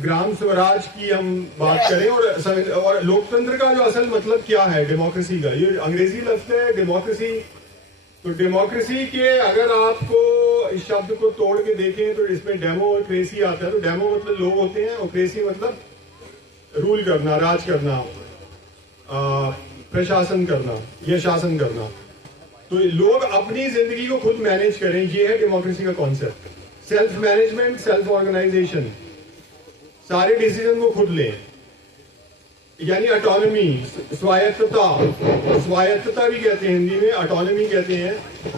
ग्राम स्वराज की हम बात करें और लोकतंत्र का जो असल मतलब क्या है डेमोक्रेसी का, ये अंग्रेजी लफ्ज है डेमोक्रेसी। तो डेमोक्रेसी के अगर आपको इस शब्द को तोड़ के देखें तो इसमें डेमोक्रेसी आता है। तो डेमो मतलब लोग होते हैं और क्रेसी मतलब रूल करना, राज करना, प्रशासन करना या शासन करना। तो लोग अपनी जिंदगी को खुद मैनेज करें, ये है डेमोक्रेसी का concept. Self management, self organisation, सारे डिसीजन वो खुद लें, यानी ऑटोनॉमी, स्वायत्तता। स्वायत्तता भी कहते हैं हिंदी में, ऑटोनॉमी कहते हैं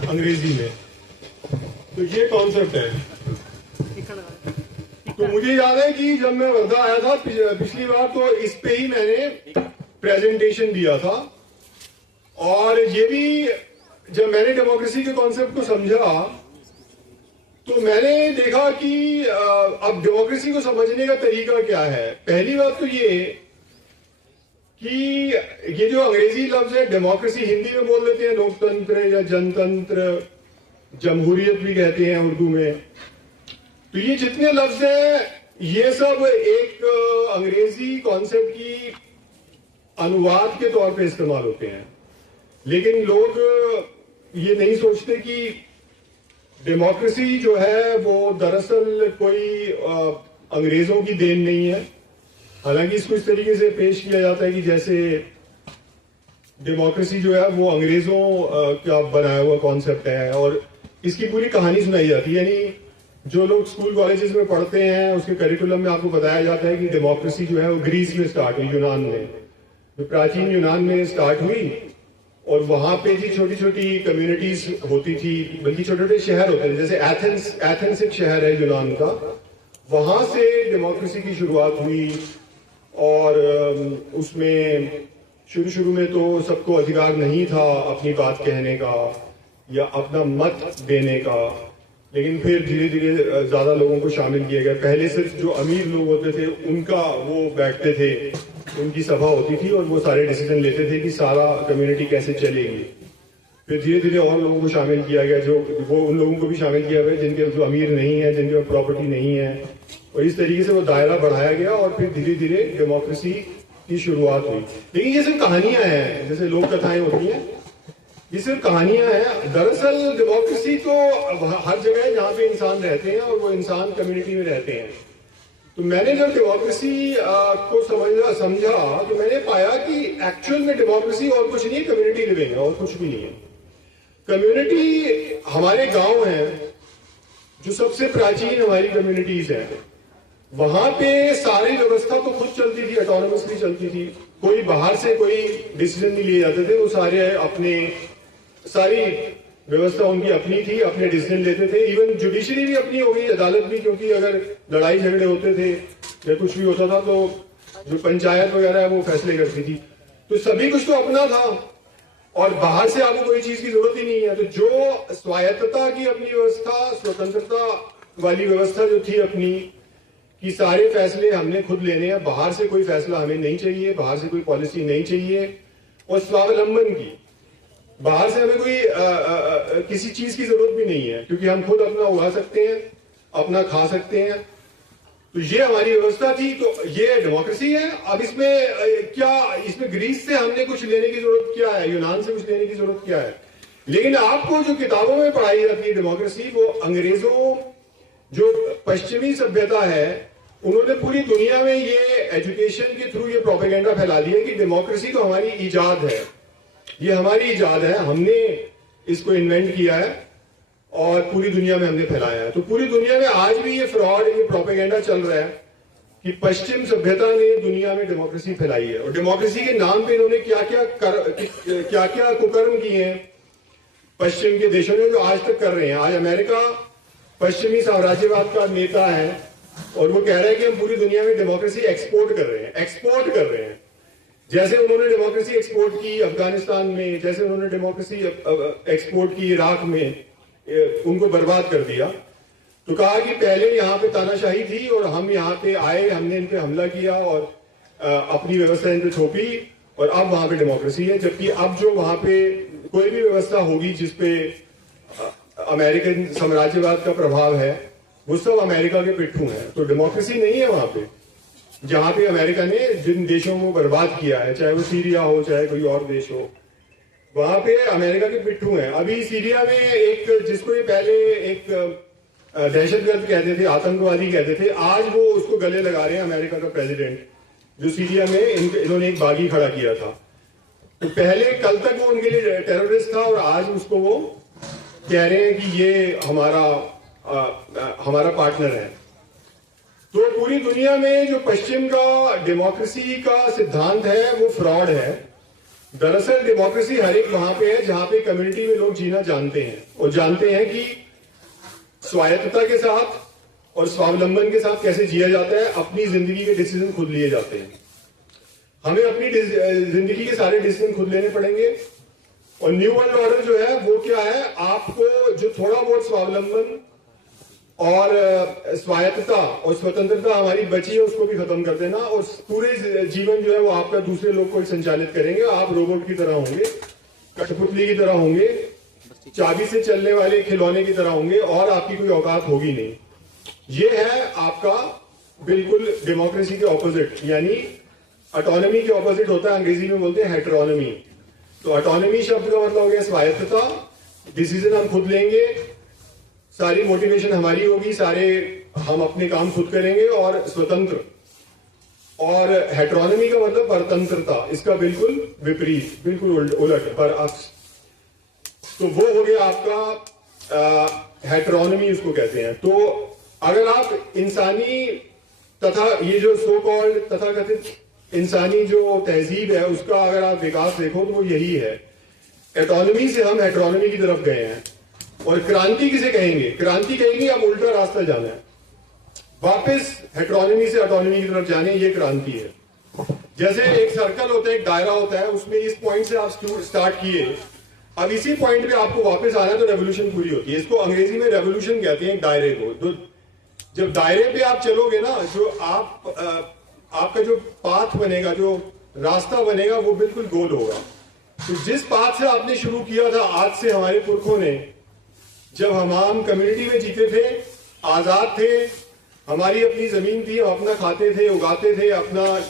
अंग्रेजी में। तो ये कॉन्सेप्ट है। तो मुझे याद है कि जब मैं वर्धा आया था पिछली बार, तो इस पे ही मैंने प्रेजेंटेशन दिया था। और ये भी जब मैंने डेमोक्रेसी के कॉन्सेप्ट को समझा तो मैंने देखा कि अब डेमोक्रेसी को समझने का तरीका क्या है। पहली बात तो ये कि ये जो अंग्रेजी लफ्ज है डेमोक्रेसी, हिंदी में बोल देते हैं लोकतंत्र या जनतंत्र, जमहूरियत भी कहते हैं उर्दू में। तो ये जितने लफ्ज हैं ये सब एक अंग्रेजी कॉन्सेप्ट की अनुवाद के तौर पे इस्तेमाल होते हैं। लेकिन लोग ये नहीं सोचते कि डेमोक्रेसी जो है वो दरअसल कोई अंग्रेजों की देन नहीं है। हालांकि इसको इस तरीके से पेश किया जाता है कि जैसे डेमोक्रेसी जो है वो अंग्रेजों का बनाया हुआ कॉन्सेप्ट है और इसकी पूरी कहानी सुनाई जाती है। यानी जो लोग स्कूल कॉलेजेस में पढ़ते हैं उसके करिकुलम में आपको बताया जाता है कि डेमोक्रेसी जो है वो ग्रीस में स्टार्ट हुई, यूनान में, जो प्राचीन यूनान में स्टार्ट हुई। और वहां पे जी छोटी छोटी कम्युनिटीज होती थी, बल्कि छोटे छोटे शहर होते थे। जैसे एथेंस एक शहर है यूनान का, वहां से डेमोक्रेसी की शुरुआत हुई। और उसमें शुरू में तो सबको अधिकार नहीं था अपनी बात कहने का या अपना मत देने का, लेकिन फिर धीरे धीरे ज्यादा लोगों को शामिल किया गया। पहले सिर्फ जो अमीर लोग होते थे उनका वो बैठते थे, उनकी सभा होती थी और वो सारे डिसीजन लेते थे कि सारा कम्युनिटी कैसे चलेगी। फिर धीरे धीरे और लोगों को शामिल किया गया, जो वो उन लोगों को भी शामिल किया गया जिनके जो अमीर नहीं है, जिनके पास प्रॉपर्टी नहीं है। और इस तरीके से वो दायरा बढ़ाया गया और फिर धीरे धीरे डेमोक्रेसी की शुरुआत हुई। लेकिन ये सिर्फ कहानियां हैं, जैसे लोक कथाएं होती हैं, ये सिर्फ कहानियां हैं। दरअसल डेमोक्रेसी तो हर जगह है जहां पे इंसान रहते हैं और वो इंसान कम्युनिटी में रहते हैं। तो मैंने जब डेमोक्रेसी को समझा तो मैंने पाया कि एक्चुअल में डेमोक्रेसी और कुछ नहीं है, कम्युनिटी लिविंग है और कुछ भी नहीं है। कम्युनिटी हमारे गांव हैं जो सबसे प्राचीन हमारी कम्युनिटीज हैं, वहां पे सारी व्यवस्था तो खुद चलती थी, ऑटोनोमसली चलती थी। कोई बाहर से कोई डिसीजन नहीं लिए जाते थे, वो सारी व्यवस्था उनकी अपनी थी, अपने डिसीजन लेते थे। इवन जुडिशरी भी अपनी हो गई, अदालत भी, क्योंकि अगर लड़ाई झगड़े होते थे या कुछ भी होता था तो जो पंचायत वगैरह है वो फैसले करती थी। तो सभी कुछ तो अपना था और बाहर से आपको कोई चीज की जरूरत ही नहीं है। तो जो स्वायत्तता की अपनी व्यवस्था, स्वतंत्रता वाली व्यवस्था जो थी अपनी, कि सारे फैसले हमने खुद लेने हैं, बाहर से कोई फैसला हमें नहीं चाहिए, बाहर से कोई पॉलिसी नहीं चाहिए। और स्वावलंबन की, बाहर से हमें कोई किसी चीज की जरूरत भी नहीं है, क्योंकि हम खुद अपना उगा सकते हैं, अपना खा सकते हैं। तो ये हमारी व्यवस्था थी। तो ये डेमोक्रेसी है। अब इसमें ग्रीस से हमने कुछ लेने की जरूरत क्या है, यूनान से कुछ लेने की जरूरत क्या है। लेकिन आपको जो किताबों में पढ़ाई जाती है डेमोक्रेसी, वो अंग्रेजों, जो पश्चिमी सभ्यता है, उन्होंने पूरी दुनिया में ये एजुकेशन के थ्रू ये प्रोपेगेंडा फैला दिया कि डेमोक्रेसी तो हमारी इजाद है, ये हमारी इजाद है, हमने इसको इन्वेंट किया है और पूरी दुनिया में हमने फैलाया है। तो पूरी दुनिया में आज भी ये फ्रॉड, ये प्रोपेगेंडा चल रहा है कि पश्चिम सभ्यता ने दुनिया में डेमोक्रेसी फैलाई है। और डेमोक्रेसी के नाम पे इन्होंने क्या क्या कुकर्म किए हैं पश्चिम के देशों ने, जो आज तक कर रहे हैं। आज अमेरिका पश्चिमी साम्राज्यवाद का नेता है और वो कह रहा है कि हम पूरी दुनिया में डेमोक्रेसी एक्सपोर्ट कर रहे हैं। जैसे उन्होंने डेमोक्रेसी एक्सपोर्ट की अफगानिस्तान में, जैसे उन्होंने डेमोक्रेसी एक्सपोर्ट की इराक में, उनको बर्बाद कर दिया। तो कहा कि पहले यहाँ पे तानाशाही थी और हम यहाँ पे आए, हमने इन पे हमला किया और अपनी व्यवस्था इन पे थोपी और अब वहां पे डेमोक्रेसी है। जबकि अब जो वहां पे कोई भी व्यवस्था होगी जिसपे अमेरिकन साम्राज्यवाद का प्रभाव है, वो सब अमेरिका के पिट्ठू हैं। तो डेमोक्रेसी नहीं है वहां पे। जहां पे अमेरिका ने जिन देशों को बर्बाद किया है, चाहे वो सीरिया हो चाहे कोई और देश हो, वहां पे अमेरिका के पिट्ठू हैं। अभी सीरिया में एक, जिसको ये पहले एक दहशतगर्द कहते थे, आतंकवादी कहते थे, आज वो उसको गले लगा रहे हैं अमेरिका का प्रेसिडेंट, जो सीरिया में इन्होंने एक बागी खड़ा किया था। तो पहले कल तक वो उनके लिए टेररिस्ट था और आज उसको वो कह रहे हैं कि ये हमारा पार्टनर है। तो पूरी दुनिया में जो पश्चिम का डेमोक्रेसी का सिद्धांत है वो फ्रॉड है। दरअसल डेमोक्रेसी हर एक वहां पे है जहां पे कम्युनिटी में लोग जीना जानते हैं और जानते हैं कि स्वायत्तता के साथ और स्वावलंबन के साथ कैसे जिया जाता है, अपनी जिंदगी के डिसीजन खुद लिए जाते हैं। हमें अपनी जिंदगी के सारे डिसीजन खुद लेने पड़ेंगे। और न्यू वर्ल्ड ऑर्डर जो है वो क्या है, आपको जो थोड़ा बहुत स्वावलंबन और स्वायत्तता और स्वतंत्रता हमारी बची है उसको भी खत्म कर देना, और पूरे जीवन जो है वो आपका दूसरे लोग को संचालित करेंगे। आप रोबोट की तरह होंगे, कठपुतली की तरह होंगे, चाबी से चलने वाले खिलौने की तरह होंगे और आपकी कोई औकात होगी नहीं। ये है आपका बिल्कुल डेमोक्रेसी के ऑपोजिट, यानी ऑटोनॉमी के ऑपोजिट होता है, अंग्रेजी में बोलते हैं हेटेरोनॉमी। तो ऑटोनॉमी शब्द का मतलब हो गया स्वायत्तता, डिसीजन हम खुद लेंगे, सारी मोटिवेशन हमारी होगी, सारे हम अपने काम खुद करेंगे, और स्वतंत्र। और हेटेरोनॉमी का मतलब परतंत्रता, इसका बिल्कुल विपरीत, बिल्कुल उलट, बरअक्स। तो वो हो गया आपका हेटेरोनॉमी, उसको कहते हैं। तो अगर आप इंसानी तथा ये जो सो कॉल्ड तथाकथित इंसानी जो तहजीब है उसका अगर आप विकास देखो तो वो यही है। ऑटोनॉमी से हम हेटेरोनॉमी की तरफ गए हैं। और क्रांति किसे कहेंगे? क्रांति कहेंगे अब उल्टा रास्ता जाना है, वापस हेटेरोनॉमी से ऑटोनॉमी की तरफ जाने, ये क्रांति है। जैसे एक सर्कल होता है, एक दायरा होता है, उसमें इस पॉइंट से आप स्टार्ट किए, अब इसी पॉइंट पे आपको वापस आना है तो रेवोल्यूशन पूरी होती है। इसको अंग्रेजी में रेवोल्यूशन कहते हैं, दायरे को। तो जब दायरे पे आप चलोगे ना, जो आपका जो पाथ बनेगा, जो रास्ता बनेगा, वो बिल्कुल गोल होगा। तो जिस पाथ से आपने शुरू किया था, आज से हमारे पुरखों ने, जब हम कम्युनिटी में जीते थे, आजाद थे, हमारी अपनी जमीन थी, हम अपना खाते थे, उगाते थे, अपना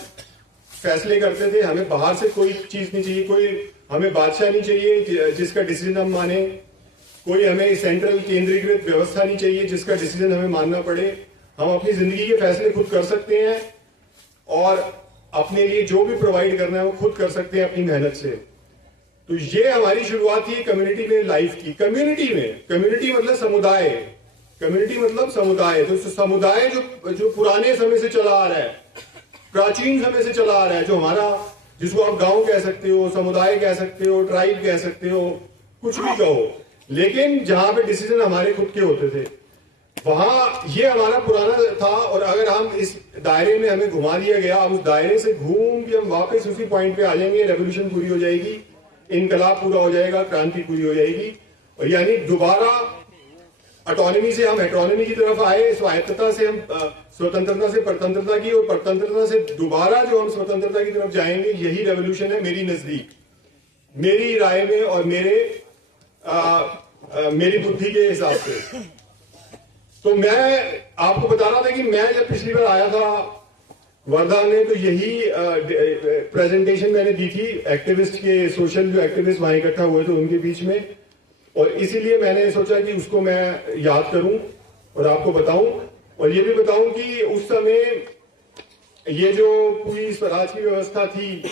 फैसले करते थे, हमें बाहर से कोई चीज नहीं चाहिए, कोई हमें बादशाह नहीं चाहिए जिसका डिसीजन हम माने, कोई हमें सेंट्रल केंद्रीकृत व्यवस्था नहीं चाहिए जिसका डिसीजन हमें मानना पड़े। हम अपनी जिंदगी के फैसले खुद कर सकते हैं और अपने लिए जो भी प्रोवाइड करना है वो खुद कर सकते हैं अपनी मेहनत से। तो ये हमारी शुरुआत थी कम्युनिटी में लाइफ की। कम्युनिटी मतलब समुदाय, कम्युनिटी मतलब समुदाय। तो समुदाय जो पुराने समय से चला आ रहा है, प्राचीन समय से चला आ रहा है, जो हमारा, जिसको आप गांव कह सकते हो, समुदाय कह सकते हो, ट्राइब कह सकते हो, कुछ भी कहो, लेकिन जहां पे डिसीजन हमारे खुद के होते थे, वहां ये हमारा पुराना था। और अगर हम इस दायरे में हमें घुमा दिया गया, अब उस दायरे से घूम के हम वापस उसी पॉइंट पे आ जाएंगे, रेवोल्यूशन पूरी हो जाएगी, इनकलाब पूरा हो जाएगा, क्रांति पूरी हो जाएगी। और यानी दोबारा ऑटोनॉमी से हम हेटेरोनॉमी की तरफ आए, स्वायत्तता से हम स्वतंत्रता से परतंत्रता की, और परतंत्रता से दोबारा जो हम स्वतंत्रता की तरफ जाएंगे, यही रेवोल्यूशन है मेरी नजदीक, मेरी राय में और मेरी बुद्धि के हिसाब से। तो मैं आपको बता रहा था कि मैं जब पिछली बार आया था वर्धा में, तो यही प्रेजेंटेशन मैंने दी थी एक्टिविस्ट के, सोशल जो एक्टिविस्ट वहां इकट्ठा हुए थे उनके बीच में, और इसीलिए मैंने सोचा कि उसको मैं याद करूं और आपको बताऊं, और ये भी बताऊं कि उस समय ये जो पूरी स्वराज की व्यवस्था थी,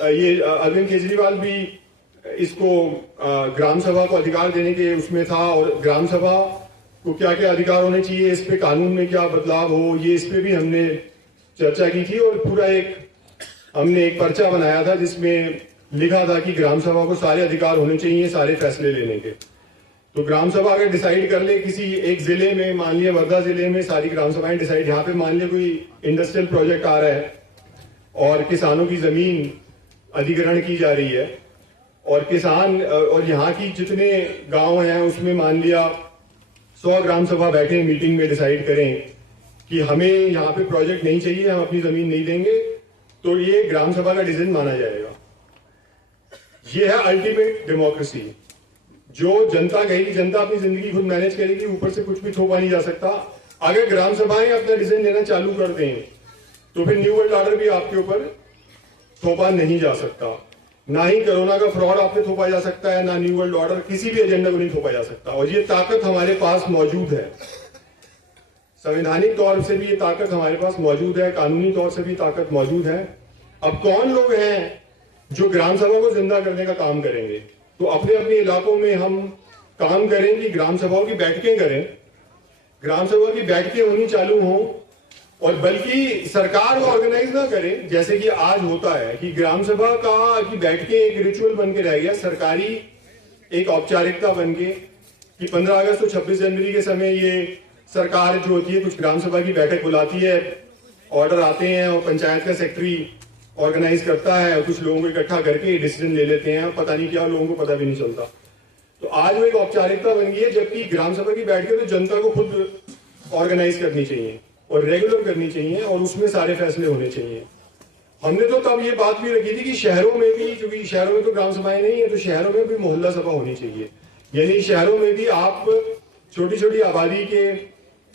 ये अरविंद केजरीवाल भी इसको ग्राम सभा को अधिकार देने के उसमें था, और ग्राम सभा को क्या क्या अधिकार होने चाहिए, इस पे कानून में क्या बदलाव हो, ये इस पे भी हमने चर्चा की थी। और पूरा हमने एक पर्चा बनाया था जिसमें लिखा था कि ग्राम सभा को सारे अधिकार होने चाहिए, सारे फैसले लेने के। तो ग्राम सभा अगर डिसाइड कर ले किसी एक जिले में, मान लिया वर्धा जिले में सारी ग्राम सभाएं डिसाइड, यहाँ पे मान लिया कोई इंडस्ट्रियल प्रोजेक्ट आ रहा है और किसानों की जमीन अधिग्रहण की जा रही है, और किसान और यहाँ की जितने गांव हैं उसमें मान लिया 100 ग्राम सभा बैठे मीटिंग में डिसाइड करें कि हमें यहाँ पे प्रोजेक्ट नहीं चाहिए, हम अपनी जमीन नहीं देंगे, तो ये ग्राम सभा का डिसीजन माना जाएगा। ये है अल्टीमेट डेमोक्रेसी, जो जनता कहेगी, जनता अपनी जिंदगी खुद मैनेज करेगी, ऊपर से कुछ भी थोपा नहीं जा सकता। अगर ग्राम सभाएं अपना डिसीजन लेना चालू कर दें तो फिर न्यू वर्ल्ड ऑर्डर भी आपके ऊपर थोपा नहीं जा सकता। ना ही कोरोना का फ्रॉड आप पे थोपा जा सकता है, ना न्यू वर्ल्ड ऑर्डर, किसी भी एजेंडा को नहीं थोपा जा सकता। और ये ताकत हमारे पास मौजूद है, संवैधानिक तौर से भी ये ताकत हमारे पास मौजूद है, कानूनी तौर से भी ताकत मौजूद है। अब कौन लोग हैं जो ग्राम सभा को जिंदा करने का काम करेंगे? तो अपने अपने इलाकों में हम काम करें कि ग्राम सभाओं की बैठकें करें, ग्राम सभा की बैठकें होनी चालू हों, और बल्कि सरकार वो ऑर्गेनाइज ना करे जैसे कि आज होता है कि ग्राम सभा की बैठकें एक रिचुअल बन के रह गया, सरकारी एक औपचारिकता बन के कि 15 अगस्त और 26 जनवरी के समय ये सरकार जो होती है कुछ ग्राम सभा की बैठक बुलाती है, ऑर्डर आते हैं और पंचायत का सेक्रेटरी ऑर्गेनाइज करता है और कुछ लोगों को इकट्ठा करके डिसीजन ले लेते हैं, पता नहीं क्या, लोगों को पता भी नहीं चलता। तो आज वो एक औपचारिकता बन गई है, जबकि ग्राम सभा की बैठकें तो जनता को खुद ऑर्गेनाइज करनी चाहिए और रेगुलर करनी चाहिए और उसमें सारे फैसले होने चाहिए। हमने तो तब ये बात भी रखी थी कि शहरों में भी, क्योंकि शहरों में तो ग्राम सभाएं नहीं है, तो शहरों में भी मोहल्ला सभा होनी चाहिए। यानी शहरों में भी आप छोटी छोटी आबादी के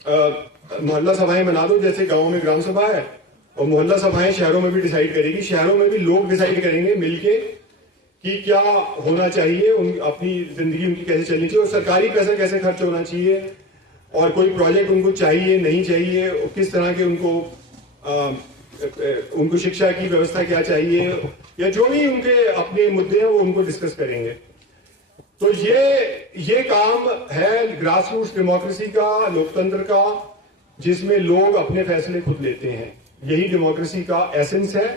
मोहल्ला सभाएं बना दो, जैसे गाँव में ग्राम सभा है, और मोहल्ला सभाएं शहरों में भी डिसाइड करेगी। शहरों में भी लोग डिसाइड करेंगे मिलके कि क्या होना चाहिए, अपनी जिंदगी उनकी कैसे चलनी चाहिए और सरकारी पैसा कैसे खर्च होना चाहिए, और कोई प्रोजेक्ट उनको चाहिए नहीं चाहिए, किस तरह के उनको शिक्षा की व्यवस्था क्या चाहिए, या जो भी उनके अपने मुद्दे हैं वो उनको डिस्कस करेंगे। तो ये काम है ग्रास रूट्स डेमोक्रेसी का, लोकतंत्र का, जिसमें लोग अपने फैसले खुद लेते हैं। यही डेमोक्रेसी का एसेंस है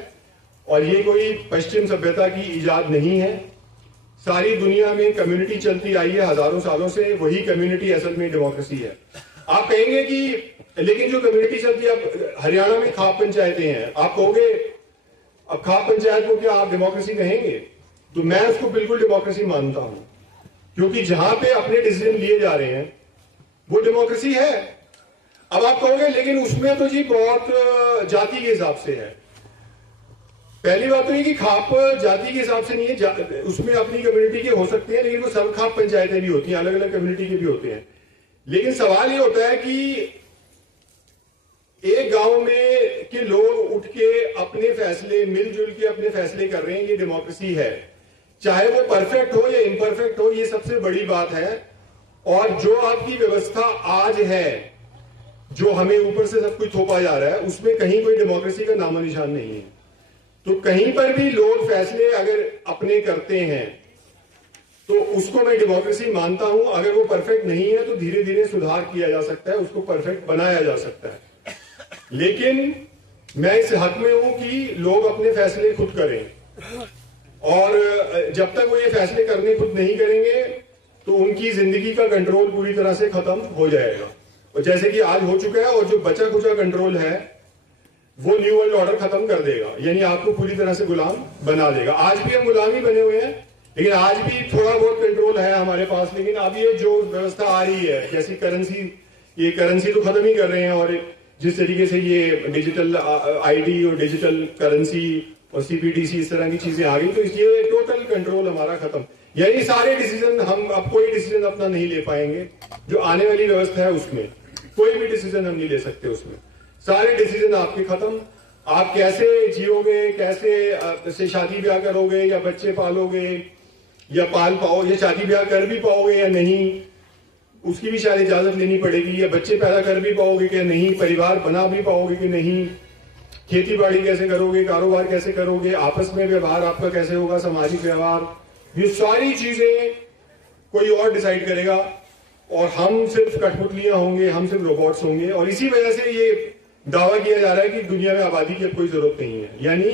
और ये कोई पश्चिम सभ्यता की इजाद नहीं है। सारी दुनिया में कम्युनिटी चलती आई है हजारों सालों से, वही कम्युनिटी असल में डेमोक्रेसी है। आप कहेंगे कि लेकिन जो कम्युनिटी चलती है, अब हरियाणा में खाप पंचायतें हैं, आप कहोगे अब खाप पंचायत को क्या आप डेमोक्रेसी कहेंगे? तो मैं उसको बिल्कुल डेमोक्रेसी मानता हूं, क्योंकि जहां पे अपने डिसीजन लिए जा रहे हैं वो डेमोक्रेसी है। अब आप कहोगे लेकिन उसमें तो जी बहुत जाति के हिसाब से है। पहली बात तो ये कि खाप जाति के हिसाब से नहीं है, उसमें अपनी कम्युनिटी के हो सकते हैं, लेकिन वो सब खाप पंचायतें भी होती हैं, अलग अलग कम्युनिटी के भी होते हैं। लेकिन सवाल ये होता है कि एक गांव में के लोग उठ के अपने फैसले मिलजुल के अपने फैसले कर रहे हैं, ये डेमोक्रेसी है। चाहे वो परफेक्ट हो या इम्परफेक्ट हो, ये सबसे बड़ी बात है। और जो आपकी व्यवस्था आज है, जो हमें ऊपर से सब कुछ थोपा जा रहा है, उसमें कहीं कोई डेमोक्रेसी का नामो निशान नहीं है। तो कहीं पर भी लोग फैसले अगर अपने करते हैं तो उसको मैं डेमोक्रेसी मानता हूं। अगर वो परफेक्ट नहीं है तो धीरे धीरे सुधार किया जा सकता है, उसको परफेक्ट बनाया जा सकता है। लेकिन मैं इस हक में हूं कि लोग अपने फैसले खुद करें, और जब तक वो ये फैसले करने खुद नहीं करेंगे तो उनकी जिंदगी का कंट्रोल पूरी तरह से खत्म हो जाएगा, और जैसे कि आज हो चुका है। और जो बचा खुचा कंट्रोल है वो न्यू वर्ल्ड ऑर्डर खत्म कर देगा, यानी आपको पूरी तरह से गुलाम बना देगा। आज भी हम गुलाम ही बने हुए हैं, लेकिन आज भी थोड़ा बहुत कंट्रोल है हमारे पास। लेकिन अब ये जो व्यवस्था आ रही है, जैसी करेंसी, ये करेंसी तो खत्म ही कर रहे हैं, और जिस तरीके से ये डिजिटल आईडी और डिजिटल करेंसी और सीपीडीसी इस तरह की चीजें आ गई, तो ये टोटल कंट्रोल हमारा खत्म। यानी सारे डिसीजन हम अब कोई डिसीजन अपना नहीं ले पाएंगे। जो आने वाली व्यवस्था है उसमें कोई भी डिसीजन हम नहीं ले सकते, उसमें सारे डिसीजन आपके खत्म। आप कैसे जियोगे, कैसे से शादी ब्याह करोगे या बच्चे पालोगे या पाल पाओ, या शादी ब्याह कर भी पाओगे या नहीं, उसकी भी शायद इजाजत लेनी पड़ेगी, या बच्चे पैदा कर भी पाओगे कि नहीं, परिवार बना भी पाओगे कि नहीं, खेती बाड़ी कैसे करोगे, कारोबार कैसे करोगे, आपस में व्यवहार आपका कैसे होगा, सामाजिक व्यवहार, ये सारी चीजें कोई और डिसाइड करेगा, और हम सिर्फ कठपुतलियां होंगे, हम सिर्फ रोबोट्स होंगे। और इसी वजह से ये दावा किया जा रहा है कि दुनिया में आबादी की अब कोई जरूरत नहीं है। यानी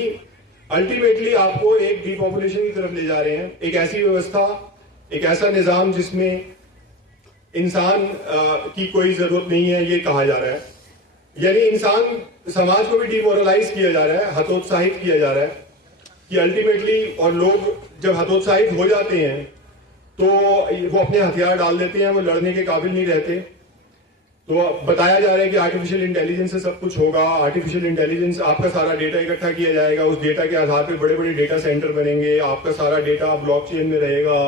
अल्टीमेटली आपको एक डीपॉपुलेशन की तरफ ले जा रहे हैं, एक ऐसी व्यवस्था, एक ऐसा निजाम जिसमें इंसान की कोई जरूरत नहीं है, ये कहा जा रहा है। यानी इंसान समाज को भी डिमोरलाइज किया जा रहा है, हतोत्साहित किया जा रहा है कि अल्टीमेटली, और लोग जब हतोत्साहित हो जाते हैं तो वो अपने हथियार डाल देते हैं, वो लड़ने के काबिल नहीं रहते। तो बताया जा रहा है कि आर्टिफिशियल इंटेलिजेंस से सब कुछ होगा। आर्टिफिशियल इंटेलिजेंस, आपका सारा डेटा इकट्ठा किया जाएगा, उस डेटा के आधार पर बड़े बड़े डेटा सेंटर बनेंगे, आपका सारा डेटा ब्लॉकचेन में रहेगा,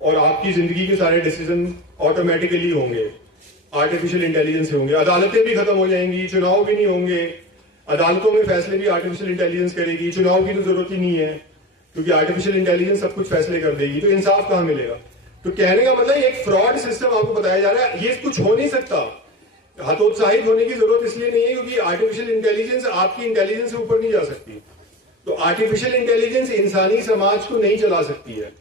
और आपकी जिंदगी के सारे डिसीजन ऑटोमेटिकली होंगे, आर्टिफिशियल इंटेलिजेंस से होंगे। अदालतें भी खत्म हो जाएंगी, चुनाव भी नहीं होंगे, अदालतों में फैसले भी आर्टिफिशियल इंटेलिजेंस करेगी, चुनाव की तो जरूरत ही नहीं है क्योंकि आर्टिफिशियल इंटेलिजेंस सब कुछ फैसले कर देगी, तो इंसाफ कहां मिलेगा? तो कहने का मतलब एक फ्रॉड सिस्टम आपको बताया जा रहा है, ये कुछ हो नहीं सकता। हतोत्साहित होने की जरूरत इसलिए नहीं है क्योंकि आर्टिफिशियल इंटेलिजेंस आपकी इंटेलिजेंस से ऊपर नहीं जा सकती। तो आर्टिफिशियल इंटेलिजेंस इंसानी समाज को नहीं चला सकती है।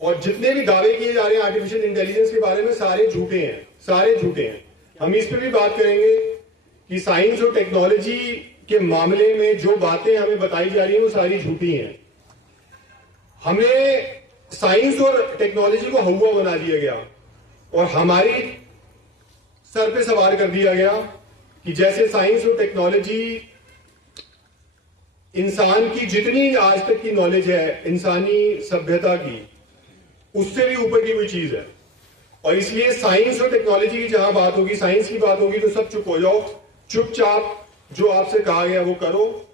और जितने भी दावे किए जा रहे हैं आर्टिफिशियल इंटेलिजेंस के बारे में, सारे झूठे हैं, सारे झूठे हैं। हम इस पर भी बात करेंगे कि साइंस और टेक्नोलॉजी के मामले में जो बातें हमें बताई जा रही हैं वो सारी झूठी हैं। हमें साइंस और टेक्नोलॉजी को हवा बना दिया गया और हमारी सर पे सवार कर दिया गया कि जैसे साइंस और टेक्नोलॉजी इंसान की जितनी आज तक की नॉलेज है इंसानी सभ्यता की, उससे भी ऊपर की कोई चीज है। और इसलिए साइंस और टेक्नोलॉजी की जहां बात होगी, साइंस की बात होगी, तो सब चुप हो जाओ, चुपचाप जो आपसे कहा गया वो करो।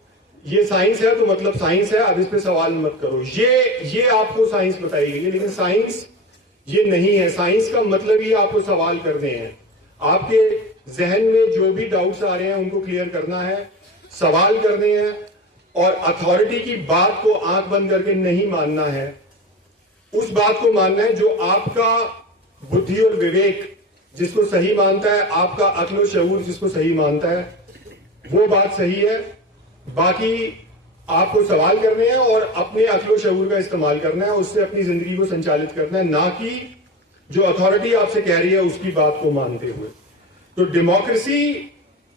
ये साइंस है तो मतलब साइंस है, अब इस पे सवाल मत करो। ये आपको साइंस बताई गई है, लेकिन साइंस ये नहीं है। साइंस का मतलब ही आपको सवाल करने हैं, आपके जहन में जो भी डाउट्स आ रहे हैं उनको क्लियर करना है, सवाल करने हैं और अथॉरिटी की बात को आंख बंद करके नहीं मानना है। उस बात को मानना है जो आपका बुद्धि और विवेक जिसको सही मानता है, आपका अक्ल और शऊर जिसको सही मानता है, वो बात सही है। बाकी आपको सवाल करने हैं और अपने अक्ल और शऊर का इस्तेमाल करना है, उससे अपनी जिंदगी को संचालित करना है, ना कि जो अथॉरिटी आपसे कह रही है उसकी बात को मानते हुए। तो डेमोक्रेसी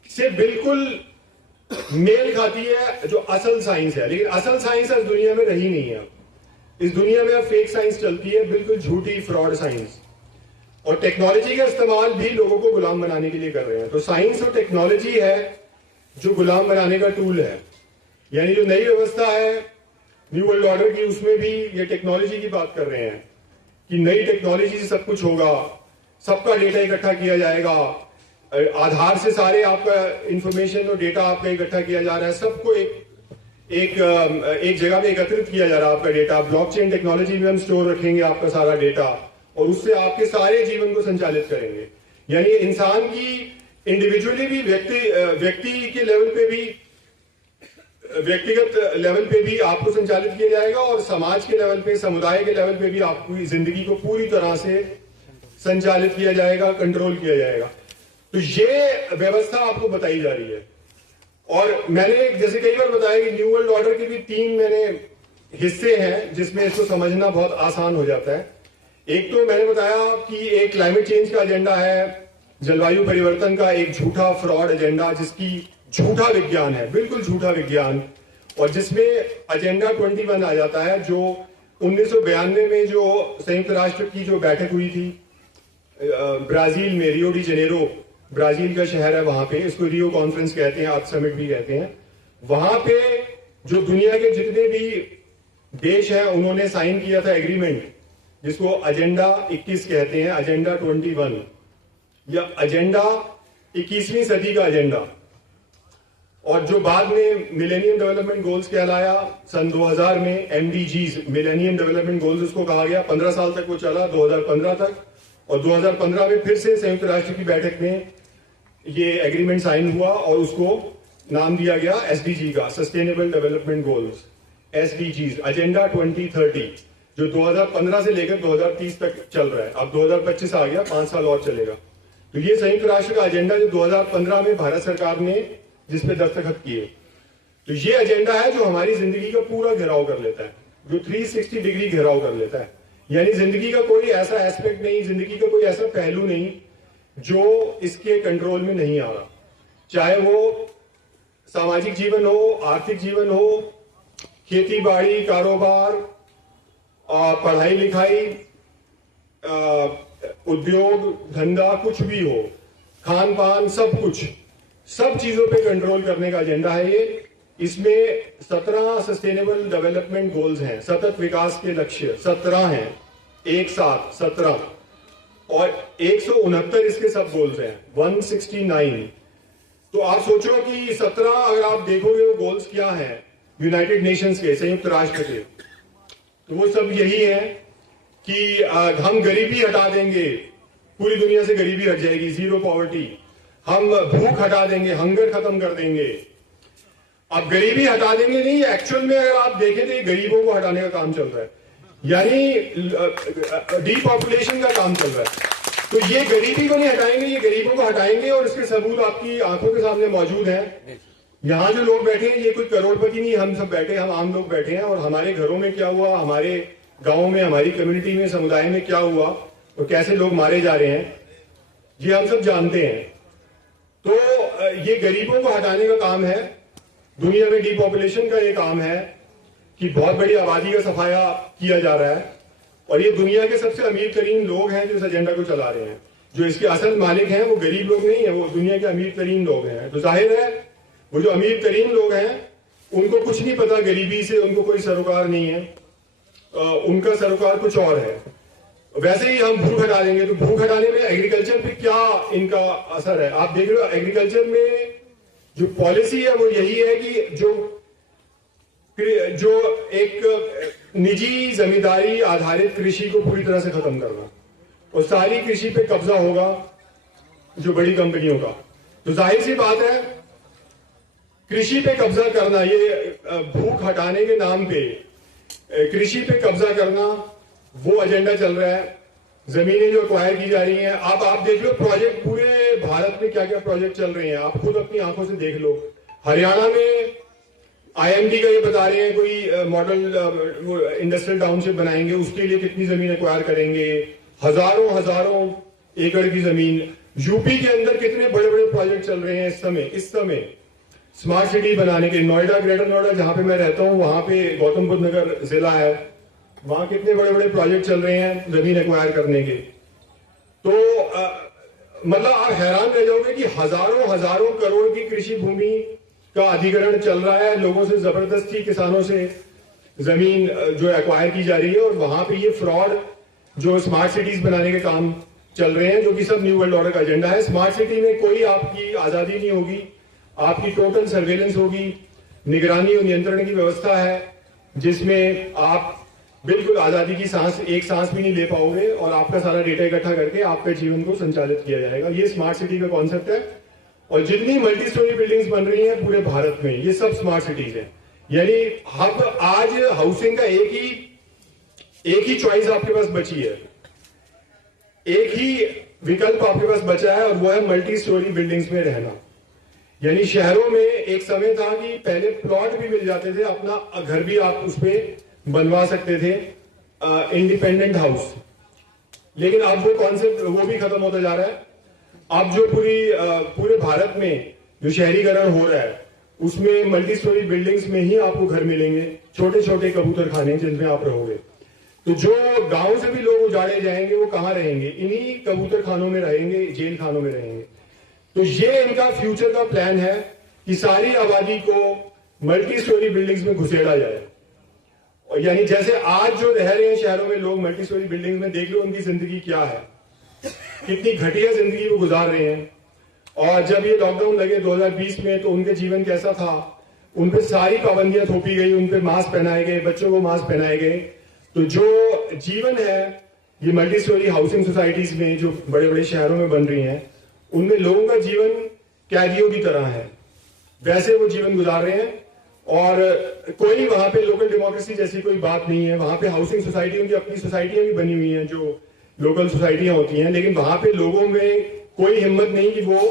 से बिल्कुल मेल खाती है जो असल साइंस है, लेकिन असल साइंस इस दुनिया में रही नहीं है। इस दुनिया में अब फेक साइंस चलती है, बिल्कुल झूठी फ्रॉड साइंस। और टेक्नोलॉजी का इस्तेमाल भी लोगों को गुलाम बनाने के लिए कर रहे हैं। तो साइंस और टेक्नोलॉजी है जो गुलाम बनाने का टूल है। यानी जो नई व्यवस्था है न्यू वर्ल्ड ऑर्डर की, उसमें भी ये टेक्नोलॉजी की बात कर रहे हैं कि नई टेक्नोलॉजी से सब कुछ होगा, सबका डेटा इकट्ठा किया जाएगा, आधार से सारे आपका इंफॉर्मेशन और डेटा आपका इकट्ठा किया जा रहा है, सबको एक जगह में एकत्रित किया जा रहा है आपका डेटा। ब्लॉकचेन टेक्नोलॉजी में हम स्टोर रखेंगे आपका सारा डेटा और उससे आपके सारे जीवन को संचालित करेंगे। यानी इंसान की इंडिविजुअली भी, व्यक्ति के लेवल पे भी, व्यक्तिगत लेवल पे भी आपको संचालित किया जाएगा और समाज के लेवल पे, समुदाय के लेवल पे भी आपकी जिंदगी को पूरी तरह से संचालित किया जाएगा, कंट्रोल किया जाएगा। तो ये व्यवस्था आपको बताई जा रही है। और मैंने जैसे कई बार बताया कि न्यू वर्ल्ड ऑर्डर के भी 3 मैंने हिस्से हैं जिसमें इसको समझना बहुत आसान हो जाता है। एक तो मैंने बताया कि एक क्लाइमेट चेंज का एजेंडा है, जलवायु परिवर्तन का एक झूठा फ्रॉड एजेंडा, जिसकी झूठा विज्ञान है, बिल्कुल झूठा विज्ञान, और जिसमें एजेंडा 21 आ जाता है, जो 1992 में जो संयुक्त राष्ट्र की जो बैठक हुई थी ब्राजील में, रियो डी जेनेरो ब्राजील का शहर है, वहां पे, इसको रियो कॉन्फ्रेंस कहते हैं, अर्थ समिट भी कहते हैं। वहां पे जो दुनिया के जितने भी देश हैं उन्होंने साइन किया था एग्रीमेंट, जिसको एजेंडा 21 कहते हैं, एजेंडा 21 या एजेंडा 21वीं सदी का एजेंडा, और जो बाद में मिलेनियम डेवलपमेंट गोल्स कहलाया सन 2000 में, एमडीजीज, मिलेनियम डेवलपमेंट गोल्स उसको कहा गया। 15 साल तक वो चला, 2015 तक, और 2015 में फिर से संयुक्त राष्ट्र की बैठक में ये एग्रीमेंट साइन हुआ और उसको नाम दिया गया एसडीजी का, sustainable development goals, SDGs, agenda 2030, जो 2015 से लेकर 2030 तक चल रहा है। अब 2025 आ गया, 5 साल और चलेगा। तो ये संयुक्त राष्ट्र का एजेंडा जो 2015 में भारत सरकार ने जिस पे दस्तखत किए, तो ये एजेंडा है जो हमारी जिंदगी का पूरा घेराव कर लेता है, जो 360 डिग्री घेराव कर लेता है। यानी जिंदगी का कोई ऐसा एस्पेक्ट नहीं, जिंदगी का कोई ऐसा पहलू नहीं जो इसके कंट्रोल में नहीं आ रहा, चाहे वो सामाजिक जीवन हो, आर्थिक जीवन हो, खेती बाड़ी, कारोबार, पढ़ाई लिखाई, उद्योग धंधा, कुछ भी हो, खान पान, सब कुछ, सब चीजों पे कंट्रोल करने का एजेंडा है ये। इसमें 17 सस्टेनेबल डेवलपमेंट गोल्स हैं, सतत विकास के लक्ष्य 17 हैं, एक साथ 17, और 169 इसके सब गोल्स हैं, 169। तो आप सोचो कि 17 अगर आप देखोगे वो गोल्स क्या हैं यूनाइटेड नेशंस के, संयुक्त राष्ट्र के, तो वो सब यही है कि हम गरीबी हटा देंगे, पूरी दुनिया से गरीबी हट जाएगी, जीरो पॉवर्टी, हम भूख हटा देंगे, हंगर खत्म कर देंगे। अब गरीबी हटा देंगे नहीं, एक्चुअल में अगर आप देखें तो गरीबों को हटाने का काम चल रहा है, यानी डीपॉपुलेशन का काम चल रहा है। तो ये गरीबी को नहीं हटाएंगे, ये गरीबों को हटाएंगे, और इसके सबूत आपकी आंखों के सामने मौजूद हैं। यहाँ जो लोग बैठे हैं ये कोई करोड़पति नहीं, हम सब बैठे, हम आम लोग बैठे हैं, और हमारे घरों में क्या हुआ, हमारे गांव में, हमारी कम्युनिटी में, समुदाय में क्या हुआ और कैसे लोग मारे जा रहे हैं, ये हम सब जानते हैं। तो ये गरीबों को हटाने का काम है, दुनिया में डीपॉपुलेशन का ये काम है कि बहुत बड़ी आबादी का सफाया किया जा रहा है, और ये दुनिया के सबसे अमीर तरीन लोग हैं जो इस एजेंडा को चला रहे हैं। जो इसके असल मालिक हैं वो गरीब लोग नहीं है, वो दुनिया के अमीर तरीन लोग हैं। तो जाहिर है वो जो अमीर तरीन लोग हैं उनको कुछ नहीं पता, गरीबी से उनको कोई सरोकार नहीं है, उनका सरोकार कुछ और है। वैसे ही हम भूख हटा देंगे, तो भूख हटाने में एग्रीकल्चर पे क्या इनका असर है आप देख रहे हो। एग्रीकल्चर में जो पॉलिसी है वो यही है कि जो एक निजी जमींदारी आधारित कृषि को पूरी तरह से खत्म करना, और सारी कृषि पे कब्जा होगा जो बड़ी कंपनियों का। तो जाहिर सी बात है कृषि पे कब्जा करना, ये भूख हटाने के नाम पे कृषि पे कब्जा करना, वो एजेंडा चल रहा है। जमीनें जो एक्वायर की जा रही हैं, आप देख लो प्रोजेक्ट पूरे भारत में क्या क्या प्रोजेक्ट चल रहे हैं, आप खुद अपनी आंखों से देख लो। हरियाणा में आईएमडी का ये बता रहे हैं कोई मॉडल इंडस्ट्रियल टाउनशिप बनाएंगे, उसके लिए कितनी जमीन एक्वायर करेंगे, हजारों एकड़ की जमीन। यूपी के अंदर कितने बड़े बड़े प्रोजेक्ट चल रहे हैं इस समय स्मार्ट सिटी बनाने के। नोएडा, ग्रेटर नोएडा जहां पे मैं रहता हूं, वहां पे गौतम बुद्ध नगर जिला है, वहां कितने बड़े बड़े प्रोजेक्ट चल रहे हैं जमीन एक्वायर करने के। तो मतलब आप हैरान रह जाओगे कि हजारों करोड़ की कृषि भूमि का अधिग्रहण चल रहा है, लोगों से जबरदस्ती किसानों से जमीन जो एक्वायर की जा रही है, और वहां पे ये फ्रॉड जो स्मार्ट सिटीज बनाने के काम चल रहे हैं, जो कि सब न्यू वर्ल्ड ऑर्डर का एजेंडा है। स्मार्ट सिटी में कोई आपकी आजादी नहीं होगी, आपकी टोटल सर्वेलेंस होगी, निगरानी और नियंत्रण की व्यवस्था है, जिसमें आप बिल्कुल आजादी की एक सांस भी नहीं ले पाओगे, और आपका सारा डेटा इकट्ठा करके आपके जीवन को संचालित किया जाएगा। ये स्मार्ट सिटी का कॉन्सेप्ट है। और जितनी मल्टी स्टोरी बिल्डिंग्स बन रही हैं पूरे भारत में, ये सब स्मार्ट सिटीज हैं। यानी अब आज हाउसिंग का एक ही चॉइस आपके पास बची है, एक ही विकल्प आपके पास बचा है, और वो है मल्टी स्टोरी बिल्डिंग्स में रहना। यानी शहरों में एक समय था कि पहले प्लॉट भी मिल जाते थे, अपना घर भी आप उस पर बनवा सकते थे, इंडिपेंडेंट हाउस, लेकिन अब वो कॉन्सेप्ट वो भी खत्म होता जा रहा है। अब जो पूरे भारत में जो शहरीकरण हो रहा है उसमें मल्टी स्टोरी बिल्डिंग्स में ही आपको घर मिलेंगे, छोटे छोटे कबूतर खाने जिनमें आप रहोगे। तो जो गांव से भी लोग उजाड़े जाएंगे वो कहां रहेंगे, इन्हीं कबूतर खानों में रहेंगे, जेल खानों में रहेंगे। तो ये इनका फ्यूचर का प्लान है कि सारी आबादी को मल्टी स्टोरी बिल्डिंग्स में घुसेड़ा जाए। और यानी जैसे आज जो रह रहे हैं शहरों में लोग मल्टी स्टोरी बिल्डिंग्स में, देख लो उनकी जिंदगी क्या है, कितनी घटिया जिंदगी वो गुजार रहे हैं। और जब ये लॉकडाउन लगे 2020 में, तो उनके जीवन कैसा था, उन पे सारी पाबंदियां थोपी गई, उन पे मास्क पहनाए गए, बच्चों को मास्क पहनाए गए। तो जो जीवन है ये मल्टी स्टोरी हाउसिंग सोसाइटीज में जो बड़े बड़े शहरों में बन रही हैं, उनमें लोगों का जीवन कैदियों की तरह है, वैसे वो जीवन गुजार रहे हैं। और कोई वहां पे लोकल डेमोक्रेसी जैसी कोई बात नहीं है। वहां पे हाउसिंग सोसाइटियों की अपनी सोसाइटियां भी बनी हुई हैं जो लोकल सोसाइटियां होती हैं, लेकिन वहां पे लोगों में कोई हिम्मत नहीं कि वो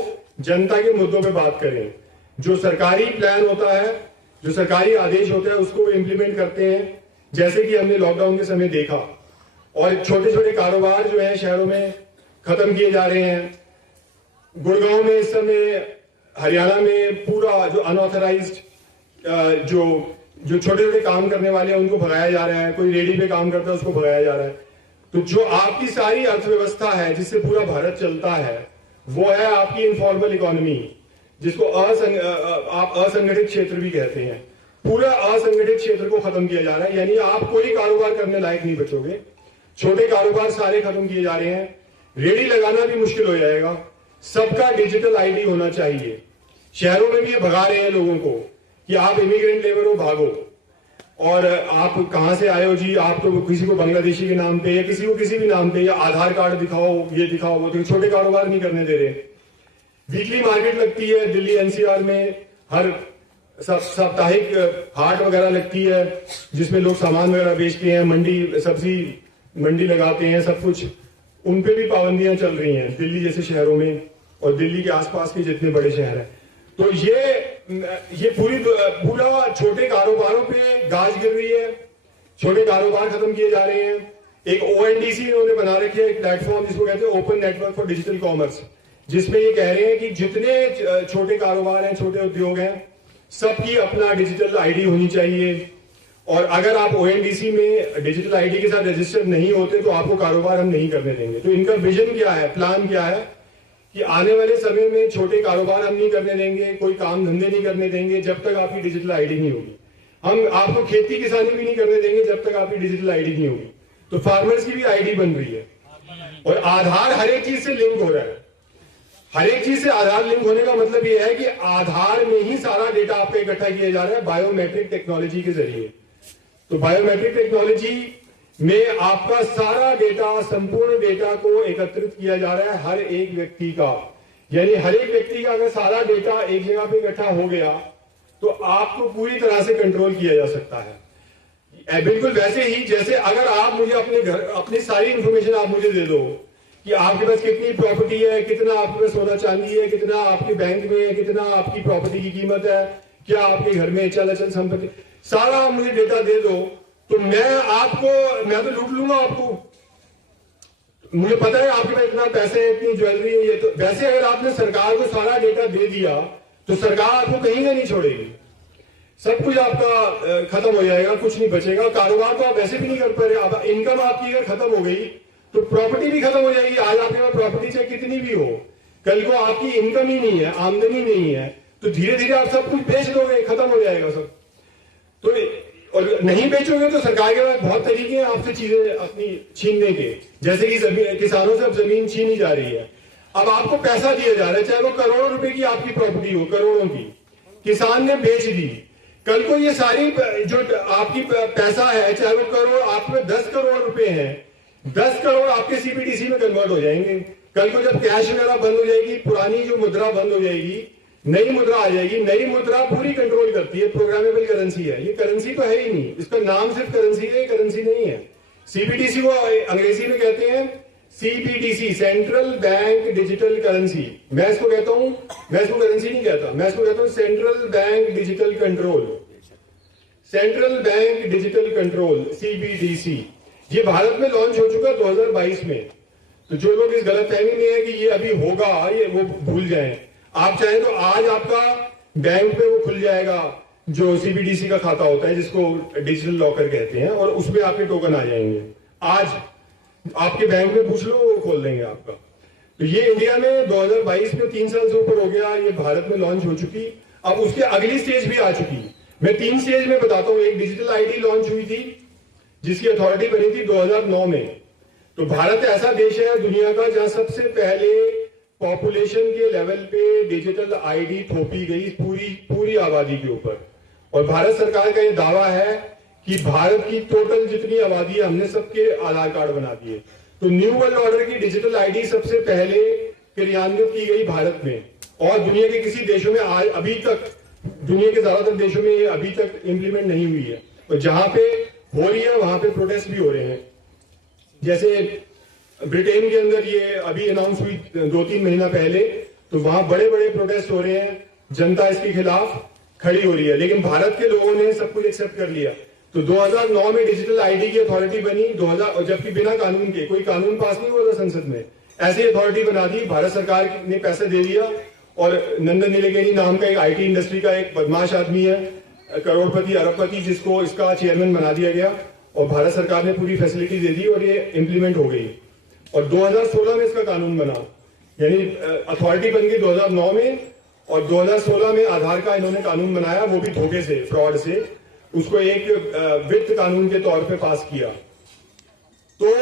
जनता के मुद्दों पे बात करें। जो सरकारी प्लान होता है, जो सरकारी आदेश होता है, उसको इम्प्लीमेंट करते हैं, जैसे कि हमने लॉकडाउन के समय देखा। और छोटे छोटे कारोबार जो है शहरों में खत्म किए जा रहे हैं। गुड़गांव में इस समय, हरियाणा में पूरा जो अनऑथराइज्ड जो छोटे छोटे काम करने वाले हैं उनको भगाया जा रहा है, कोई रेडी पे काम करता है उसको भगाया जा रहा है। तो जो आपकी सारी अर्थव्यवस्था है जिससे पूरा भारत चलता है, वो है आपकी इनफॉर्मल इकोनॉमी, जिसको आप असंगठित क्षेत्र भी कहते हैं। पूरा असंगठित क्षेत्र को खत्म किया जा रहा है, यानी आप कोई कारोबार करने लायक नहीं बचोगे। छोटे कारोबार सारे खत्म किए जा रहे हैं, रेडी लगाना भी मुश्किल हो जाएगा। सबका डिजिटल आईडी होना चाहिए। शहरों में भी ये भगा रहे हैं लोगों को कि आप इमिग्रेंट लेबर हो, भागो, और आप कहां से आए हो जी, आप तो किसी को बांग्लादेशी के नाम पे या किसी को किसी भी नाम पे, या आधार कार्ड दिखाओ, ये दिखाओ, वो दिखाओ। छोटे कारोबार नहीं करने दे रहे। वीकली मार्केट लगती है दिल्ली एनसीआर में, हर साप्ताहिक हाट वगैरह लगती है जिसमें लोग सामान वगैरह बेचते हैं, मंडी सब्जी मंडी लगाते हैं, सब कुछ उन पे भी पाबंदियां चल रही हैं दिल्ली जैसे शहरों में और दिल्ली के आसपास के जितने बड़े शहर हैं। तो ये पूरा छोटे कारोबारों पे गाज गिर रही है, छोटे कारोबार खत्म किए जा रहे हैं। एक ओएनडीसी इन्होंने बना रखी है, एक प्लेटफॉर्म जिसको कहते हैं open network for digital commerce, जिसमें ये कह रहे हैं कि जितने छोटे कारोबार हैं, छोटे उद्योग हैं, सबकी अपना डिजिटल आईडी होनी चाहिए। और अगर आप ओएनडीसी में डिजिटल आईडी के साथ रजिस्टर नहीं होते तो आपको कारोबार हम नहीं करने देंगे। तो इनका विजन क्या है, प्लान क्या है कि आने वाले समय में छोटे कारोबार हम नहीं करने देंगे, कोई काम धंधे नहीं करने देंगे जब तक आपकी डिजिटल आईडी नहीं होगी। हम आपको खेती किसानी भी नहीं करने देंगे जब तक आपकी डिजिटल आईडी नहीं होगी। तो फार्मर्स की भी आईडी बन रही है और आधार हर एक चीज से लिंक हो रहा है। हर एक चीज से आधार लिंक होने का मतलब यह है कि आधार में ही सारा डेटा आपका इकट्ठा किया जा रहा है बायोमेट्रिक टेक्नोलॉजी के जरिए। तो बायोमेट्रिक टेक्नोलॉजी में आपका सारा डेटा, संपूर्ण डेटा को एकत्रित किया जा रहा है हर एक व्यक्ति का। यानी हर एक व्यक्ति का अगर सारा डेटा एक जगह पे इकट्ठा हो गया तो आपको पूरी तरह से कंट्रोल किया जा सकता है। बिल्कुल वैसे ही जैसे अगर आप मुझे अपने घर अपनी सारी इंफॉर्मेशन आप मुझे दे दो कि आपके पास कितनी प्रॉपर्टी है, कितना आपके पास सोना चांदी है, कितना आपके बैंक में है, कितना आपकी प्रॉपर्टी की कीमत है, क्या आपके घर में चल अचल संपत्ति, सारा आप मुझे डेटा दे दो तो मैं तो लूट लूंगा आपको। मुझे पता है आपके पास इतना पैसे है, इतनी ज्वेलरी है। ये तो वैसे अगर आपने सरकार को सारा डेटा दे दिया तो सरकार आपको कहीं का नहीं छोड़ेगी, सब कुछ आपका खत्म हो जाएगा, कुछ नहीं बचेगा। कारोबार तो आप वैसे भी नहीं कर पा रहे। अब इनकम आपकी अगर खत्म हो गई तो प्रॉपर्टी भी खत्म हो जाएगी। आज आपके पास प्रॉपर्टी चाहे कितनी भी हो, कल को आपकी इनकम ही नहीं है, आमदनी नहीं है, तो धीरे धीरे आप सब कुछ बेच दोगे, खत्म हो जाएगा सब। तो और नहीं बेचोगे तो सरकार के पास बहुत तरीके हैं आपसे चीजें अपनी छीनने के, जैसे कि किसानों से अब जमीन छीनी जा रही है। अब आपको पैसा दिया जा रहा है, चाहे वो करोड़ों रुपए की आपकी प्रॉपर्टी हो, करोड़ों की, किसान ने बेच दी, कल को ये सारी जो आपकी पैसा है, चाहे वो करोड़, आप में 10 करोड़ रुपए हैं, 10 करोड़ आपके सीबीडीसी में कन्वर्ट हो जाएंगे। कल को जब कैश वगैरह बंद हो जाएगी, पुरानी जो मुद्रा बंद हो जाएगी, नई मुद्रा आ जाएगी। नई मुद्रा पूरी कंट्रोल करती है, प्रोग्रामेबल करेंसी है। ये करेंसी तो है ही नहीं, इसका नाम सिर्फ करेंसी है, करेंसी नहीं है। सीबीडीसी को अंग्रेजी में कहते हैं CBDC, central bank digital currency. मैं इसको कहता हूं, मैं इसको करेंसी नहीं कहता, मैं इसको कहता हूं central bank digital control, central bank digital control, CBDC. ये भारत में लॉन्च हो चुका 2022 में। तो जो लोग इस गलतफहमी में है कि ये अभी होगा, ये वो भूल जाएं। आप चाहें तो आज आपका बैंक पे वो खुल जाएगा जो सीबीडीसी का खाता होता है, जिसको डिजिटल लॉकर कहते हैं, और उसमें आपके टोकन आ जाएंगे। आज आपके बैंक में पूछ लो, वो खोल देंगे आपका। तो ये इंडिया में 2022 में 3 साल से ऊपर हो गया, ये भारत में लॉन्च हो चुकी। अब उसके अगली स्टेज भी आ चुकी। मैं 3 स्टेज में बताता हूं। एक डिजिटल आईडी लॉन्च हुई थी जिसकी अथॉरिटी बनी थी 2009 में। तो भारत ऐसा देश है दुनिया का जहां सबसे पहले पॉपुलेशन के लेवल पे डिजिटल आईडी थोपी गई पूरी आबादी के ऊपर। और भारत सरकार का यह दावा है कि भारत की टोटल जितनी आबादी है, हमने सबके आधार कार्ड बना दिए। तो न्यू वर्ल्ड ऑर्डर की डिजिटल आईडी सबसे पहले क्रियान्वित की गई भारत में, और दुनिया के किसी देशों में आज अभी तक, दुनिया के ज्यादातर देशों में ये अभी तक इंप्लीमेंट नहीं हुई है। और जहां पे हो रही है वहां पे प्रोटेस्ट भी हो रहे हैं। जैसे ब्रिटेन के अंदर ये अभी अनाउंस हुई 2-3 महीना पहले, तो वहां बड़े बड़े प्रोटेस्ट हो रहे हैं, जनता इसके खिलाफ खड़ी हो रही है। लेकिन भारत के लोगों ने सब कुछ एक्सेप्ट कर लिया। तो 2009 में डिजिटल आईडी की अथॉरिटी बनी, 2000, जबकि बिना कानून के, कोई कानून पास नहीं हुआ था संसद में, ऐसी अथॉरिटी बना दी। भारत सरकार ने पैसे दे दिया, और नंदन नीलेकणी नाम का एक आईटी इंडस्ट्री का एक बदमाश आदमी है, करोड़पति अरबपति, जिसको इसका चेयरमैन बना दिया गया, और भारत सरकार ने पूरी फैसिलिटी दे दी और ये इंप्लीमेंट हो गई। और 2016 में इसका कानून बना, यानी अथॉरिटी बन गई 2009 में, और 2016 में आधार का इन्होंने कानून बनाया, वो भी धोखे से, फ्रॉड से, उसको एक वित्त कानून के तौर पे पास किया। तो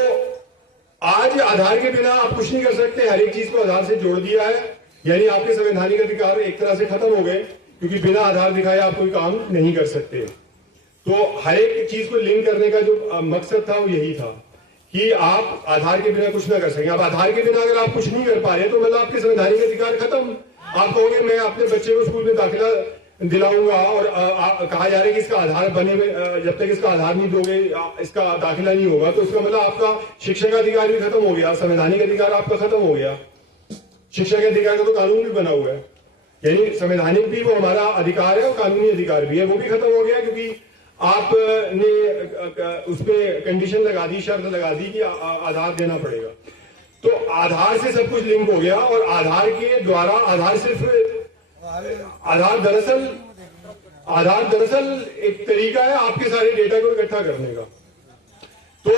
आज आधार के बिना आप कुछ नहीं कर सकते, हर एक चीज को आधार से जोड़ दिया है, यानी आपके संवैधानिक अधिकार एक तरह से खत्म हो गए, क्योंकि बिना आधार दिखाए आप कोई काम नहीं कर सकते। तो हर एक चीज को लिंक करने का जो मकसद था वो यही था कि आप आधार के बिना कुछ ना कर सकें। अब आधार के बिना अगर आप कुछ नहीं कर पा रहे तो मतलब आपके संवैधानिक अधिकार खत्म। आप कहोगे मैं अपने बच्चे को स्कूल में दाखिला दिलाऊंगा और कहा जा रहा है कि इसका आधार बने में जब तक इसका आधार नहीं दोगे इसका दाखिला नहीं होगा, तो इसका मतलब आपका शिक्षा का अधिकार भी खत्म हो गया, संवैधानिक अधिकार आपका खत्म हो गया। शिक्षा के अधिकार का तो कानून भी बना हुआ है, यानी संवैधानिक भी वो हमारा अधिकार है और कानूनी अधिकार भी है, वो भी खत्म हो गया क्योंकि आपने उस पर कंडीशन लगा दी, शर्त लगा दी कि आधार देना पड़ेगा। तो आधार से सब कुछ लिंक हो गया और आधार के द्वारा आधार दरअसल एक तरीका है आपके सारे डेटा को इकट्ठा करने का। तो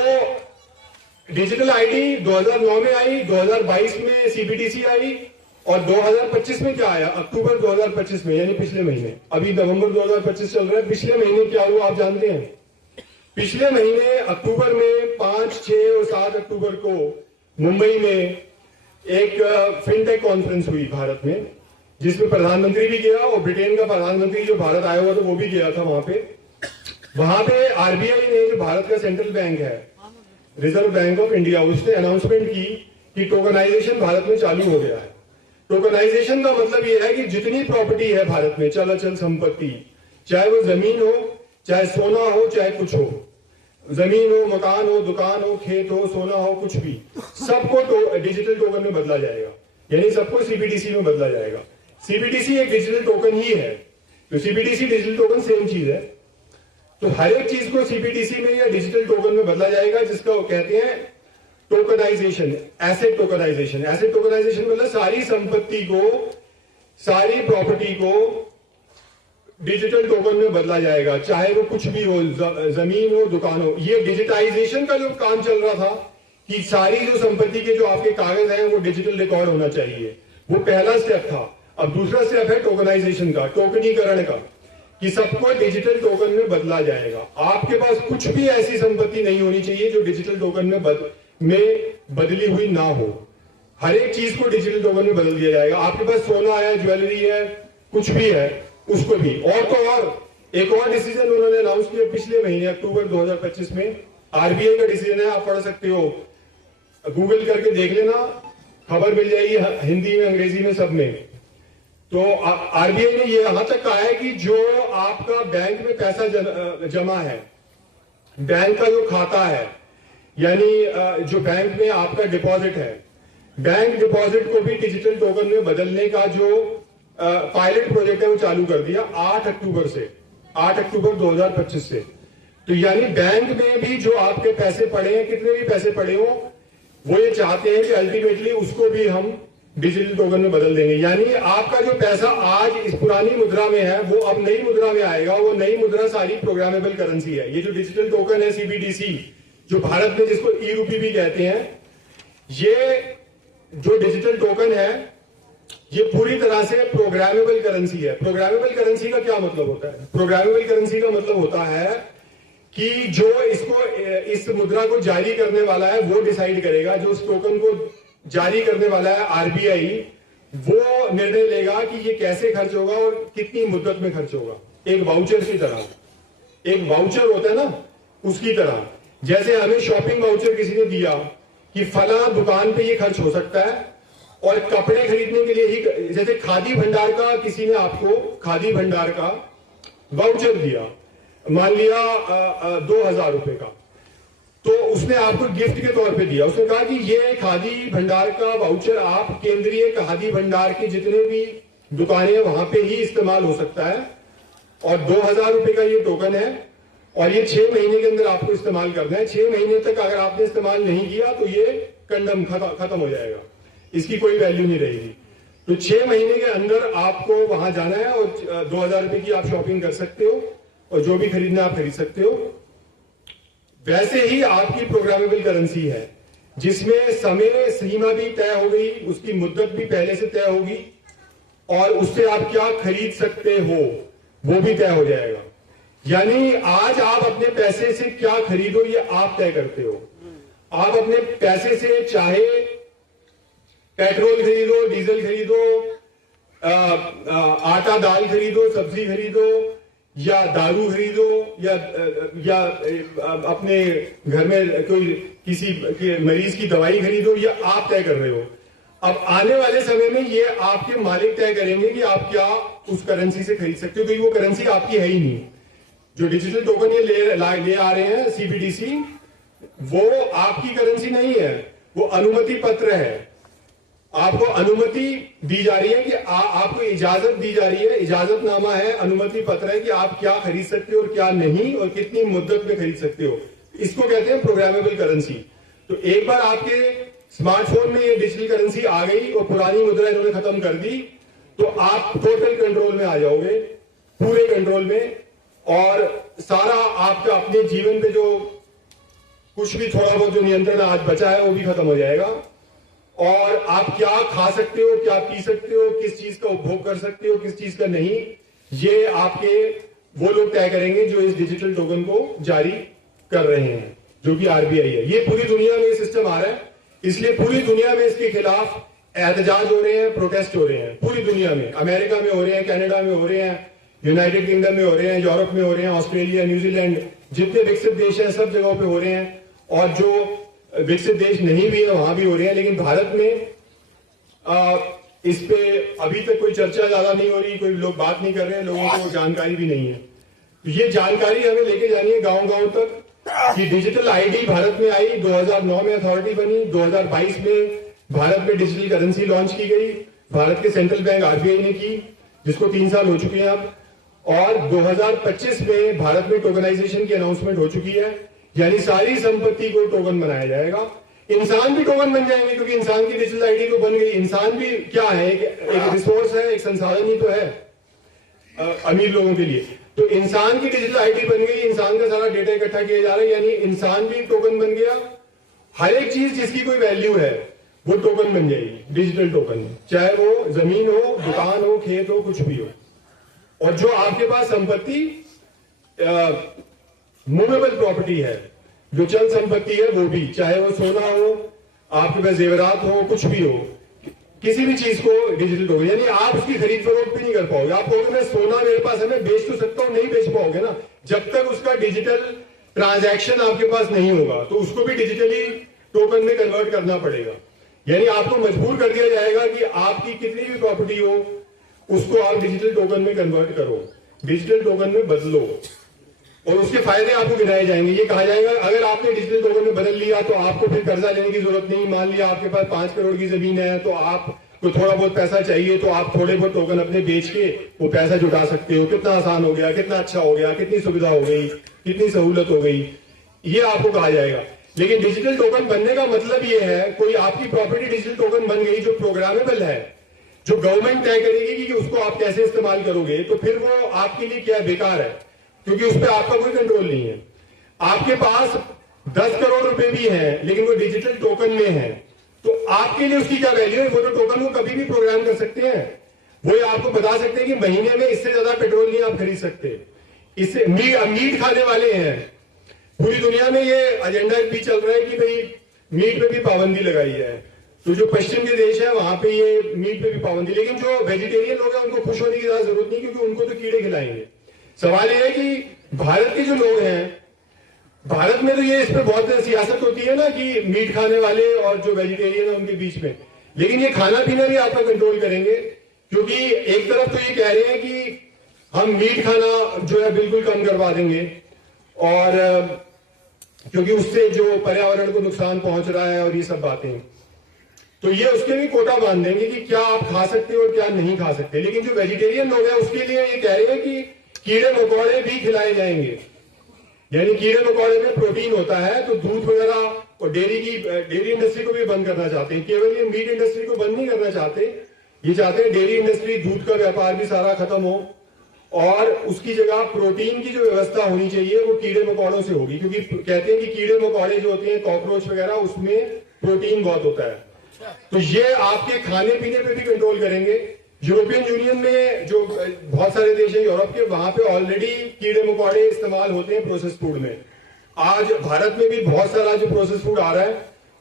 डिजिटल आईडी 2009 में आई, 2022 में सीबीडीसी आई और 2025 में क्या आया? अक्टूबर 2025 में, यानी पिछले महीने। अभी नवंबर 2025 चल रहा है, पिछले महीने क्या हुआ आप जानते हैं? पिछले महीने अक्टूबर में 5, 6 और 7 अक्टूबर को मुंबई में एक फिनटेक कॉन्फ्रेंस हुई भारत में, जिसमें प्रधानमंत्री भी गया और ब्रिटेन का प्रधानमंत्री जो भारत आया हुआ था वो भी गया था। वहां पे आरबीआई ने, जो भारत का सेंट्रल बैंक है, रिजर्व बैंक ऑफ इंडिया, उसने अनाउंसमेंट की कि टोकनाइजेशन भारत में चालू हो गया है। टोकनाइजेशन का मतलब यह है कि जितनी प्रॉपर्टी है भारत में, चल अचल संपत्ति, चाहे वो जमीन हो, चाहे सोना हो, चाहे कुछ हो, जमीन हो, मकान हो, दुकान हो, खेत हो, सोना हो, कुछ भी, सबको डिजिटल टोकन में बदला जाएगा, यानी सबको सीबीडीसी में बदला जाएगा। सीबीडीसी एक डिजिटल टोकन ही है, तो सीबीडीसी डिजिटल टोकन सेम चीज है। तो हर एक चीज को सीबीडीसी में या डिजिटल टोकन में बदला जाएगा, जिसका वो कहते हैं tokenisation, asset tokenisation. Asset tokenisation मतलब सारी संपत्ति को, सारी प्रॉपर्टी को डिजिटल टोकन में बदला जाएगा, चाहे वो कुछ भी हो, जमीन हो, दुकान हो। ये डिजिटाइजेशन का जो काम चल रहा था कि सारी जो संपत्ति के जो आपके कागज हैं वो डिजिटल रिकॉर्ड होना चाहिए, वो पहला स्टेप था। अब दूसरा स्टेप है टोकनाइजेशन का, टोकनीकरण का, कि सबको डिजिटल टोकन में बदला जाएगा। आपके पास कुछ भी ऐसी संपत्ति नहीं होनी चाहिए जो डिजिटल टोकन में बदली हुई ना हो। हर एक चीज को डिजिटल टोकन में बदल दिया जाएगा। आपके पास सोना है, ज्वेलरी है, कुछ भी है, उसको भी। और तो और एक और डिसीजन उन्होंने अनाउंस किया पिछले महीने अक्टूबर 2025 में, आरबीआई का डिसीजन है, आप पढ़ सकते हो, गूगल करके देख लेना, खबर मिल जाएगी हिंदी में, अंग्रेजी में, सब में। तो आरबीआई ने ये यहां तक कहा है कि जो आपका बैंक में पैसा जमा है, बैंक का जो खाता है, यानी जो बैंक में आपका डिपॉजिट है, बैंक डिपॉजिट को भी डिजिटल टोकन में बदलने का जो पायलट प्रोजेक्ट है वो चालू कर दिया 8 अक्टूबर से, 8 अक्टूबर 2025 से। तो यानी बैंक में भी जो आपके पैसे पड़े हैं, कितने भी पैसे पड़े हो, वो ये चाहते हैं कि अल्टीमेटली उसको भी हम डिजिटल टोकन में बदल देंगे। यानी आपका जो पैसा आज इस पुरानी मुद्रा में है वो अब नई मुद्रा में आएगा। वो नई मुद्रा सारी प्रोग्रामेबल करेंसी है। ये जो डिजिटल टोकन है सीबीडीसी, जो भारत में जिसको ई रूपी भी कहते हैं, ये जो डिजिटल टोकन है ये पूरी तरह से प्रोग्रामेबल करेंसी है। प्रोग्रामेबल करेंसी का क्या मतलब होता है? प्रोग्रामेबल करेंसी का मतलब होता है कि जो इस मुद्रा को जारी करने वाला है वो डिसाइड करेगा, जो इस टोकन को जारी करने वाला है आरबीआई, वो निर्णय लेगा कि ये कैसे खर्च होगा और कितनी मुद्दत में खर्च होगा। एक वाउचर की तरह, एक वाउचर होता है ना, उसकी तरह। जैसे हमें शॉपिंग वाउचर किसी ने दिया कि फला दुकान पे ये खर्च हो सकता है, और कपड़े खरीदने के लिए ही, जैसे खादी भंडार का किसी ने आपको खादी भंडार का वाउचर दिया, मान लिया 2000 रुपए का, तो उसने आपको गिफ्ट के तौर पे दिया। उसने कहा कि ये खादी भंडार का वाउचर आप केंद्रीय खादी भंडार की जितने भी दुकानें वहां पे ही इस्तेमाल हो सकता है, और 2000 रुपए का ये टोकन है, और ये 6 महीने के अंदर आपको इस्तेमाल करना है। 6 महीने तक अगर आपने इस्तेमाल नहीं किया तो ये कंडम खत्म हो जाएगा, इसकी कोई वैल्यू नहीं रहेगी। तो 6 महीने के अंदर आपको वहां जाना है और 2000 रुपए की आप शॉपिंग कर सकते हो, और जो भी खरीदना आप खरीद सकते हो। वैसे ही आपकी प्रोग्रामेबल करेंसी है, जिसमें समय सीमा भी तय हो गई, उसकी मुद्दत भी पहले से तय होगी, और उससे आप क्या खरीद सकते हो वो भी तय हो जाएगा। यानी आज आप अपने पैसे से क्या खरीदो ये आप तय करते हो। आप अपने पैसे से चाहे पेट्रोल खरीदो, डीजल खरीदो, आटा दाल खरीदो, सब्जी खरीदो, या दारू खरीदो, या अपने घर में कोई किसी मरीज की दवाई खरीदो, या आप तय कर रहे हो। अब आने वाले समय में ये आपके मालिक तय करेंगे कि आप क्या उस करेंसी से खरीद सकते हो, क्योंकि वो करेंसी आपकी है ही नहीं। जो डिजिटल टोकन ये ले आ रहे हैं सीबीडीसी, वो आपकी करेंसी नहीं है, वो अनुमति पत्र है। आपको अनुमति दी जा रही है कि आपको इजाजत दी जा रही है, इजाजतनामा है, अनुमति पत्र है कि आप क्या खरीद सकते हो और क्या नहीं, और कितनी मुद्दत में खरीद सकते हो। इसको कहते हैं प्रोग्रामेबल करेंसी। तो एक बार आपके स्मार्टफोन में ये डिजिटल करेंसी आ गई और पुरानी मुद्रा इन्होंने खत्म कर दी, तो आप टोटल कंट्रोल में आ जाओगे, पूरे कंट्रोल में, और सारा आपका अपने जीवन पे जो कुछ भी थोड़ा बहुत जो नियंत्रण आज बचा है वो भी खत्म हो जाएगा। और आप क्या खा सकते हो, क्या पी सकते हो, किस चीज का उपभोग कर सकते हो, किस चीज का नहीं, ये आपके वो लोग तय करेंगे जो इस डिजिटल टोकन को जारी कर रहे हैं, जो कि आरबीआई है। ये पूरी दुनिया में सिस्टम आ रहा है, इसलिए पूरी दुनिया में इसके खिलाफ एहतजाज हो रहे हैं, प्रोटेस्ट हो रहे हैं पूरी दुनिया में। अमेरिका में हो रहे हैं, कनाडा में हो रहे हैं, यूनाइटेड किंगडम में हो रहे हैं, यूरोप में हो रहे हैं, ऑस्ट्रेलिया, न्यूजीलैंड, जितने विकसित देश हैं सब जगहों पे हो रहे हैं, और जो विकसित देश नहीं भी है वहां भी हो रहे हैं। लेकिन भारत में इस पे अभी तक कोई चर्चा ज्यादा नहीं हो रही, कोई लोग बात नहीं कर रहे हैं, लोगों को जानकारी भी नहीं है। तो ये जानकारी हमें लेके जानी है गांव-गांव तक कि डिजिटल आईडी भारत में आई, 2009 में अथॉरिटी बनी, 2022 में भारत में डिजिटल करेंसी लॉन्च की गई, भारत के सेंट्रल बैंक आरबीआई ने की, जिसको 3 साल हो चुके हैं अब, और 2025 में भारत में टोकनाइजेशन की अनाउंसमेंट हो चुकी है, यानी सारी संपत्ति को टोकन बनाया जाएगा। इंसान भी टोकन बन जाएंगे, क्योंकि इंसान की डिजिटल आईडी तो बन गई। इंसान भी क्या है, एक रिसोर्स है, एक संसाधन ही तो है अमीर लोगों के लिए। तो इंसान की डिजिटल आईडी बन गई, इंसान का सारा डेटा इकट्ठा किया जा रहा है, यानी इंसान भी टोकन बन गया। हर एक चीज जिसकी कोई वैल्यू है वो टोकन बन जाएगी डिजिटल टोकन, चाहे वो जमीन हो, दुकान हो, खेत हो, कुछ भी हो। और जो आपके पास संपत्ति मूवेबल प्रॉपर्टी है, जो चल संपत्ति है, वो भी, चाहे वो सोना हो, आपके पास जेवरात हो, कुछ भी हो, किसी भी चीज को डिजिटल टोकन, यानी आप उसकी खरीद फरोख्त भी नहीं कर पाओगे। आप कहोगे मैं सोना मेरे पास है, मैं बेच तो सकता हूं, नहीं बेच पाओगे ना, जब तक उसका डिजिटल ट्रांजैक्शन आपके पास नहीं होगा। तो उसको भी डिजिटली टोकन में कन्वर्ट करना पड़ेगा, यानी आपको मजबूर कर दिया जाएगा कि आपकी कितनी भी प्रॉपर्टी हो उसको आप डिजिटल टोकन में कन्वर्ट करो, डिजिटल टोकन में बदलो, और उसके फायदे आपको गिनाए जाएंगे। ये कहा जाएगा अगर आपने डिजिटल टोकन में बदल लिया तो आपको फिर कर्जा लेने की जरूरत नहीं। मान लिया आपके पास 5 करोड़ की जमीन है, तो आपको थोड़ा बहुत पैसा चाहिए, तो आप थोड़े बहुत टोकन अपने बेच के वो पैसा जुटा सकते हो। कितना आसान हो गया, कितना अच्छा हो गया, कितनी सुविधा हो गई, कितनी सहूलत हो गई, ये आपको कहा जाएगा। लेकिन डिजिटल टोकन बनने का मतलब ये है, कोई आपकी प्रॉपर्टी डिजिटल टोकन बन गई जो प्रोग्रामेबल है, जो गवर्नमेंट तय करेगी कि उसको आप कैसे इस्तेमाल करोगे, तो फिर वो आपके लिए क्या बेकार है, क्योंकि उस पर आपका कोई कंट्रोल नहीं है। आपके पास 10 करोड़ रुपए भी हैं, लेकिन वो डिजिटल टोकन में है, तो आपके लिए उसकी क्या वैल्यू है? वो तो टोकन को कभी भी प्रोग्राम कर सकते हैं, वो आपको बता सकते हैं कि महीने में इससे ज्यादा पेट्रोल नहीं आप खरीद सकते। इससे मीट खाने वाले हैं, पूरी दुनिया में ये एजेंडा भी चल रहा है कि भाई मीट पे भी पाबंदी लगाई है। तो जो पश्चिम के देश है वहां पे ये मीट पे भी पाबंदी, लेकिन जो वेजिटेरियन लोग हैं उनको खुश होने की ज्यादा जरूरत नहीं, क्योंकि उनको तो कीड़े खिलाएंगे। सवाल यह है कि भारत के जो लोग हैं, भारत में तो ये इस पर बहुत सियासत होती है ना कि मीट खाने वाले और जो वेजिटेरियन है उनके बीच में, लेकिन ये खाना पीना भी आपका कंट्रोल करेंगे, क्योंकि एक तरफ तो ये कह रहे हैं कि हम मीट खाना जो है बिल्कुल कम करवा देंगे, और क्योंकि उससे जो पर्यावरण को नुकसान पहुंच रहा है और ये सब बातें, तो ये उसके भी कोटा बांध देंगे कि क्या आप खा सकते हो और क्या नहीं खा सकते। लेकिन जो वेजिटेरियन लोग हैं उसके लिए ये कह रहे हैं कि कीड़े मकोड़े भी खिलाए जाएंगे, यानी कीड़े मकोड़े में प्रोटीन होता है, तो दूध वगैरह और डेयरी इंडस्ट्री को भी बंद करना चाहते हैं। केवल ये मीट इंडस्ट्री को बंद नहीं करना चाहते, ये चाहते हैं डेयरी इंडस्ट्री, दूध का व्यापार भी सारा खत्म हो, और उसकी जगह प्रोटीन की जो व्यवस्था होनी चाहिए वो कीड़े मकोड़ों से होगी, क्योंकि कहते हैं कि कीड़े मकोड़े जो होते हैं, कॉकरोच वगैरह, उसमें प्रोटीन बहुत होता है। तो ये आपके खाने पीने पे भी कंट्रोल करेंगे। यूरोपियन यूनियन में जो बहुत सारे देश हैं यूरोप के, वहां पे ऑलरेडी कीड़े मकोड़े इस्तेमाल होते हैं प्रोसेस फूड में। आज भारत में भी बहुत सारा जो प्रोसेस फूड आ रहा है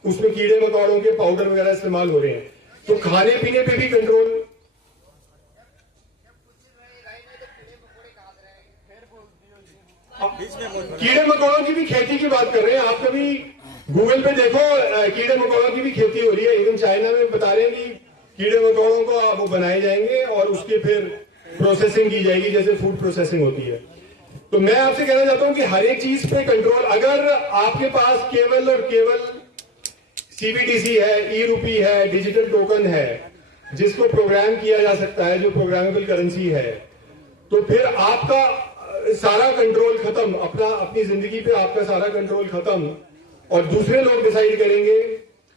उसमें कीड़े मकोड़ों के पाउडर वगैरह इस्तेमाल हो रहे हैं। तो खाने पीने पे भी कंट्रोल। कीड़े मकोड़ों की भी खेती की बात कर रहे हैं आप। कभी गूगल पे देखो कीड़े मकोड़ों की भी खेती हो रही है। इवन चाइना में बता रहे हैं कि कीड़े मकोड़ों को वो बनाए जाएंगे और उसके फिर प्रोसेसिंग की जाएगी, जैसे फूड प्रोसेसिंग होती है। तो मैं आपसे कहना चाहता हूं कि हर एक चीज पे कंट्रोल, अगर आपके पास केवल और केवल सीबीडीसी है, ई रूपी है, डिजिटल टोकन है, जिसको प्रोग्राम किया जा सकता है, जो प्रोग्रामेबल करेंसी है, तो फिर आपका सारा कंट्रोल खत्म, अपनी जिंदगी पे आपका सारा कंट्रोल खत्म, और दूसरे लोग डिसाइड करेंगे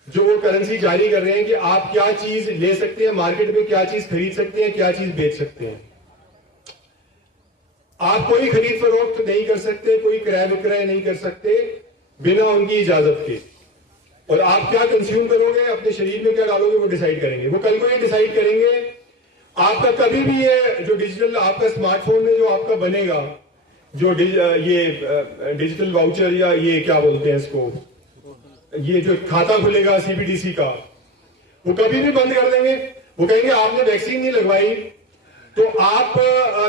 जो वो करेंसी जारी कर रहे हैं कि आप क्या चीज ले सकते हैं मार्केट में, क्या चीज खरीद सकते हैं, क्या चीज बेच सकते हैं। आप कोई खरीद फरोख्त नहीं कर सकते, कोई क्रय विक्रय नहीं कर सकते बिना उनकी इजाजत के। और आप क्या कंज्यूम करोगे, अपने शरीर में क्या डालोगे, वो डिसाइड करेंगे। वो कल को ये डिसाइड करेंगे। आपका कभी भी ये जो डिजिटल आपका स्मार्टफोन में जो आपका बनेगा, जो ये डिजिटल वाउचर या ये क्या बोलते हैं इसको, ये जो खाता खुलेगा सीबीडीसी का, वो कभी भी बंद कर देंगे। वो कहेंगे आपने वैक्सीन नहीं लगवाई तो आप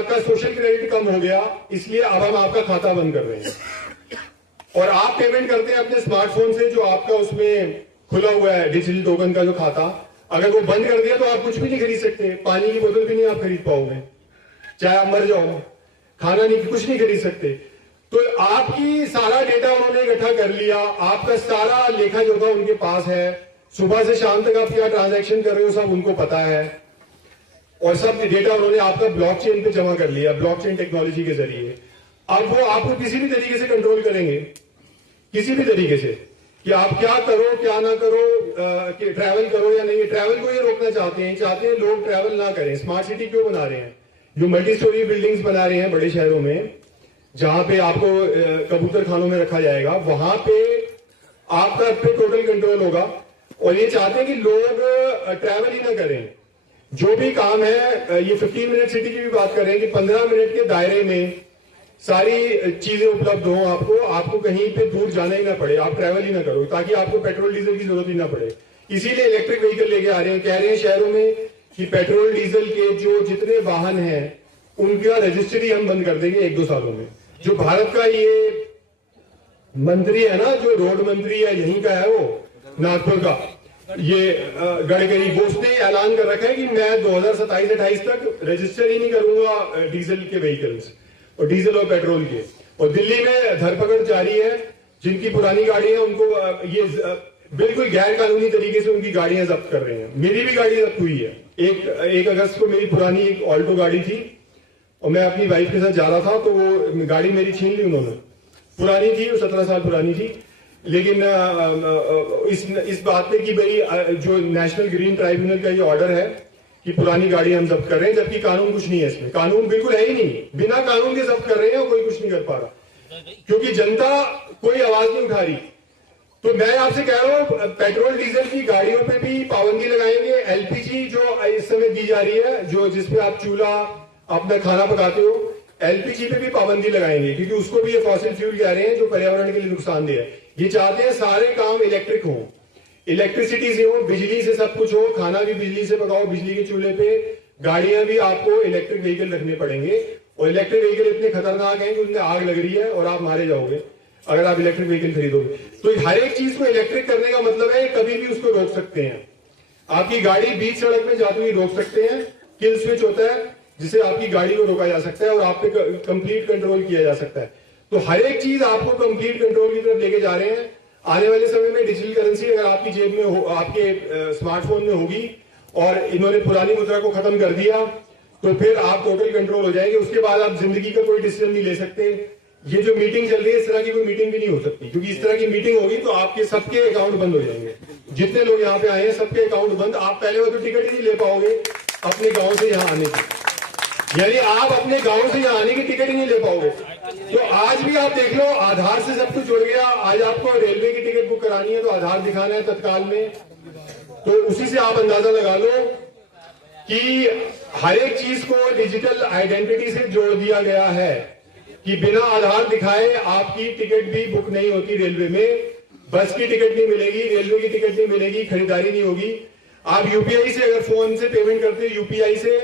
का सोशल क्रेडिट कम हो गया, इसलिए अब हम आपका खाता बंद कर रहे हैं। और आप पेमेंट करते हैं अपने स्मार्टफोन से, जो आपका उसमें खुला हुआ है डिजिटल टोकन का जो खाता, अगर वो बंद कर दिया तो आप कुछ भी नहीं खरीद सकते। पानी की बोतल भी नहीं आप खरीद पाओगे, चाहे आप मर जाओ। खाना नहीं, कुछ नहीं खरीद सकते। तो आपकी सारा डेटा उन्होंने इकट्ठा कर लिया, आपका सारा लेखा जोखा उनके पास है, सुबह से शाम तक आप क्या ट्रांजैक्शन कर रहे हो सब उनको पता है, और सब डेटा उन्होंने आपका ब्लॉकचेन पे जमा कर लिया, ब्लॉकचेन टेक्नोलॉजी के जरिए। अब वो आपको किसी भी तरीके से कंट्रोल करेंगे, किसी भी तरीके से, कि आप क्या करो क्या ना करो, कि ट्रैवल करो या नहीं। ट्रैवल को ये रोकना चाहते हैं लोग ट्रैवल ना करें। स्मार्ट सिटी क्यों बना रहे हैं, जो मल्टी स्टोरी बिल्डिंग्स बना रहे हैं बड़े शहरों में, जहां पे आपको कबूतर खानों में रखा जाएगा, वहां पे आपका पे टोटल कंट्रोल होगा। और ये चाहते हैं कि लोग ट्रैवल ही ना करें। जो भी काम है, ये 15 मिनट सिटी की भी बात कर रहे हैं कि 15 मिनट के दायरे में सारी चीजें उपलब्ध हों आपको कहीं पे दूर जाना ही ना पड़े, आप ट्रैवल ही ना करो, ताकि आपको पेट्रोल डीजल की जरूरत ही ना पड़े। इसीलिए इलेक्ट्रिक व्हीकल लेके आ रहे हैं। कह रहे हैं शहरों में कि पेट्रोल डीजल के जो जितने वाहन हैं उनका रजिस्ट्री हम बंद कर देंगे 1-2 सालों में। जो भारत का ये मंत्री है ना, जो रोड मंत्री है, यहीं का है वो, नागपुर का, ये गडकरी, वो उसने ऐलान कर रखा है कि मैं 2027-28 तक रजिस्टर ही नहीं करूंगा डीजल के व्हीकल्स, और डीजल और पेट्रोल के। और दिल्ली में धरपकड़ जारी है, जिनकी पुरानी गाड़ी है उनको ये बिल्कुल गैर कानूनी तरीके से उनकी गाड़ियां जब्त कर रहे हैं। मेरी भी गाड़ी जब्त हुई है। 1 अगस्त को मेरी पुरानी एक ऑल्टो गाड़ी थी और मैं अपनी वाइफ के साथ जा रहा था, तो वो गाड़ी मेरी छीन ली उन्होंने। पुरानी थी, 17 साल पुरानी थी। लेकिन इस बात पे कि भाई जो नेशनल ग्रीन ट्राइब्यूनल का ये ऑर्डर है कि पुरानी गाड़ी हम जब्त कर रहे हैं, जबकि कानून कुछ नहीं है इसमें, कानून बिल्कुल है ही नहीं, बिना कानून के जब्त कर रहे हैं और कोई कुछ नहीं कर पा रहा, क्योंकि जनता कोई आवाज नहीं उठा रही। तो मैं आपसे कह रहा हूं, पेट्रोल डीजल की गाड़ियों पे भी पाबंदी लगाएंगे। एलपीजी जो इस समय दी जा रही है, जो जिसपे आप चूल्हा अपना खाना पकाते हो, एलपीजी पे भी पाबंदी लगाएंगे, क्योंकि उसको भी ये फॉसिल फ्यूल कह रहे हैं जो पर्यावरण के लिए नुकसानदेह है। ये चाहते हैं सारे काम इलेक्ट्रिक हो, इलेक्ट्रिसिटी से हो, बिजली से सब कुछ हो, खाना भी बिजली से पकाओ, बिजली के चूल्हे पे, गाड़ियां भी आपको इलेक्ट्रिक व्हीकल रखने पड़ेंगे। और इलेक्ट्रिक व्हीकल इतने खतरनाक हैं कि उनमें आग लग रही है और आप मारे जाओगे अगर आप इलेक्ट्रिक व्हीकल खरीदोगे। तो हर एक चीज को इलेक्ट्रिक करने का मतलब है कभी भी उसको रोक सकते हैं। आपकी गाड़ी बीच सड़क में जाती हुई रोक सकते हैं, किल स्विच होता है जिसे आपकी गाड़ी को रोका जा सकता है और आप पे कंप्लीट कंट्रोल किया जा सकता है। तो हर एक चीज आपको कंप्लीट कंट्रोल की तरफ लेके जा रहे हैं। आने वाले समय में डिजिटल करेंसी अगर आपकी जेब में हो, आपके स्मार्टफोन में होगी, और इन्होंने पुरानी मुद्रा को खत्म कर दिया, तो फिर आप टोटल कंट्रोल हो जाएंगे। उसके बाद आप जिंदगी का कोई डिसीजन नहीं ले सकते। ये जो मीटिंग चल रही है, इस तरह की कोई मीटिंग भी नहीं हो सकती, क्योंकि इस तरह की मीटिंग होगी तो आपके सबके अकाउंट बंद हो जाएंगे। जितने लोग यहाँ पे आए हैं सबके अकाउंट बंद। आप पहले वो तो टिकट ही नहीं ले पाओगे अपने गांव से यहाँ आने की, यानी आप अपने गांव से यहाँ आने की टिकट ही नहीं ले पाओगे। तो आज भी आप देख लो, आधार से सब कुछ जुड़ गया। आज आपको रेलवे की टिकट बुक करानी है तो आधार दिखाना है तत्काल में। तो उसी से आप अंदाजा लगा लो कि हर एक चीज को डिजिटल आइडेंटिटी से जोड़ दिया गया है कि बिना आधार दिखाए आपकी टिकट भी बुक नहीं होती रेलवे में। बस की टिकट नहीं मिलेगी, रेलवे की टिकट नहीं मिलेगी, खरीदारी नहीं होगी। आप यूपीआई से अगर फोन से पेमेंट करते हो यूपीआई से,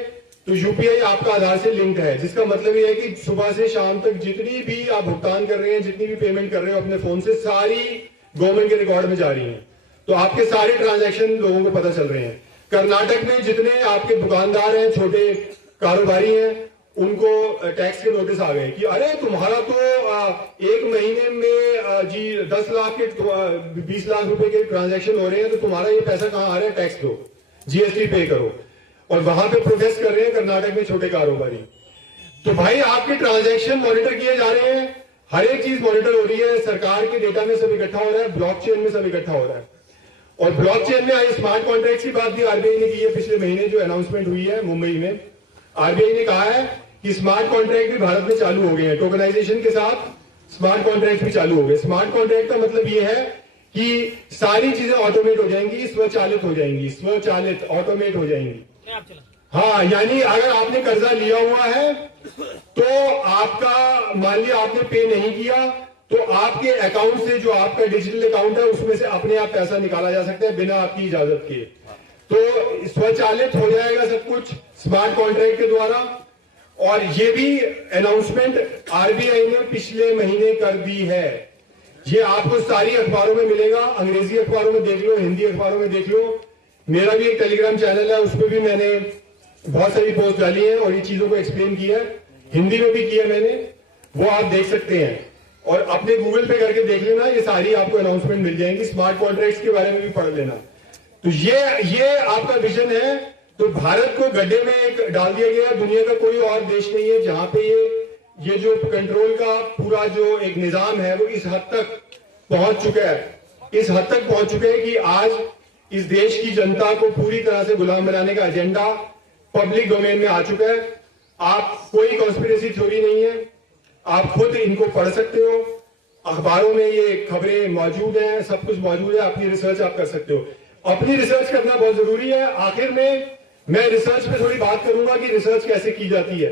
तो यूपीआई आपका आधार से लिंक्ड है, जिसका मतलब यह है कि सुबह से शाम तक जितनी भी आप भुगतान कर रहे हैं, जितनी भी पेमेंट कर रहे हो अपने फोन से, सारी गवर्नमेंट के रिकॉर्ड में जा रही हैं। तो आपके सारे ट्रांजैक्शन लोगों को पता चल रहे हैं। कर्नाटक में जितने आपके दुकानदार हैं, छोटे कारोबारी हैं, उनको टैक्स के नोटिस आ गए कि अरे तुम्हारा तो एक महीने में जी 10 लाख के 20 लाख रुपए के ट्रांजैक्शन हो रहे हैं, तो तुम्हारा ये पैसा कहां आ रहा है, टैक्स दो, जीएसटी पे करो। और वहां पे प्रोटेस्ट कर रहे हैं कर्नाटक में छोटे कारोबारी। तो भाई आपके ट्रांजैक्शन मॉनिटर किए जा रहे हैं, हर एक चीज मॉनिटर हो रही है, सरकार के डेटा में सब इकट्ठा हो रहा है, ब्लॉकचेन में सब इकट्ठा हो रहा है। और ब्लॉकचेन में आई स्मार्ट कॉन्ट्रैक्ट की बात भी आरबीआई ने की है। पिछले महीने जो अनाउंसमेंट हुई है मुंबई में, आरबीआई ने कहा है कि स्मार्ट कॉन्ट्रैक्ट भी भारत में चालू हो गए हैं। टोकनाइजेशन के साथ स्मार्ट कॉन्ट्रैक्ट भी चालू हो गए। स्मार्ट कॉन्ट्रैक्ट का मतलब ये है कि सारी चीजें ऑटोमेट हो जाएंगी, स्वचालित हो जाएंगी, स्वचालित ऑटोमेट हो जाएंगी। हाँ, यानी अगर आपने कर्जा लिया हुआ है तो आपका, मान लिया आपने पे नहीं किया, तो आपके अकाउंट से, जो आपका डिजिटल अकाउंट है, उसमें से अपने आप पैसा निकाला जा सकता है बिना आपकी इजाजत के। तो स्वचालित हो जाएगा सब कुछ स्मार्ट कॉन्ट्रैक्ट के द्वारा। और ये भी अनाउंसमेंट आरबीआई ने पिछले महीने कर दी है। ये आपको सारी अखबारों में मिलेगा, अंग्रेजी अखबारों में देख लो, हिंदी अखबारों में देख लो। मेरा भी एक टेलीग्राम चैनल है, उस पर भी मैंने बहुत सारी पोस्ट डाली है और ये चीजों को एक्सप्लेन किया है, हिंदी में भी किया मैंने, वो आप देख सकते हैं। और अपने गूगल पे करके देख लेना, ये सारी आपको अनाउंसमेंट मिल जाएंगी। स्मार्ट कॉन्ट्रैक्ट्स के बारे में भी पढ़ लेना। तो ये आपका विजन है। तो भारत को गड्ढे में एक डाल दिया गया। दुनिया का कोई और देश नहीं है जहां पे ये जो कंट्रोल का पूरा जो एक निजाम है वो इस हद तक पहुंच चुका है, इस हद तक पहुंच चुके हैं कि आज इस देश की जनता को पूरी तरह से गुलाम बनाने का एजेंडा पब्लिक डोमेन में आ चुका है। आप, कोई कॉन्स्पिरेसी थ्योरी नहीं है, आप खुद इनको पढ़ सकते हो, अखबारों में ये खबरें मौजूद हैं, सब कुछ मौजूद है, अपनी रिसर्च आप कर सकते हो। अपनी रिसर्च करना बहुत जरूरी है। आखिर में मैं रिसर्च पे थोड़ी बात करूंगा कि रिसर्च कैसे की जाती है,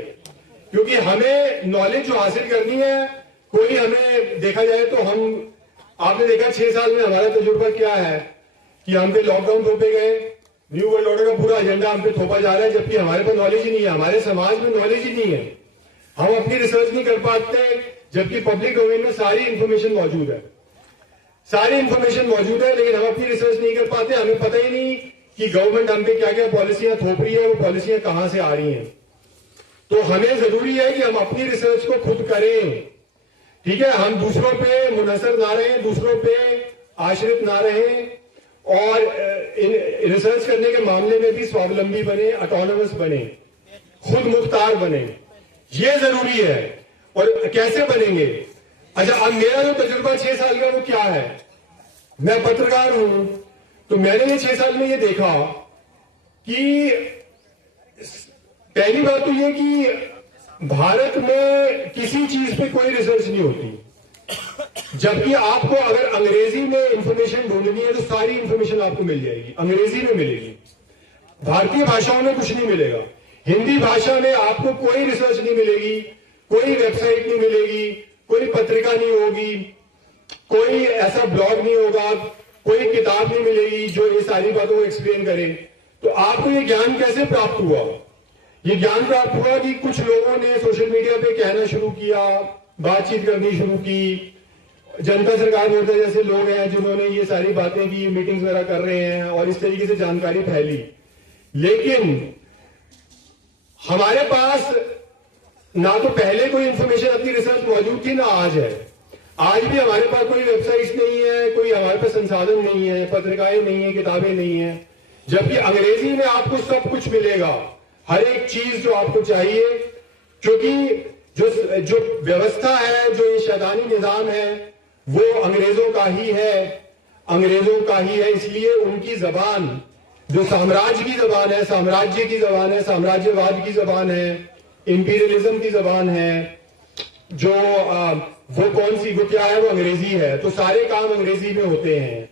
क्योंकि हमें नॉलेज जो हासिल करनी है, कोई हमें देखा जाए तो हम, आपने देखा 6 साल में हमारा तजुर्बा क्या है कि हम पे लॉकडाउन थोपे गए, न्यू वर्ल्ड ऑर्डर का पूरा एजेंडा हम पे थोपा जा रहा है, जबकि हमारे पास नॉलेज ही नहीं है, हमारे समाज में नॉलेज ही नहीं है। हम अपनी रिसर्च नहीं कर पाते, जबकि पब्लिक डोमेन में सारी इंफॉर्मेशन मौजूद है, सारी इंफॉर्मेशन मौजूद है, लेकिन हम अपनी रिसर्च नहीं कर पाते। हमें पता ही नहीं कि गवर्नमेंट हम पे क्या क्या पॉलिसियां थोप रही है, वो पॉलिसियां कहां से आ रही हैं। तो हमें जरूरी है कि हम अपनी रिसर्च को खुद करें, ठीक है। हम दूसरों पे मुनहसर ना रहें, दूसरों पे आश्रित ना रहें, और रिसर्च करने के मामले में भी स्वावलंबी बने, ऑटोनोमस बने, खुद मुख्तार बने, ये जरूरी है। और कैसे बनेंगे? अच्छा, अब मेरा जो तजुर्बा 6 साल का वो क्या है, मैं पत्रकार हूं, तो मैंने ये 6 साल में ये देखा कि पहली बात तो ये कि भारत में किसी चीज पे कोई रिसर्च नहीं होती, जबकि आपको अगर अंग्रेजी में इंफॉर्मेशन ढूंढनी है तो सारी इंफॉर्मेशन आपको मिल जाएगी, अंग्रेजी में मिलेगी। भारतीय भाषाओं में कुछ नहीं मिलेगा। हिंदी भाषा में आपको कोई रिसर्च नहीं मिलेगी, कोई वेबसाइट नहीं मिलेगी, कोई पत्रिका नहीं होगी, कोई ऐसा ब्लॉग नहीं होगा, कोई किताब नहीं मिलेगी जो ये सारी बातों को एक्सप्लेन करे। तो आपको ये ज्ञान कैसे प्राप्त हुआ? ये ज्ञान प्राप्त हुआ कि कुछ लोगों ने सोशल मीडिया पे कहना शुरू किया, बातचीत करनी शुरू की। जनता सरकार मोर्चा जैसे लोग हैं जिन्होंने ये सारी बातें की, मीटिंग्स वगैरह कर रहे हैं, और इस तरीके से जानकारी फैली। लेकिन हमारे पास ना तो पहले कोई इंफॉर्मेशन, अपनी रिसर्च मौजूद थी, ना आज है। आज भी हमारे पास कोई वेबसाइट्स नहीं है, कोई हमारे पास संसाधन नहीं है, पत्रिकाएं नहीं है, किताबें नहीं है, जबकि अंग्रेजी में आपको सब कुछ मिलेगा, हर एक चीज जो आपको चाहिए। क्योंकि जो व्यवस्था है, जो ये शैतानी निजाम है, वो अंग्रेजों का ही है, अंग्रेजों का ही है। इसलिए उनकी जबान, जो साम्राज्य की जबान है, साम्राज्य की जबान है, साम्राज्यवाद की जबान है, इंपीरियलिज्म की जबान है, जो वो कौन सी, वो क्या है, वो अंग्रेजी है। तो सारे काम अंग्रेजी में होते हैं,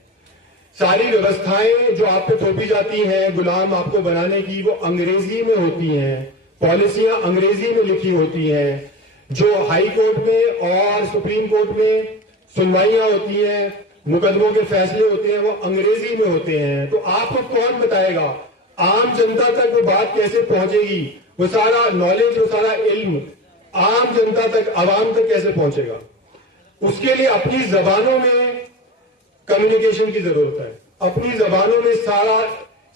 सारी व्यवस्थाएं जो आप पे थोपी जाती हैं गुलाम आपको बनाने की, वो अंग्रेजी में होती हैं, पॉलिसियां अंग्रेजी में लिखी होती हैं। जो हाई कोर्ट में और सुप्रीम कोर्ट में सुनवाइयां होती हैं, मुकदमों के फैसले होते हैं, वो अंग्रेजी में होते हैं। तो आपको कौन बताएगा, आम जनता तक वो बात कैसे पहुंचेगी? वो सारा नॉलेज, वो सारा इल्म आम जनता तक, आवाम तक कैसे पहुंचेगा? उसके लिए अपनी जबानों में कम्युनिकेशन की जरूरत है। अपनी जबानों में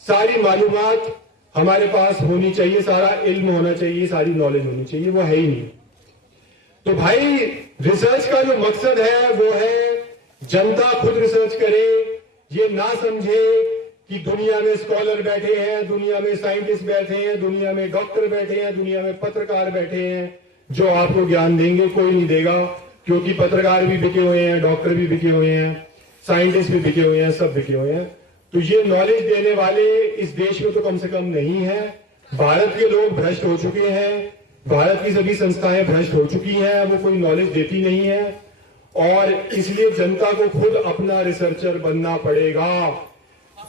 सारी मालूमात हमारे पास होनी चाहिए, सारा इल्म होना चाहिए, सारी नॉलेज होनी चाहिए, वो है ही नहीं। तो भाई रिसर्च का जो मकसद है वो है जनता खुद रिसर्च करे, ये ना समझे कि दुनिया में स्कॉलर बैठे हैं, दुनिया में साइंटिस्ट बैठे हैं, दुनिया में डॉक्टर बैठे हैं, दुनिया में पत्रकार बैठे हैं जो आपको ज्ञान देंगे। कोई नहीं देगा, क्योंकि पत्रकार भी बिके हुए हैं, डॉक्टर भी बिके हुए हैं, साइंटिस्ट भी बिके हुए हैं, सब बिके हुए हैं। तो ये नॉलेज देने वाले इस देश में तो कम से कम नहीं है। भारत के लोग भ्रष्ट हो चुके हैं, भारत की सभी संस्थाएं भ्रष्ट हो चुकी हैं, वो कोई नॉलेज देती नहीं है, और इसलिए जनता को खुद अपना रिसर्चर बनना पड़ेगा,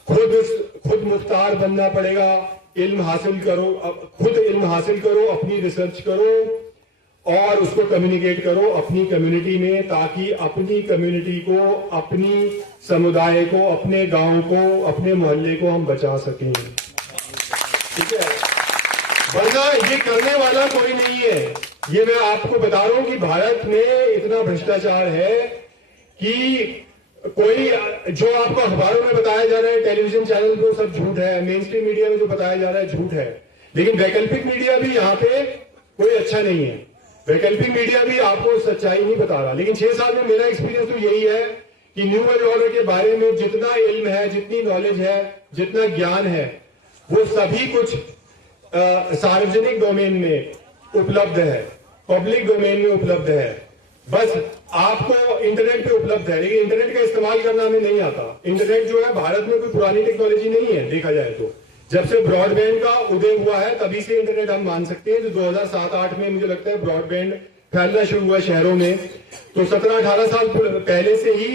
खुद मुख्तार बनना पड़ेगा। इल्म हासिल करो, खुद इल्म हासिल करो, अपनी रिसर्च करो और उसको कम्युनिकेट करो अपनी कम्युनिटी में, ताकि अपनी कम्युनिटी को, अपनी समुदाय को, अपने गांव को, अपने मोहल्ले को हम बचा सकें। ठीक है, वरना ये करने वाला कोई नहीं है। ये मैं आपको बता रहा हूं कि भारत में इतना भ्रष्टाचार है कि कोई, जो आपको अखबारों में बताया जा रहा है, टेलीविजन चैनल पे, सब झूठ है। मेन स्ट्रीम मीडिया में जो बताया जा रहा है झूठ है, लेकिन वैकल्पिक मीडिया भी यहाँ पे कोई अच्छा नहीं है। वैकल्पिक मीडिया भी आपको सच्चाई नहीं बता रहा। लेकिन 6 साल में मेरा एक्सपीरियंस तो यही है कि न्यू वर्ल्ड ऑर्डर के बारे में जितना इल्म है, जितनी नॉलेज है, जितना ज्ञान है, वो सभी कुछ सार्वजनिक डोमेन में उपलब्ध है, पब्लिक डोमेन में उपलब्ध है। बस आपको इंटरनेट पे उपलब्ध है, लेकिन इंटरनेट का इस्तेमाल करना हमें नहीं आता। इंटरनेट जो है भारत में कोई पुरानी टेक्नोलॉजी नहीं है, देखा जाए तो। जब से ब्रॉडबैंड का उदय हुआ है तभी से इंटरनेट हम मान सकते हैं। जो 2007-8 में मुझे लगता है ब्रॉडबैंड फैलना शुरू हुआ शहरों में, तो 17-18 साल पहले से ही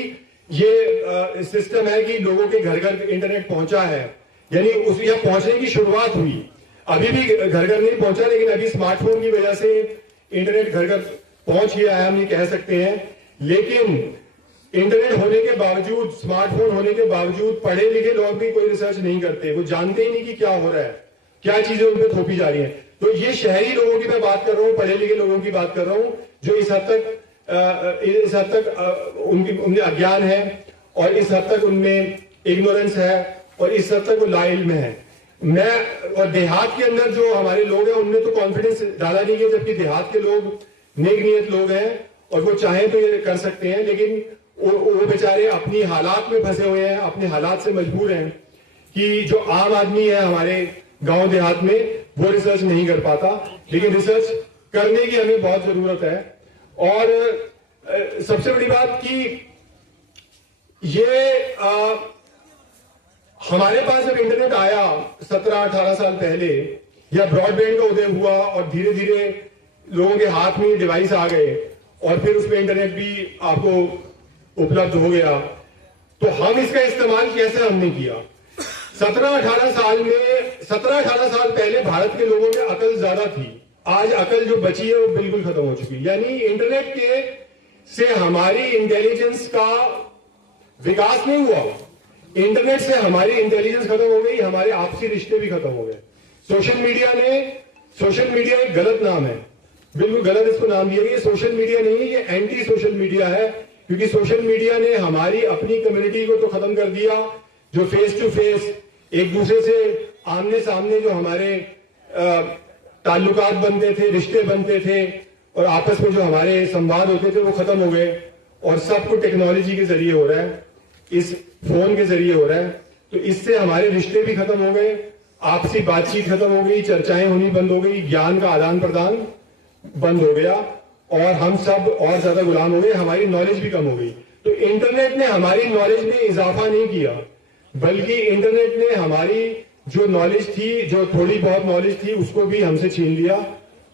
ये सिस्टम है कि लोगों के घर घर इंटरनेट पहुंचा है, यानी उस यहाँ पहुंचने की शुरुआत हुई। अभी भी घर घर नहीं पहुंचा, लेकिन अभी स्मार्टफोन की वजह से इंटरनेट घर घर पहुंच गया है, हम ये कह सकते हैं। लेकिन इंटरनेट होने के बावजूद, स्मार्टफोन होने के बावजूद पढ़े लिखे लोग भी कोई रिसर्च नहीं करते। वो जानते ही नहीं कि क्या हो रहा है, क्या चीजें उन पर थोपी जा रही हैं। तो ये शहरी लोगों की मैं बात कर रहा हूँ, पढ़े लिखे लोगों की बात कर रहा हूँ, जो इस हद तक उनमें अज्ञान है, और इस हद तक उनमें इग्नोरेंस है, और इस हद तक वो लाइल्म है। और देहात के अंदर जो हमारे लोग हैं उनमें तो कॉन्फिडेंस डाला नहीं है, जबकि देहात के लोग नेक नियत लोग हैं और वो चाहें तो ये कर सकते हैं, लेकिन वो बेचारे अपनी हालात में फंसे हुए हैं, अपने हालात से मजबूर हैं कि जो आम आदमी है हमारे गांव देहात में वो रिसर्च नहीं कर पाता। लेकिन रिसर्च करने की हमें बहुत जरूरत है। और सबसे बड़ी बात कि ये हमारे पास जब इंटरनेट आया 17-18 साल पहले, या ब्रॉडबैंड का उदय हुआ और धीरे धीरे लोगों के हाथ में डिवाइस आ गए और फिर उसमें इंटरनेट भी आपको उपलब्ध हो गया, तो हम इसका इस्तेमाल कैसे हमने किया। 17-18 साल पहले भारत के लोगों में अकल ज्यादा थी, आज अकल जो बची है वो बिल्कुल खत्म हो चुकी है। यानी इंटरनेट के से हमारी इंटेलिजेंस का विकास नहीं हुआ, इंटरनेट से हमारी इंटेलिजेंस खत्म हो गई, हमारे आपसी रिश्ते भी खत्म हो गए। सोशल मीडिया एक गलत नाम है, बिल्कुल गलत इसको नाम दिया गया। सोशल मीडिया नहीं है, ये एंटी सोशल मीडिया है, क्योंकि सोशल मीडिया ने हमारी अपनी कम्युनिटी को तो खत्म कर दिया। जो फेस टू फेस एक दूसरे से आमने सामने जो हमारे ताल्लुकात बनते थे, रिश्ते बनते थे, और आपस में जो हमारे संवाद होते थे वो खत्म हो गए, और सब कुछ टेक्नोलॉजी के जरिए हो रहा है, इस फोन के जरिए हो रहा है। तो इससे हमारे रिश्ते भी खत्म हो गए, आपसी बातचीत खत्म हो गई, चर्चाएं होनी बंद हो गई, ज्ञान का आदान प्रदान बंद हो गया, और हम सब और ज्यादा गुलाम हो गए, हमारी नॉलेज भी कम हो गई। तो इंटरनेट ने हमारी नॉलेज में इजाफा नहीं किया, बल्कि इंटरनेट ने हमारी जो नॉलेज थी, जो थोड़ी बहुत नॉलेज थी, उसको भी हमसे छीन लिया।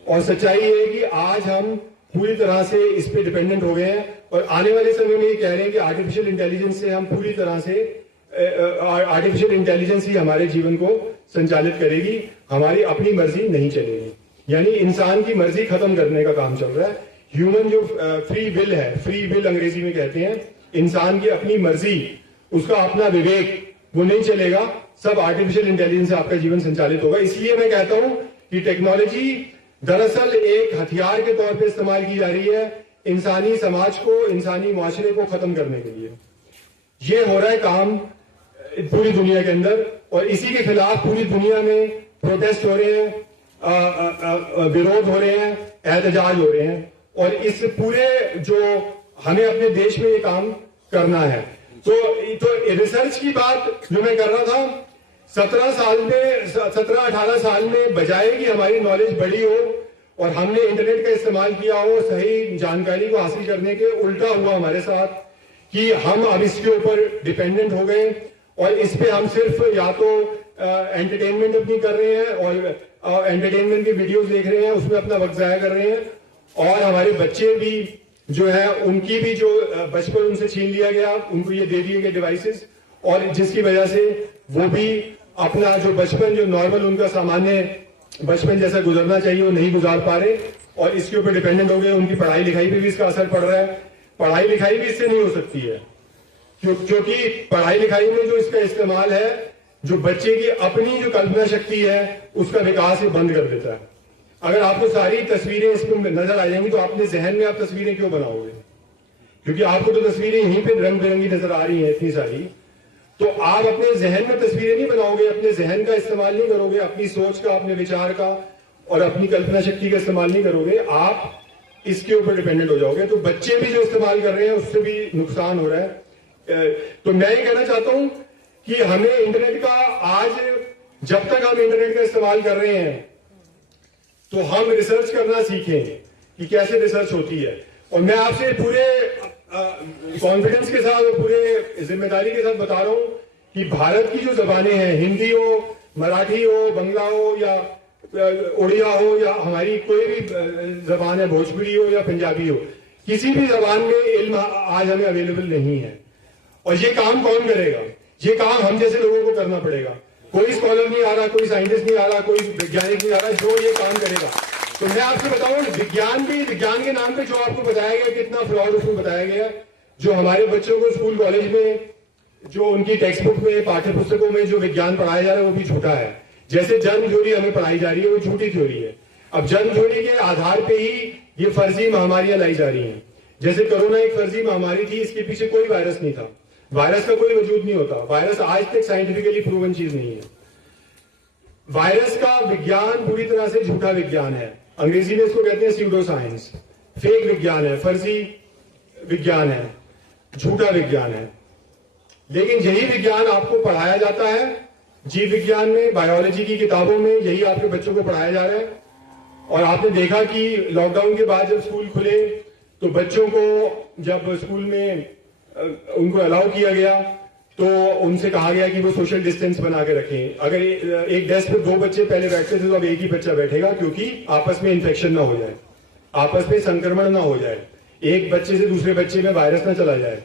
और सच्चाई है कि आज हम पूरी तरह से इस पे डिपेंडेंट हो गए हैं, और आने वाले समय में ये कह रहे हैं कि आर्टिफिशियल इंटेलिजेंस से हम पूरी तरह से, आर्टिफिशियल इंटेलिजेंस ही हमारे जीवन को संचालित करेगी, हमारी अपनी मर्जी नहीं चलेगी। यानी इंसान की मर्जी खत्म करने का काम चल रहा है। ह्यूमन जो फ्री विल है, फ्री विल अंग्रेजी में कहते हैं, इंसान की अपनी मर्जी, उसका अपना विवेक, वो नहीं चलेगा, सब आर्टिफिशियल इंटेलिजेंस से आपका जीवन संचालित होगा। इसलिए मैं कहता हूं कि टेक्नोलॉजी दरअसल एक हथियार के तौर पे इस्तेमाल की जा रही है इंसानी समाज को, इंसानी मुआशरे को खत्म करने के लिए। ये हो रहा है काम पूरी दुनिया के अंदर, और इसी के खिलाफ पूरी दुनिया में प्रोटेस्ट हो रहे हैं, विरोध हो रहे हैं, एहतजाज हो रहे हैं, और इस पूरे जो हमें अपने देश में ये काम करना है। तो रिसर्च की बात जो मैं कर रहा था, 17-18 साल में बजाय कि हमारी नॉलेज बढ़ी हो और हमने इंटरनेट का इस्तेमाल किया हो सही जानकारी को हासिल करने के, उल्टा हुआ हमारे साथ कि हम अब इसके ऊपर डिपेंडेंट हो गए, और इस पे हम सिर्फ या तो एंटरटेनमेंट अपनी कर रहे हैं और एंटरटेनमेंट की वीडियोस देख रहे हैं, उसमें अपना वक्त जाया कर रहे हैं, और हमारे बच्चे भी जो है उनकी भी जो बचपन उनसे छीन लिया गया, उनको ये दे दिए गए डिवाइसेस, और जिसकी वजह से वो भी अपना जो बचपन, जो नॉर्मल उनका सामान्य बचपन जैसा गुजरना चाहिए, वो नहीं गुजार पा रहे, और इसके ऊपर डिपेंडेंट हो गए। उनकी पढ़ाई लिखाई पे भी इसका असर पड़ रहा है। पढ़ाई लिखाई भी इससे नहीं हो सकती है, क्योंकि पढ़ाई लिखाई में जो इसका इस्तेमाल है, जो बच्चे की अपनी जो कल्पना शक्ति है उसका विकास ही बंद कर देता है। अगर आपको सारी तस्वीरें इसमें नजर आ जाएंगी तो अपने जहन में आप तस्वीरें क्यों बनाओगे? क्योंकि आपको तो तस्वीरें यहीं पे रंग बिरंगी नजर आ रही हैं इतनी सारी, तो आप अपने जहन में तस्वीरें नहीं बनाओगे, अपने जहन का इस्तेमाल नहीं करोगे, अपनी सोच का, अपने विचार का और अपनी कल्पना शक्ति का इस्तेमाल नहीं करोगे, आप इसके ऊपर डिपेंडेंट हो जाओगे। तो बच्चे भी जो इस्तेमाल कर रहे हैं उससे भी नुकसान हो रहा है। तो मैं ये कहना चाहता हूं कि हमें इंटरनेट का, आज जब तक हम इंटरनेट का इस्तेमाल कर रहे हैं तो हम रिसर्च करना सीखें कि कैसे रिसर्च होती है। और मैं आपसे पूरे कॉन्फिडेंस के साथ और पूरे जिम्मेदारी के साथ बता रहा हूं कि भारत की जो जबानें हैं, हिंदी हो, मराठी हो, बंगला हो या उड़िया हो या हमारी कोई भी जबान है, भोजपुरी हो या पंजाबी हो, किसी भी जबान में इल्म आज हमें अवेलेबल नहीं है। और ये काम कौन करेगा? ये काम हम जैसे लोगों को करना पड़ेगा। कोई स्कॉलर नहीं आ रहा, कोई साइंटिस्ट नहीं आ रहा, कोई वैज्ञानिक नहीं आ रहा जो ये काम करेगा। तो मैं आपसे बताऊं, विज्ञान के नाम पे जो आपको बताया गया, कितना फ्रॉड उसमें बताया गया। जो हमारे बच्चों को स्कूल कॉलेज में, जो उनकी टेक्स्ट बुक में, पाठ्य पुस्तकों में जो विज्ञान पढ़ाया जा रहा है वो भी झूठा है। जैसे जन्म थ्योरी हमें पढ़ाई जा रही है वो झूठी थ्योरी है। अब जन्म थ्योरी के आधार पे ही ये फर्जी महामारियां लाई जा रही हैं। जैसे कोरोना एक फर्जी महामारी थी, इसके पीछे कोई वायरस नहीं था, वायरस का कोई वजूद नहीं होता, वायरस आज तक साइंटिफिकली प्रूवन चीज नहीं है। वायरस का विज्ञान पूरी तरह से झूठा विज्ञान है। अंग्रेजी में इसको कहते हैं स्यूडो साइंस, फेक विज्ञान है, फर्जी विज्ञान है, झूठा विज्ञान है। लेकिन यही विज्ञान आपको पढ़ाया जाता है जीव विज्ञान में, बायोलॉजी की किताबों में, यही आपके बच्चों को पढ़ाया जा रहा है। और आपने देखा कि लॉकडाउन के बाद जब स्कूल खुले तो बच्चों को जब स्कूल में उनको अलाउ किया गया तो उनसे कहा गया कि वो सोशल डिस्टेंस बना के रखें। अगर एक डेस्क पे 2 बच्चे पहले बैठते थे तो अब एक ही बच्चा बैठेगा, क्योंकि आपस में इन्फेक्शन ना हो जाए, आपस में संक्रमण ना हो जाए, एक बच्चे से दूसरे बच्चे में वायरस ना चला जाए।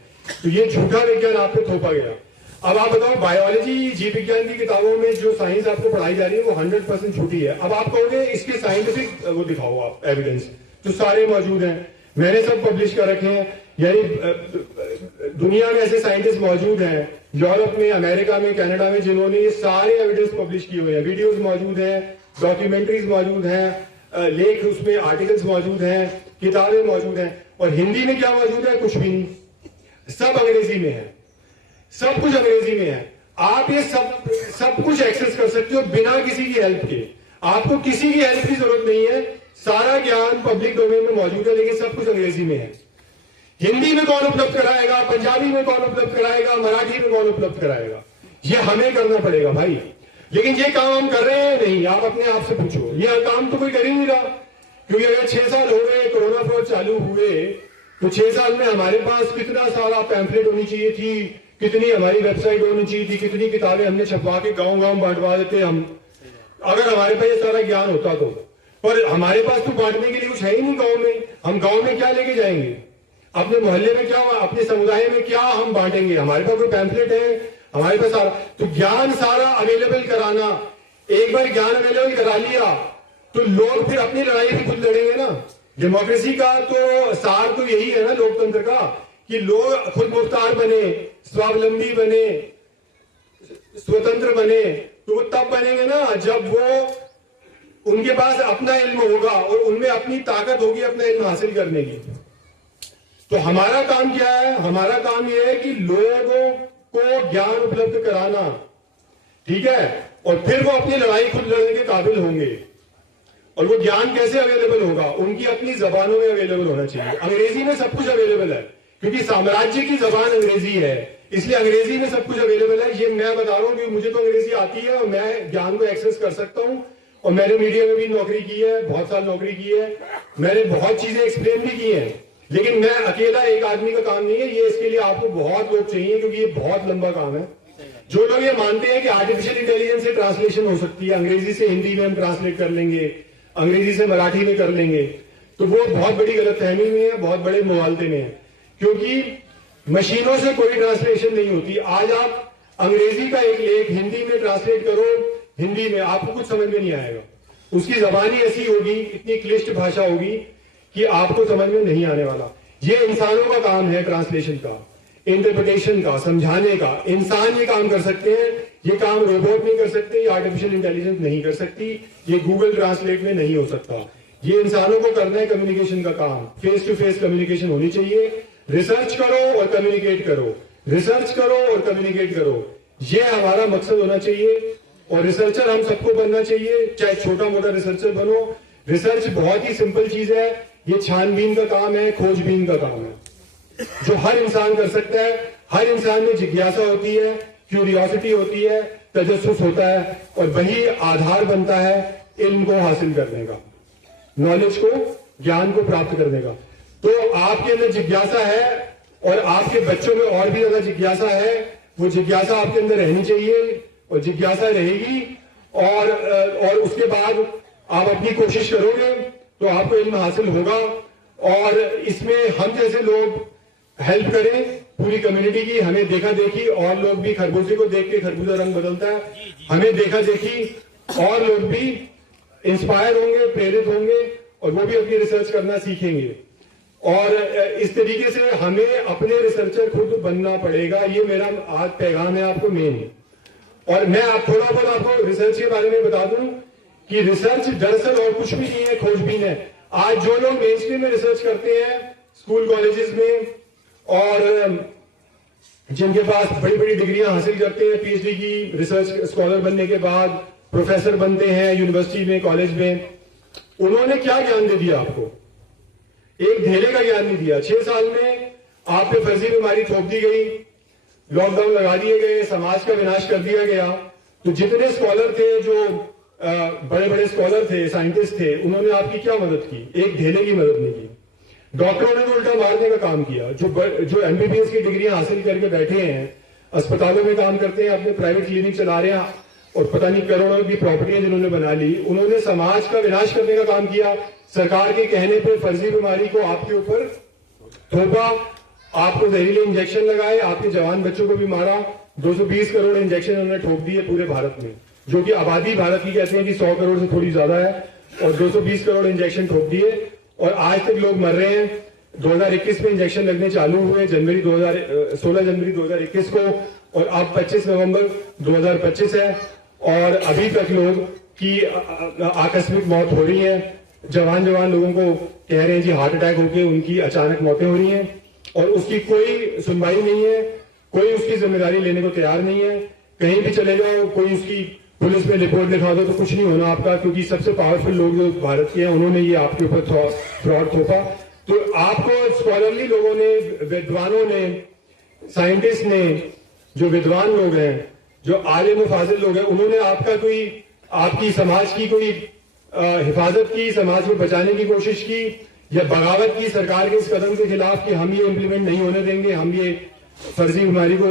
तो ये झूठा विज्ञान आप पे थोपा गया। अब आप बताओ, बायोलॉजी, जीव विज्ञान की किताबों में जो साइंस आपको पढ़ाई जा रही है वो 100% झूठी है। अब आप कहोगे इसके साइंटिफिक वो दिखाओ आप एविडेंस, तो सारे मौजूद हैं, मैंने सब पब्लिश कर रखे हैं। यानी दुनिया में ऐसे साइंटिस्ट मौजूद हैं, यूरोप में, अमेरिका में, कनाडा में, जिन्होंने ये सारे एविडेंस पब्लिश किए हुए हैं। वीडियोस मौजूद हैं, डॉक्यूमेंट्रीज मौजूद हैं, लेख उसमें, आर्टिकल्स मौजूद हैं, किताबें मौजूद हैं। और हिंदी में क्या मौजूद है? कुछ भी नहीं, सब अंग्रेजी में है, सब कुछ अंग्रेजी में है। आप ये सब कुछ एक्सेस कर सकते हो बिना किसी की हेल्प के। आपको किसी की हेल्प की जरूरत नहीं है, सारा ज्ञान पब्लिक डोमेन में मौजूद है, लेकिन सब कुछ अंग्रेजी में है। हिंदी में कौन उपलब्ध कराएगा, पंजाबी में कौन उपलब्ध कराएगा, मराठी में कौन उपलब्ध कराएगा? ये हमें करना पड़ेगा भाई। लेकिन ये काम हम कर रहे हैं नहीं? आप अपने आप से पूछो, ये काम तो कोई कर ही नहीं रहा। क्योंकि अगर 6 साल हो गए कोरोना फ्रॉड चालू हुए तो 6 साल में हमारे पास कितना सारा पैम्फलेट होनी चाहिए थी, कितनी हमारी वेबसाइट होनी चाहिए थी, कितनी किताबें हमने छपवा के गांव-गांव बांटवा देते हम, अगर हमारे पास ये सारा ज्ञान होता तो। पर हमारे पास तो बांटने के लिए कुछ है ही नहीं गांव में। हम गांव में क्या लेके जाएंगे? अपने मोहल्ले में क्या, अपने समुदाय में क्या हम बांटेंगे? हमारे पास कोई पैम्फलेट है? हमारे पास सारा तो ज्ञान सारा अवेलेबल कराना। एक बार ज्ञान अवेलेबल करा लिया तो लोग फिर अपनी लड़ाई भी खुद लड़ेंगे ना। डेमोक्रेसी का तो सार तो यही है ना, लोकतंत्र का, कि लोग खुद मुख्तार बने, स्वावलंबी बने, स्वतंत्र बने। तो वो तब बनेंगे ना जब वो उनके पास अपना इल्म होगा और उनमें अपनी ताकत होगी अपना इल्म हासिल करने की। तो हमारा काम क्या है? हमारा काम यह है कि लोगों को ज्ञान उपलब्ध कराना, ठीक है, और फिर वो अपनी लड़ाई खुद लड़ने के काबिल होंगे। और वो ज्ञान कैसे अवेलेबल होगा? उनकी अपनी जबानों में अवेलेबल होना चाहिए। अंग्रेजी में सब कुछ अवेलेबल है, क्योंकि साम्राज्य की जबान अंग्रेजी है, इसलिए अंग्रेजी में सब कुछ अवेलेबल है। ये मैं बता रहा हूं कि मुझे तो अंग्रेजी आती है और मैं ज्ञान को एक्सेस कर सकता हूं। और मैंने मीडिया में भी नौकरी की है, बहुत साल नौकरी की है, मैंने बहुत चीजें एक्सप्लेन भी की हैं। लेकिन मैं अकेला एक आदमी का काम नहीं है ये, इसके लिए आपको बहुत लोग चाहिए, क्योंकि ये बहुत लंबा काम है। जो लोग ये मानते हैं कि आर्टिफिशियल इंटेलिजेंस से ट्रांसलेशन हो सकती है, अंग्रेजी से हिंदी में हम ट्रांसलेट कर लेंगे, अंग्रेजी से मराठी में कर लेंगे, तो वो बहुत बड़ी गलतफहमी में है, बहुत बड़े मुगालते में है। क्योंकि मशीनों से कोई ट्रांसलेशन नहीं होती। आज आप अंग्रेजी का एक लेख हिंदी में ट्रांसलेट करो, हिंदी में आपको कुछ समझ में नहीं आएगा। उसकी जबान ही ऐसी होगी, इतनी क्लिष्ट भाषा होगी कि आपको समझ में नहीं आने वाला। ये इंसानों का काम है, ट्रांसलेशन का, इंटरप्रिटेशन का, समझाने का। इंसान ये काम कर सकते हैं, ये काम रोबोट नहीं कर सकते, ये आर्टिफिशियल इंटेलिजेंस नहीं कर सकती, ये गूगल ट्रांसलेट में नहीं हो सकता। ये इंसानों को करना है कम्युनिकेशन का काम। फेस टू फेस कम्युनिकेशन होनी चाहिए। रिसर्च करो और कम्युनिकेट करो, रिसर्च करो और कम्युनिकेट करो, ये हमारा मकसद होना चाहिए। और रिसर्चर हम सबको बनना चाहिए, चाहे छोटा मोटा रिसर्चर बनो। रिसर्च बहुत ही सिंपल चीज है, ये छानबीन का काम है, खोजबीन का काम है, जो हर इंसान कर सकता है। हर इंसान में जिज्ञासा होती है, क्यूरियोसिटी होती है, तजस्सुस होता है, और वही आधार बनता है इल्म को हासिल करने का, नॉलेज को, ज्ञान को प्राप्त करने का। तो आपके अंदर जिज्ञासा है और आपके बच्चों में और भी ज्यादा जिज्ञासा है, वो जिज्ञासा आपके अंदर रहनी चाहिए और जिज्ञासा रहेगी। और उसके बाद आप अपनी कोशिश करोगे तो आपको इल्म हासिल होगा। और इसमें हम जैसे लोग हेल्प करें पूरी कम्युनिटी की। हमें देखा देखी और लोग भी, खरबूजे को देख के खरबूजा रंग बदलता है, हमें देखा देखी और लोग भी इंस्पायर होंगे, प्रेरित होंगे, और वो भी अपनी रिसर्च करना सीखेंगे। और इस तरीके से हमें अपने रिसर्चर खुद बनना पड़ेगा। ये मेरा आज पैगाम है आपको मेन। और मैं थोड़ा बहुत आपको रिसर्च के बारे में बता दूं कि रिसर्च दरअसल और कुछ भी नहीं है, खोजबीन है। आज जो लोग मेन स्ट्रीम में रिसर्च करते हैं स्कूल कॉलेजेस में, और जिनके पास बड़ी बड़ी डिग्रियां हासिल करते हैं, पीएचडी की, रिसर्च स्कॉलर बनने के बाद प्रोफेसर बनते हैं यूनिवर्सिटी में, कॉलेज में, उन्होंने क्या ज्ञान दे दिया आपको? एक ढेले का ज्ञान नहीं दिया। 6 साल में आप पे फर्जी बीमारी थोप दी गई, लॉकडाउन लगा दिए गए, समाज का विनाश कर दिया गया। तो जितने स्कॉलर थे, जो बड़े बड़े स्कॉलर थे, साइंटिस्ट थे, उन्होंने आपकी क्या मदद की? एक ढेले की मदद नहीं की। डॉक्टरों ने तो उल्टा मारने का काम किया। जो एमबीबीएस की डिग्रियां हासिल करके बैठे हैं, अस्पतालों में काम करते हैं, अपने प्राइवेट क्लिनिक चला रहे हैं, और पता नहीं करोड़ों की प्रॉपर्टियां जिन्होंने बना ली, उन्होंने समाज का विनाश करने का काम किया। सरकार के कहने पर फर्जी बीमारी को आपके ऊपर थोपा, आपको जहरीले इंजेक्शन लगाए, आपके जवान बच्चों को भी मारा। 220 करोड़ इंजेक्शन उन्होंने ठोक दिए पूरे भारत में, जो कि आबादी भारत की कहते हैं कि 100 करोड़ से थोड़ी ज्यादा है, और 220 करोड़ इंजेक्शन ठोक दिए, और आज तक लोग मर रहे हैं। 2021 में इंजेक्शन लगने चालू हुए, 16 जनवरी 2021 को, और अब 25 नवंबर 2025 है, और अभी तक लोग की आकस्मिक मौत हो रही है। जवान लोगों को कह रहे हैं जी हार्ट अटैक होकर उनकी अचानक मौतें हो रही हैं, और उसकी कोई सुनवाई नहीं है, कोई उसकी जिम्मेदारी लेने को तैयार नहीं है। कहीं भी चले जाओ, कोई उसकी पुलिस में रिपोर्ट लिखा दो तो कुछ नहीं होना आपका, क्योंकि सबसे पावरफुल लोग जो भारत के हैं उन्होंने ये आपके ऊपर फ्रॉड थोपा। तो आपको स्कॉलरली लोगों ने, विद्वानों ने, साइंटिस्ट ने, जो विद्वान लोग हैं, जो आलिम फाजिल लोग हैं, उन्होंने आपकी समाज की कोई हिफाजत की, समाज को बचाने की कोशिश की, या बगावत की सरकार के इस कदम के खिलाफ कि हम ये इम्प्लीमेंट नहीं होने देंगे, हम ये फर्जी बीमारी को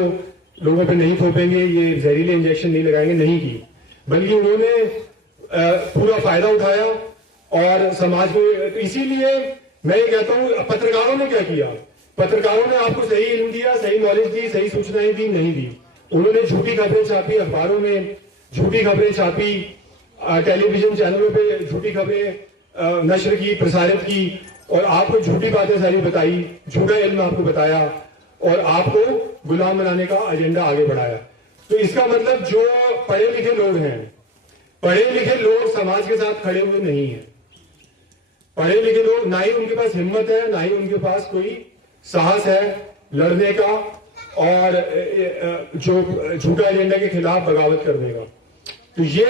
लोगों पे नहीं थोपेंगे, ये जहरीले इंजेक्शन नहीं लगाएंगे, नहीं की। बल्कि उन्होंने पूरा फायदा उठाया और समाज को। इसीलिए मैं ये कहता हूं, पत्रकारों ने क्या किया? पत्रकारों ने आपको सही इल्म दिया, सही नॉलेज दी, सही सूचनाएं दी? नहीं दी। उन्होंने झूठी खबरें छापी, अखबारों में झूठी खबरें छापी, टेलीविजन चैनलों पे झूठी खबरें नशर की, प्रसारित की, और आपको झूठी बातें सारी बताई, झूठा इल्म आपको बताया, और आपको गुलाम बनाने का एजेंडा आगे बढ़ाया। तो इसका मतलब जो पढ़े लिखे लोग हैं, पढ़े लिखे लोग समाज के साथ खड़े हुए नहीं हैं। पढ़े लिखे लोग, ना ही उनके पास हिम्मत है, ना ही उनके पास कोई साहस है लड़ने का और जो झूठा एजेंडा के खिलाफ बगावत करने का। तो ये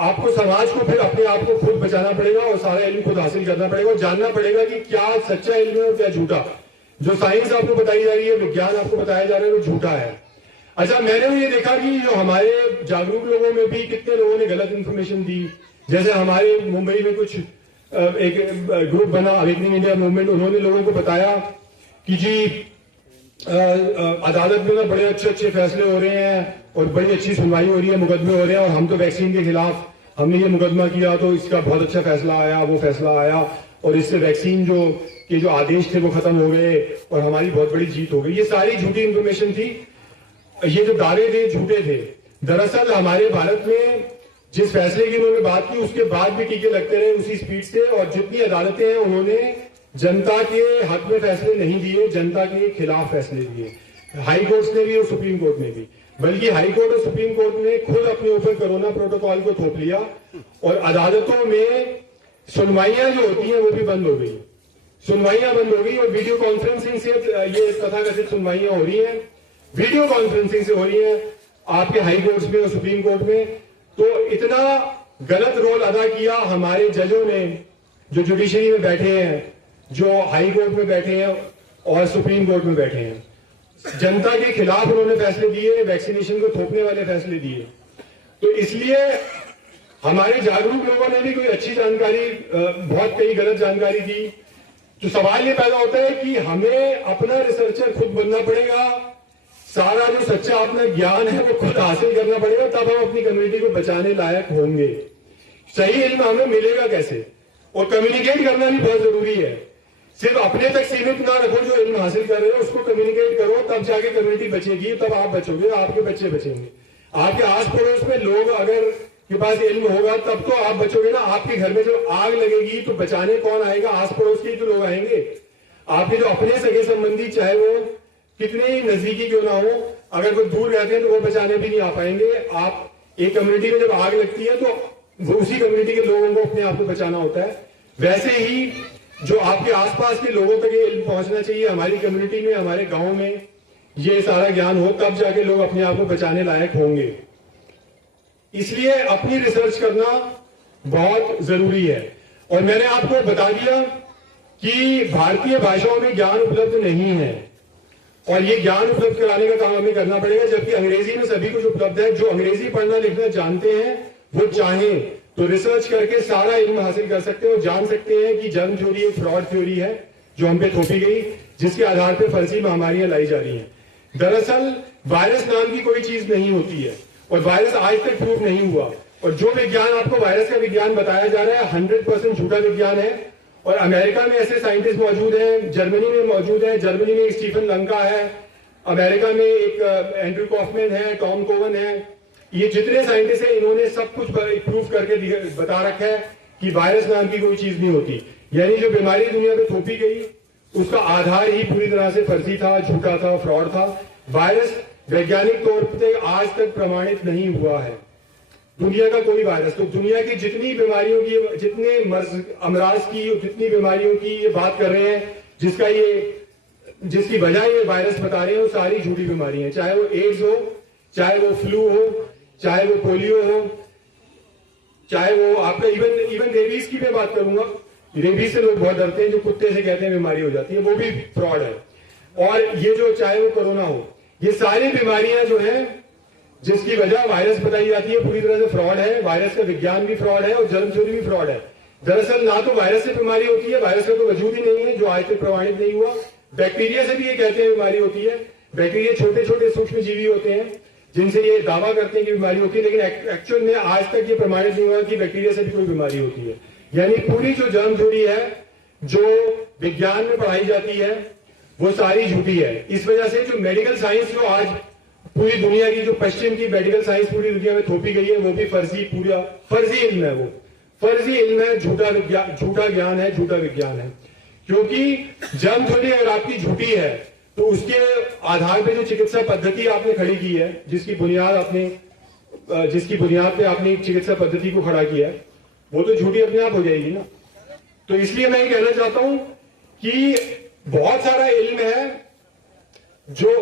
आपको समाज को फिर अपने आप को खुद बचाना पड़ेगा और सारा इल्म खुद हासिल करना पड़ेगा और जानना पड़ेगा कि क्या सच्चा इल्म है और क्या झूठा। जो साइंस आपको बताई जा रही है, विज्ञान आपको बताया जा रहा है, वो झूठा है। अच्छा, मैंने भी ये देखा कि जो हमारे जागरूक लोगों में भी कितने लोगों ने गलत इंफॉर्मेशन दी। जैसे हमारे मुंबई में कुछ एक ग्रुप बना अवेकनिंग इंडिया मूवमेंट, उन्होंने लोगों को बताया कि जी अदालत में ना बड़े अच्छे अच्छे फैसले हो रहे हैं और बड़ी अच्छी सुनवाई हो रही है, मुकदमे हो रहे हैं, और हम तो वैक्सीन के खिलाफ हमने ये मुकदमा किया तो इसका बहुत अच्छा फैसला आया, वो फैसला आया और इससे वैक्सीन के जो आदेश थे वो खत्म हो गए और हमारी बहुत बड़ी जीत हो गई। ये सारी झूठी इंफॉर्मेशन थी। ये जो दावे थे झूठे थे। दरअसल हमारे भारत में जिस फैसले की उन्होंने बात की उसके बाद भी टीके लगते रहे उसी स्पीड से, और जितनी अदालतें हैं उन्होंने जनता के हक में फैसले नहीं दिए, जनता के खिलाफ फैसले दिए। हाई कोर्ट ने भी और सुप्रीम कोर्ट ने भी, बल्कि हाई कोर्ट और सुप्रीम कोर्ट ने खुद अपने ऊपर कोरोना प्रोटोकॉल को थोप लिया और अदालतों में सुनवाइयां जो होती हैं वो भी बंद हो गई। सुनवाइयां बंद हो गई और वीडियो कॉन्फ्रेंसिंग से ये तथाकथित सुनवाइयां हो रही हैं, वीडियो कॉन्फ्रेंसिंग से हो रही हैं आपके हाई कोर्ट में और सुप्रीम कोर्ट में। तो इतना गलत रोल अदा किया हमारे जजों ने जो जुडिशरी में बैठे हैं, जो हाई कोर्ट में बैठे हैं और सुप्रीम कोर्ट में बैठे हैं। जनता के खिलाफ उन्होंने फैसले दिए, वैक्सीनेशन को थोपने वाले फैसले दिए। तो इसलिए हमारे जागरूक लोगों ने भी कोई अच्छी जानकारी, बहुत कई गलत जानकारी दी। तो सवाल ये पैदा होता है कि हमें अपना रिसर्चर खुद बनना पड़ेगा, सारा जो सच्चा अपना ज्ञान है वो खुद हासिल करना पड़ेगा, तब हम अपनी कम्युनिटी को बचाने लायक होंगे। सही इल्म हमें मिलेगा कैसे? और कम्युनिकेट करना भी बहुत जरूरी है। सिर्फ अपने तक सीमित ना रखो, जो इल्म हासिल कर रहे हो उसको कम्युनिकेट करो, तब जाके कम्युनिटी बचेगी, तब आप बचोगे, आपके बच्चे बचेंगे। आपके आस पड़ोस में लोग अगर के पास इल्म होगा तब तो आप बचोगे ना। आपके घर में जब आग लगेगी तो बचाने कौन आएगा? आस पड़ोस के ही तो लोग आएंगे। आपके जो अपने सगे संबंधी, चाहे वो कितने ही नजदीकी क्यों ना हो, अगर वो दूर रहते हैं तो वो बचाने भी नहीं आ पाएंगे। आप एक कम्युनिटी में जब आग लगती है तो वो उसी कम्युनिटी के लोगों को अपने आप को बचाना होता है। वैसे ही जो आपके आसपास के लोगों तक ये इल्म पहुंचना चाहिए, हमारी कम्युनिटी में, हमारे गांव में ये सारा ज्ञान हो, तब जाके लोग अपने आप को बचाने लायक होंगे। इसलिए अपनी रिसर्च करना बहुत जरूरी है। और मैंने आपको बता दिया कि भारतीय भाषाओं में ज्ञान उपलब्ध नहीं है और ये ज्ञान उपलब्ध कराने का काम हमें करना पड़ेगा, जबकि अंग्रेजी में सभी कुछ उपलब्ध है। जो अंग्रेजी पढ़ना लिखना जानते हैं वो चाहें तो रिसर्च करके सारा इल्म हासिल कर सकते हैं और जान सकते हैं कि जर्म थ्योरी एक फ्रॉड थ्योरी है जो हम पे थोपी गई, जिसके आधार पर फर्जी महामारियां लाई जा रही हैं। दरअसल वायरस नाम की कोई चीज नहीं होती है और वायरस आज तक प्रूव नहीं हुआ। और जो विज्ञान आपको वायरस का विज्ञान बताया जा रहा है 100% झूठा विज्ञान है। और अमेरिका में ऐसे साइंटिस्ट मौजूद हैं, जर्मनी में मौजूद है, जर्मनी में एक स्टीफन लंका है, अमेरिका में एक एंड्रू कॉफमैन है, टॉम कोवन है। ये जितने साइंटिस्ट हैं इन्होंने सब कुछ प्रूव करके बता रखा है कि वायरस नाम की कोई चीज नहीं होती। यानी जो बीमारी दुनिया में थोपी गई उसका आधार ही पूरी तरह से फर्जी था, झूठा था, फ्रॉड था। वायरस वैज्ञानिक तौर पर आज तक प्रमाणित नहीं हुआ है, दुनिया का कोई वायरस। तो दुनिया की जितनी बीमारियों की, जितने अमराज की, जितनी बीमारियों की ये बात कर रहे हैं, जिसकी वजह ये वायरस बता रहे हैं, वो सारी झूठी बीमारी है। चाहे वो एड्स हो, चाहे वो फ्लू हो, चाहे वो पोलियो हो, चाहे वो आपका इवन रेबीज की मैं बात करूंगा। रेबीज से लोग बहुत डरते हैं, जो कुत्ते से कहते हैं बीमारी हो जाती है, वो भी फ्रॉड है। और ये जो चाहे वो कोरोना हो, ये सारी बीमारियां जो है जिसकी वजह वायरस बताई जाती है पूरी तरह से फ्रॉड है। वायरस का विज्ञान भी फ्रॉड है और जर्म थ्योरी भी फ्रॉड है। दरअसल ना तो वायरस से बीमारी होती है, वायरस का तो वजूद ही नहीं है जो आज तक प्रमाणित नहीं हुआ। बैक्टीरिया से भी ये कहते हैं बीमारी होती है। बैक्टीरिया छोटे छोटे सूक्ष्म जीवी होते हैं जिनसे ये दावा करते हैं कि बीमारी होती है, लेकिन एक्चुअल में आज तक ये प्रमाणित नहीं हुआ कि बैक्टीरिया से भी कोई बीमारी होती है। यानी पूरी जो जर्म थ्योरी है जो विज्ञान में पढ़ाई जाती है वो सारी झूठी है। इस वजह से जो मेडिकल साइंस जो आज पूरी दुनिया की, जो पश्चिम की मेडिकल साइंस पूरी दुनिया में थोपी गई है, वो भी पूरा फर्जी इल्म है। वो फर्जी इल्म है, झूठा ज्ञान है, झूठा विज्ञान है। क्योंकि जर्म थ्योरी अगर आपकी झूठी है तो उसके आधार पे जो चिकित्सा पद्धति आपने खड़ी की है, जिसकी बुनियाद पे आपने चिकित्सा पद्धति को खड़ा किया है, वो तो झूठी अपने आप हो जाएगी ना। तो इसलिए मैं ये कहना चाहता हूं कि बहुत सारा इल्म है जो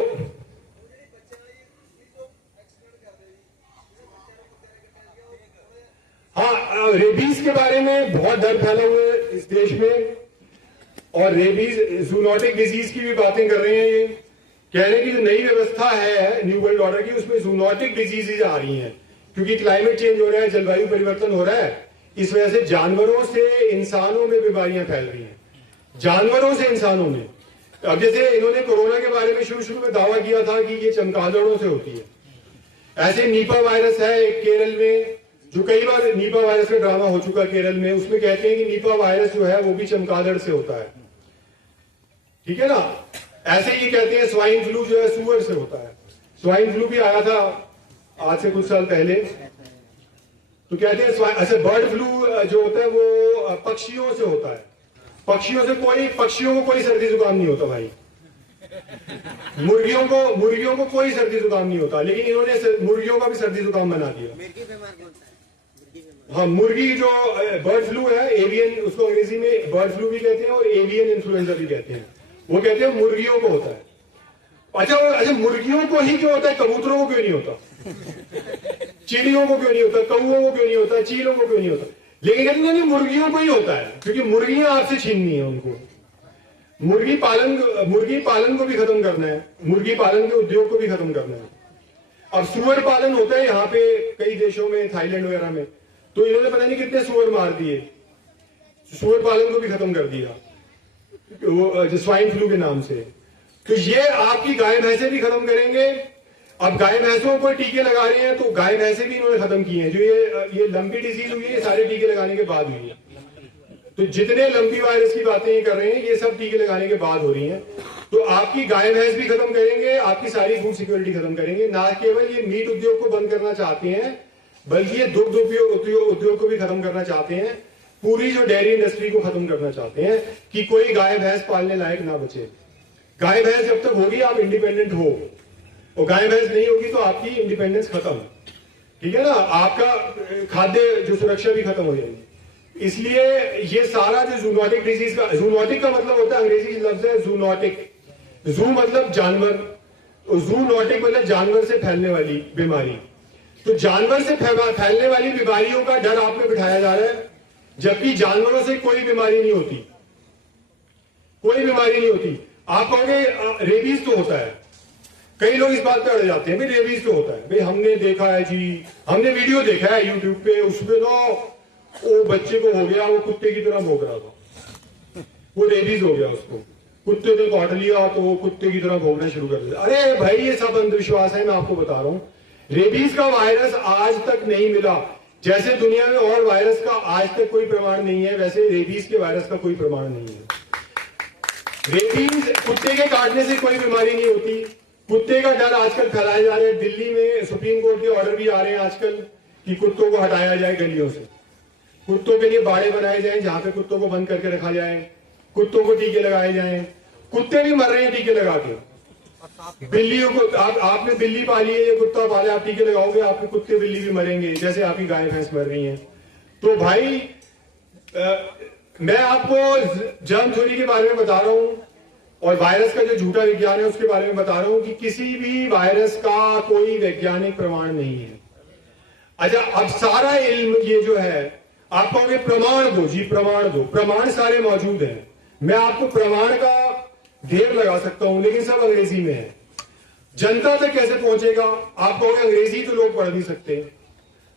हाँ, रेबीज के बारे में बहुत डर फैला हुआ है इस देश में, और रेबीज जूनोटिक डिजीज की भी बातें कर रहे हैं। ये कह रहे हैं कि जो नई व्यवस्था है न्यू वर्ल्ड ऑर्डर की, उसमें जूनोटिक डिजीजेज आ रही हैं, क्योंकि क्लाइमेट चेंज हो रहा है, जलवायु परिवर्तन हो रहा है, इस वजह से जानवरों से इंसानों में बीमारियां फैल रही हैं, जानवरों से इंसानों में। अब जैसे इन्होंने कोरोना के बारे में शुरू में दावा किया था कि ये चमगादड़ों से होती है, ऐसे नीपा वायरस है एक केरल में, जो कई बार नीपा वायरस का ड्रामा हो चुका केरल में, उसमें कहते हैं कि नीपा वायरस जो है वो भी चमगादड़ से होता है, ठीक है ना। ऐसे ही कहते हैं स्वाइन फ्लू जो है सुअर से होता है, स्वाइन फ्लू भी आया था आज से कुछ साल पहले, तो कहते हैं ऐसे बर्ड फ्लू जो होता है वो पक्षियों से होता है, पक्षियों को कोई सर्दी जुकाम नहीं होता भाई, मुर्गियों को कोई सर्दी जुकाम नहीं होता, लेकिन इन्होंने मुर्गियों का भी सर्दी जुकाम बना दिया। हाँ, मुर्गी जो बर्ड फ्लू है एवियन, उसको अंग्रेजी में बर्ड फ्लू भी कहते हैं और एवियन इन्फ्लुएंजा भी कहते हैं, वो कहते हैं मुर्गियों को होता है। अच्छा, मुर्गियों को ही क्यों होता है, कबूतरों को क्यों नहीं होता, चिड़ियों को क्यों नहीं होता, कौओं को क्यों नहीं होता, चीलों को क्यों नहीं होता, लेकिन कहते हैं मुर्गियों को ही होता है, क्योंकि मुर्गियां आपसे छीननी है उनको। मुर्गी पालन को भी खत्म करना है, मुर्गी पालन के उद्योग को भी खत्म करना है। अब सुअर पालन होता है यहाँ पे कई देशों में, थाईलैंड वगैरह में, तो इन्होंने पता नहीं कितने सुअर मार दिए, सुअर पालन को भी खत्म कर दिया वो स्वाइन फ्लू के नाम से। तो ये आपकी गाय भैंसे भी खत्म करेंगे। अब गाय भैंसों को टीके लगा रहे हैं, तो गाय भैंसे भी इन्होंने खत्म किए हैं। जो ये लंपी डिजीज हुई है, ये सारे टीके लगाने के बाद हुई है। तो जितने लंपी वायरस की बातें ये कर रहे हैं, ये सब टीके लगाने के बाद हो रही हैं। तो आपकी गाय भैंस भी खत्म करेंगे, आपकी सारी फूड सिक्योरिटी खत्म करेंगे। ना केवल ये मीट उद्योग को बंद करना चाहते हैं, बल्कि ये दुग्ध उद्योग को भी खत्म करना चाहते हैं, पूरी जो डेयरी इंडस्ट्री को खत्म करना चाहते हैं कि कोई गाय भैंस पालने लायक ना बचे। गाय भैंस जब तक होगी आप इंडिपेंडेंट हो, और गाय भैंस नहीं होगी तो आपकी इंडिपेंडेंस खत्म, ठीक है ना, आपका खाद्य जो सुरक्षा भी खत्म हो जाएगी। इसलिए ये सारा जो जूनोटिक डिजीज का, जूनोटिक का मतलब होता है, अंग्रेजी लफ्ज है जूनोटिक, जू मतलब जानवर, जूनोटिक मतलब जानवर से फैलने वाली बीमारी। तो जानवर से फैलने वाली बीमारियों का डर आप में बिठाया जा रहा है, जबकि जानवरों से कोई बीमारी नहीं होती, कोई बीमारी नहीं होती। आप कहोगे रेबीज तो होता है, कई लोग इस बात पे अड़ जाते हैं, भाई रेबीज तो होता है, भाई हमने देखा है जी, हमने वीडियो देखा है यूट्यूब पे, उसमें ना वो बच्चे को हो गया, वो कुत्ते की तरह भौंक रहा था, वो रेबीज हो गया, उसको कुत्ते ने काट लिया तो वो कुत्ते की तरह भौंकना शुरू कर दिया। अरे भाई ये सब अंधविश्वास है, मैं आपको बता रहा हूं। रेबीज का वायरस आज तक नहीं मिला, जैसे दुनिया में और वायरस का आज तक कोई प्रमाण नहीं है, वैसे रेबीज के वायरस का कोई प्रमाण नहीं है। रेबीज कुत्ते के काटने से कोई बीमारी नहीं होती, कुत्ते का डर आजकल फैलाया जा रहा है। दिल्ली में सुप्रीम कोर्ट के ऑर्डर भी आ रहे हैं आजकल कि कुत्तों को हटाया जाए गलियों से, कुत्तों के लिए बाड़े बनाए जाएं जहां पे कुत्तों को बंद करके रखा जाए, कुत्तों को टीके लगाए जाएं। कुत्ते भी मर रहे हैं टीके लगा के, बिल्लियों को आपने बिल्ली पाली है, ये कुत्ता पाले, आप टीके लगाओगे, आपके कुत्ते बिल्ली भी मरेंगे, जैसे आपकी गाय भैंस मर रही हैं। तो भाई मैं आपको जर्म थ्योरी के बारे में बता रहा हूं, और वायरस का जो झूठा विज्ञान है उसके बारे में बता रहा हूं कि किसी भी वायरस का कोई वैज्ञानिक प्रमाण नहीं है। अच्छा, अब सारा इल्म ये जो है, आप कहोगे प्रमाण दो जी, प्रमाण दो, प्रमाण सारे मौजूद हैं, मैं आपको प्रमाण का ढेर लगा सकता हूं, लेकिन सब अंग्रेजी में है। जनता तक कैसे पहुंचेगा? आप कहोगे अंग्रेजी तो लोग पढ़ नहीं सकते,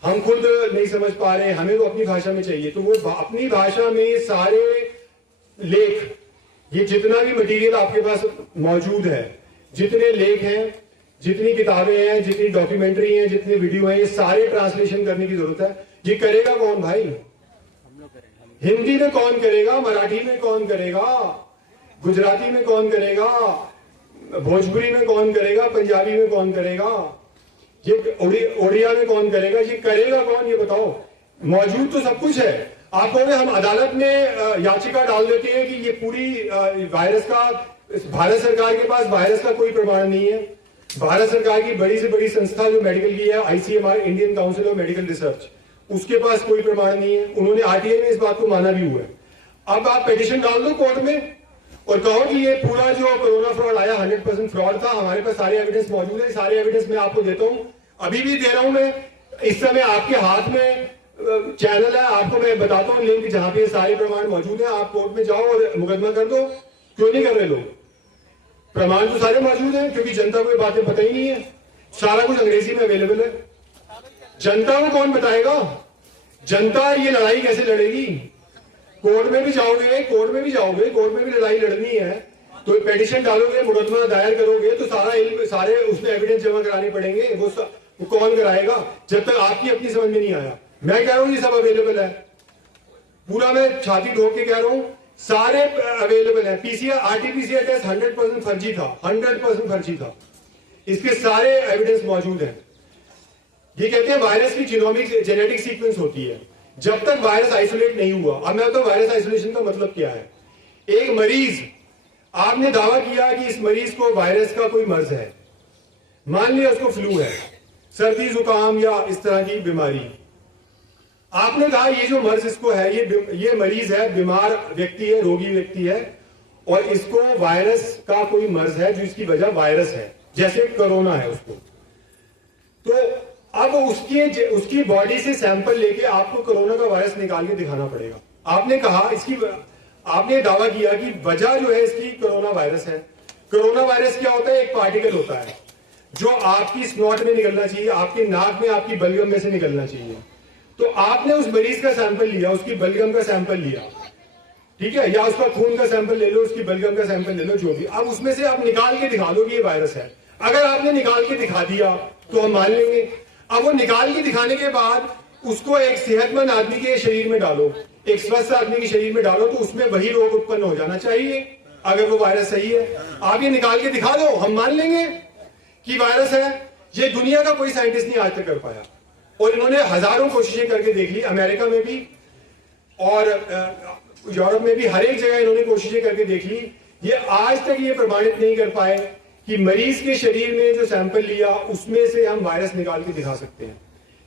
हम खुद नहीं समझ पा रहे, हमें तो अपनी भाषा में चाहिए। तो वो अपनी भाषा में सारे लेख, ये जितना भी मटेरियल आपके पास मौजूद है, जितने लेख हैं, जितनी किताबें हैं, जितनी डॉक्यूमेंट्री हैं, जितने वीडियो हैं, ये सारे ट्रांसलेशन करने की जरूरत है। ये करेगा कौन भाई? हिंदी में कौन करेगा, मराठी में कौन करेगा, गुजराती में कौन करेगा, भोजपुरी में कौन करेगा, पंजाबी में कौन करेगा, ये ओडिया में कौन करेगा? ये करेगा कौन, ये बताओ। मौजूद तो सब कुछ है। आप कहोगे हम अदालत में याचिका डाल देते हैं कि ये पूरी वायरस का, भारत सरकार के पास वायरस का कोई प्रमाण नहीं है। भारत सरकार की बड़ी से बड़ी संस्था जो मेडिकल की है, ICMR, Indian council of medical research, उसके पास कोई प्रमाण नहीं है। उन्होंने RTI में इस बात को माना भी हुआ है। अब आप पिटीशन डाल दो कोर्ट में, और कहो कि ये पूरा जो कोरोना फ्रॉड आया 100% फ्रॉड था, हमारे पास सारे एविडेंस मौजूद है, सारे एविडेंस मैं आपको देता हूं, अभी भी दे रहा हूं मैं। इस समय आपके हाथ में चैनल है, आपको मैं बताता हूं लिंक जहां पे सारे प्रमाण मौजूद है। आप कोर्ट में जाओ और मुकदमा कर दो। क्यों नहीं कर रहे लोग? प्रमाण तो सारे मौजूद हैं, क्योंकि जनता को ये बातें पता ही नहीं है। सारा कुछ अंग्रेजी में अवेलेबल है। जनता को कौन बताएगा? जनता ये लड़ाई कैसे लड़ेगी? कोर्ट में भी जाओगे, कोर्ट में भी लड़ाई लड़नी है तो पेटिशन डालोगे, मुकदमा दायर करोगे तो सारे उसमें एविडेंस जमा कराने पड़ेंगे। वो कौन कराएगा जब तक आपकी अपनी समझ में नहीं आया? मैं कह रहा हूं ये सब अवेलेबल है, पूरा मैं छाती ठोक के कह रहा हूं, सारे अवेलेबल है। पीसीआर आरटीपीसीआर टेस्ट 100% फर्जी था, 100% फर्जी था। इसके सारे एविडेंस मौजूद हैं। ये कहते हैं वायरस की जीनोमिक जेनेटिक सीक्वेंस होती है जब तक वायरस आइसोलेट नहीं हुआ। अब मैं तो वायरस आइसोलेशन का मतलब क्या है? एक मरीज, आपने दावा किया कि इस मरीज को वायरस का कोई मर्ज है, मान लिया उसको फ्लू है, सर्दी जुकाम या इस तरह की बीमारी, आपने कहा ये जो मर्ज इसको है, ये मरीज है, बीमार व्यक्ति है, रोगी व्यक्ति है, और इसको वायरस का कोई मर्ज है जो इसकी वजह वायरस है, जैसे कोरोना है उसको। तो अब उसकी बॉडी से सैंपल लेके आपको कोरोना का वायरस निकाल के दिखाना पड़ेगा। आपने कहा आपने दावा किया कि वजह जो है इसकी कोरोना वायरस है। कोरोना वायरस क्या होता है? एक पार्टिकल होता है जो आपकी स्नॉट में निकलना चाहिए, आपके नाक में, आपकी बलगम में से निकलना चाहिए। तो आपने उस मरीज का सैंपल लिया, उसकी बलगम का सैंपल लिया, ठीक है, या उसका खून का सैंपल ले लो, उसकी बलगम का सैंपल ले लो, जो भी। अब उसमें से आप निकाल के दिखा दो कि ये वायरस है। अगर आपने निकाल के दिखा दिया तो हम मान लेंगे। अब वो निकाल के दिखाने के बाद उसको एक सेहतमंद आदमी के शरीर में डालो, एक स्वस्थ आदमी के शरीर में डालो, तो उसमें वही रोग उत्पन्न हो जाना चाहिए अगर वो वायरस सही है। आप ये निकाल के दिखा दो, हम मान लेंगे कि वायरस है। ये दुनिया का कोई साइंटिस्ट नहीं आज तक कर पाया, और इन्होंने हजारों कोशिशें करके देख ली, अमेरिका में भी और यूरोप में भी, हर एक जगह इन्होंने कोशिशें करके देख ली। ये आज तक ये प्रमाणित नहीं कर पाए कि मरीज के शरीर में जो सैंपल लिया उसमें से हम वायरस निकाल के दिखा सकते हैं।